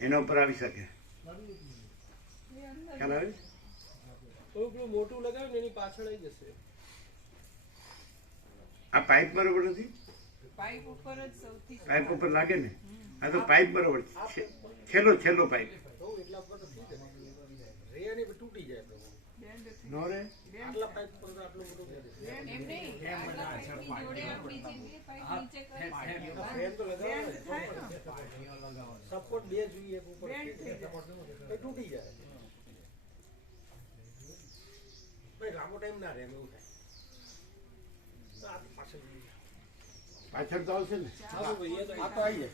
એના ઉપર આવી શકે. ખ્યાલ આવે? થોડું મોટું લગાવ્યું ને એની પાછળ આવી જશે. આ પાઇપ બરોબર નથી, પાઇપ ઉપર જ સૌથી પાઇપ ઉપર લાગે ને. આ તો પાઇપ બરોબર છે, છેલ્લો પાઇપ એટલા પર તો થઈ જાય રે અને તૂટી જાય પ્રભુ. નો રે. આટલા પાઇપ પર તો આટલું મોટું એમ નહીં, આટલા પાઇપની જોડે આપણી જે બે પાઇપ નીચે કરી ફ્રેમ તો લગાવવાનો સપોર્ટ બે જોઈએ ઉપર એ તૂટી જાય. ભાઈ લાંબો ટાઈમ ના રહે એમ એવું થાય. તો આ પાછળ જોઈએ. પાછળ તો આવશે ને. હા ભાઈ, એ તો આ તો આવી જાય.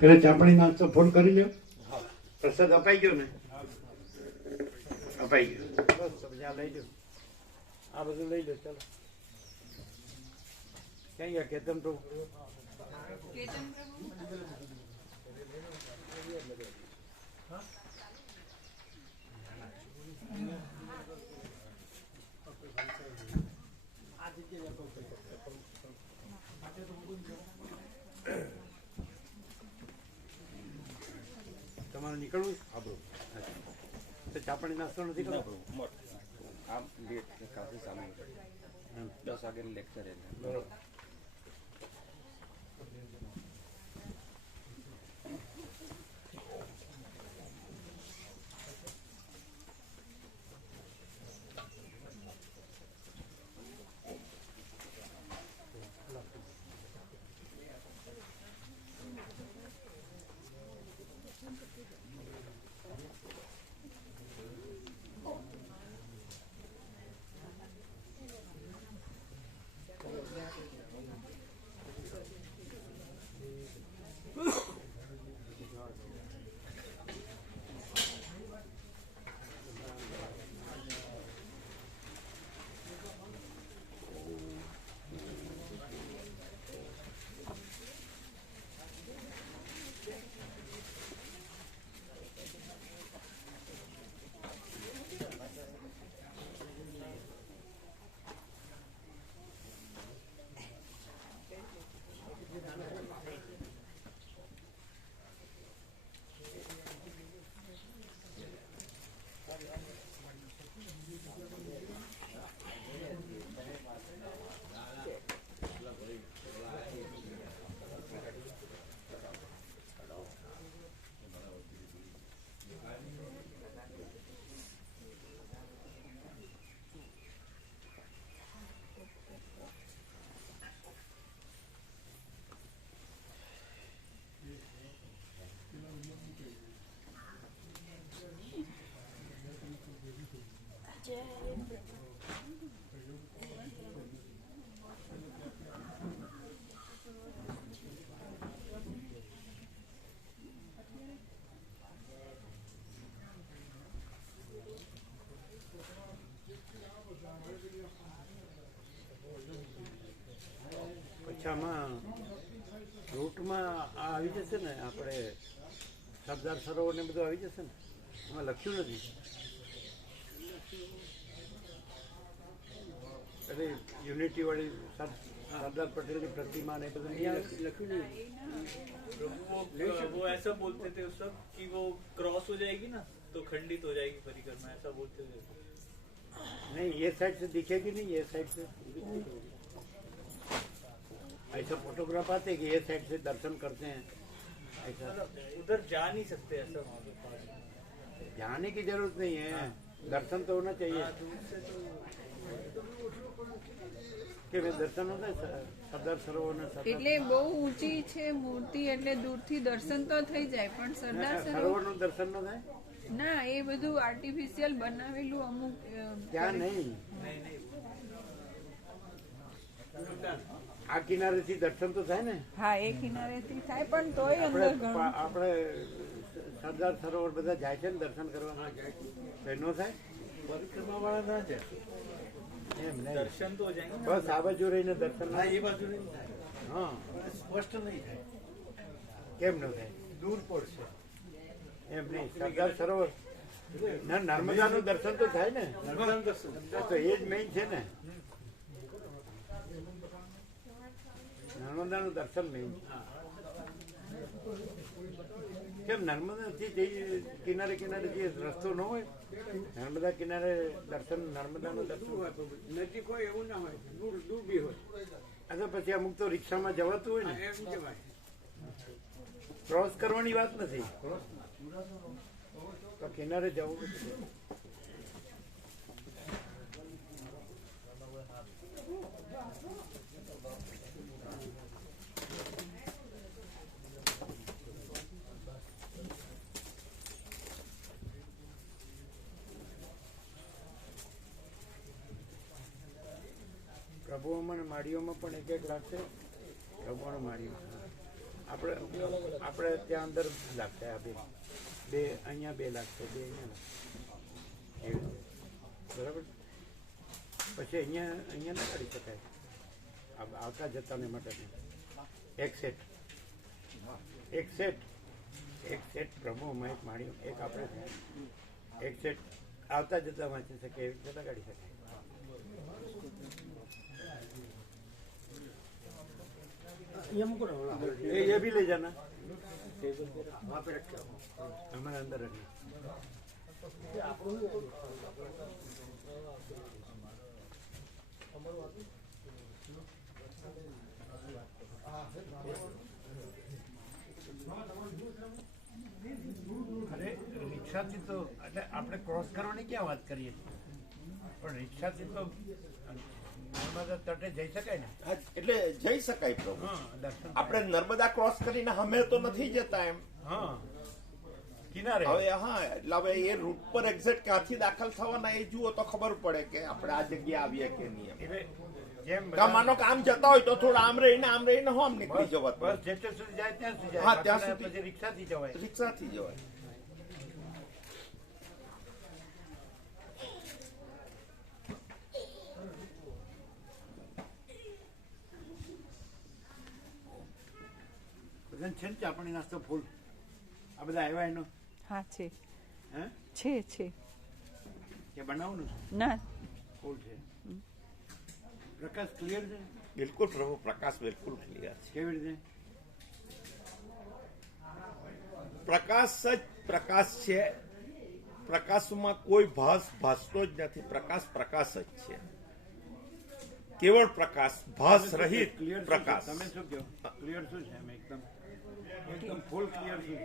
પેલા ચાપણી નાસ્તો ફોન કરી લ્યો. પ્રસાદ અપાઈ ગયો ને? અપાઈ ગયો. બસ તમે આ લઈ લો, આ બધું લઈ લો. ચાલો ક્યાં ગયા કેતન પ્રભુ? કેતન પ્રભુ તમારે નીકળવું છે? તો ચાપણી નાસ્તો નથી કરવો? આમ લેટ કાફી સામે 10 વાગે લેક્ચર બરોબર. પછી આમાં રૂટમાં આ આવી જશે ને, આપણે સરદાર સરોવર ને બધું આવી જશે ને. એમાં લખ્યું નથી એટલે યુનિટી વાળી सरदार पटेल की प्रतिमा ने बदल लखनऊ वो ऐसा बोलते थे उस वक्त कि वो क्रॉस हो जाएगी ना तो खंडित हो जाएगी परिक्रमा, ऐसा बोलते थे। नहीं ये साइड से दिखेगी नहीं, ये साइड से ऐसा फोटोग्राफ आते कि ये साइड से दर्शन करते हैं, ऐसा उधर जा नहीं सकते ऐसा वहाँ पे पास। जाने की जरूरत नहीं है, दर्शन तो होना चाहिए। કે દર્શન થાય સરદાર સરોવર ને એટલે બહુ ઊંચી છે મૂર્તિ એટલે દૂરથી દર્શન તો થઈ જાય પણ સરદાર સરોવર નું દર્શન ન થાય ના, એ બધું આર્ટિફિશિયલ બનાવેલું અમુક ત્યાં નહીં આ કિનારેથી દર્શન તો થાય ને. હા એ કિનારેથી થાય પણ તોય અંદર ઘણું આપણે સરદાર સરોવર બધા જાય છે ને દર્શન કરવા જાય છે ન થાય પરિક્રમા વાળા ના જાય એમ નહીં. દર્શન તો જાય ને. બસ આ બાજુ રહીને દર્શન હા એ બાજુ નહીં થાય હા સ્પષ્ટ નહીં થાય કેમ ન થાય દૂર પડશે એમ નહીં સરદાર સરોવર ના નર્મદાનું દર્શન તો થાય ને. નર્મદાનું દર્શન તો એ જ મેઇન છે ને નર્મદાનું દર્શન મેઇન. કેમ નર્મદાથી જઈ કિનારે કિનારે જે રસ્તો ન હોય નર્મદા કિનારે દર્શન નર્મદાનું દર્શન નજીક હોય એવું ના હોય દૂર દૂર બી હોય અથવા પછી અમુક તો રિક્ષામાં જવાતું હોય ને એમ જવાય ક્રોસ કરવાની વાત નથી તો કિનારે જવું પ્રભુઓમાં અને માળીઓમાં પણ એક એક લાગશે. પ્રભુઓને માળીઓ આપણે ત્યાં અંદર લાગશે. આ બે અહીંયા બે લાગશે બે અહીંયા લાગશે એવી રીતે. બરાબર પછી અહીંયા ના કાઢી શકાય આવતા જતાને માટે એક સેટ પ્રભુઓમાં એક માળીઓ એક આપણે એક સેટ આવતા જતા વાંચી શકે એવી રીતે કાઢી શકાય. ये हमको ये भी ले जाना वहाँ पे रखे हमारे अंदर रखना. અરે રિક્ષાથી તો એટલે આપણે ક્રોસ કરવાની ક્યાં વાત કરીએ પણ રિક્ષાથી તો નર્મદા તટે જઈ શકાય ને. એટલે જઈ શકાય પ્રભુ. હા દર્શન આપણે નર્મદા ક્રોસ કરીને અમે તો નથી જતા એમ. હા કિનારે હવે હા એટલે હવે એ રૂટ પર એક્ઝેક્ટ ક્યાંથી દાખલ થવાના એ જુઓ તો ખબર પડે કે આપણે આ જગ્યાએ આવીએ કે નહીં એમ. એટલે જેમ માનો કે આમ જતા હોય તો થોડા આમ રહીને હો આમ નીકળી જવા. બસ જેટલે સુધી જાય ત્યાં સુધી જાય. હા, ત્યાં બાકીના સુધી. પછી રિક્ષાથી જવાય. રિક્ષાથી જવાય. બધાને છે ને ચા પાણી નાસ્તો ફૂલ આ બધા આવ્યા એનો હા છે હે છે કે બનાવવાનું ના ફૂલ છે. પ્રકાશ ક્લિયર છે બિલકુલ પ્રભુ પ્રકાશ બિલકુલ ક્લિયર છે. કેવી રીતે પ્રકાશ જ પ્રકાશ છે. પ્રકાશમાં કોઈ ભાસતો જ નથી. પ્રકાશ જ છે. કેવળ પ્રકાશ ભાસ રહિત ક્લિયર પ્રકાશ. તમે શું કહો ક્લિયર શું છે એમ એકદમ ફૂલ ક્લિયર છે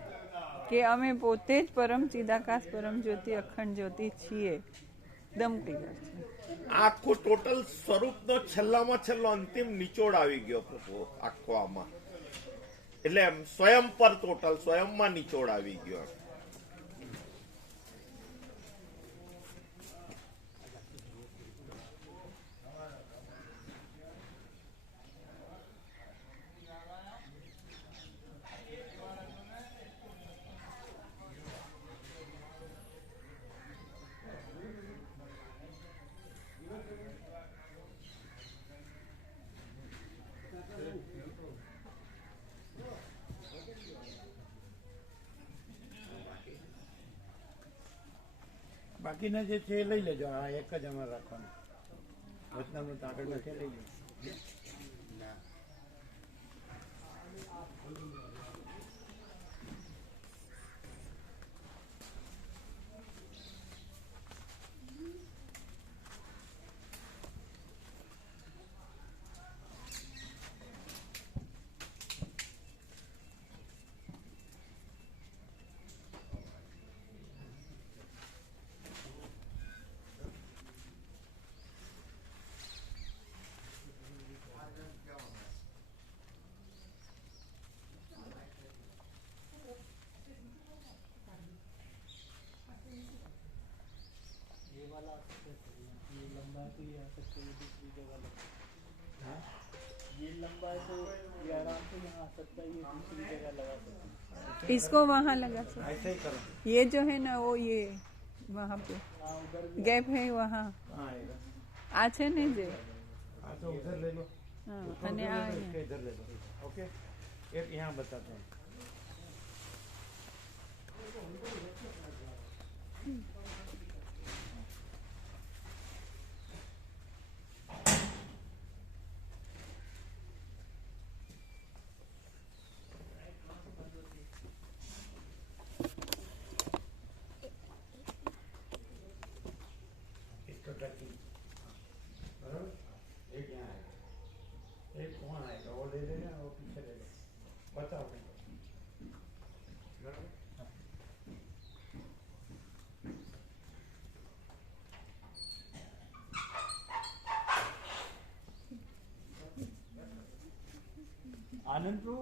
કે અમે પોતે જ પરમ ચિદાકાશ પરમ જ્યોતિ અખંડ જ્યોતિ છીએ એકદમ ક્લિયર છે. આખું ટોટલ સ્વરૂપનો છેલ્લામાં છેલ્લો અંતિમ નિચોડ આવી ગયો પ્રભુ આખો આમાં. એટલે એમ સ્વયં પર ટોટલ સ્વયંમાં નિચોડ આવી ગયો. બાકીના જે છે એ લઈ લેજો. આ એક જ અમારે રાખવાનું વચનામૃત આગળ નથી લઈ લેજો. ये लंबा है तो ये आराम से यहाँ आ सकता है, ये दूसरी जगह लगा सकते हैं। इसको वहाँ लगा सकते, ऐसे ही करो। ये जो है ना वो ये वहाँ पे हाँ उधर भी गैप है वहाँ हाँ ये આ છે ને જે हाँ तो उधर ले लो, હા उसको અને उधर આ ले लो, અહીંયા. इसके इधर ले लो। ओके, एक यहाँ बताते हैं। इसको टकी बराबर, एक यहाँ आएगा, एक वहाँ आएगा, वो ले लेना, वो पीछे ले लो। बताओ मेरे को। बराबर, आनंद प्रभु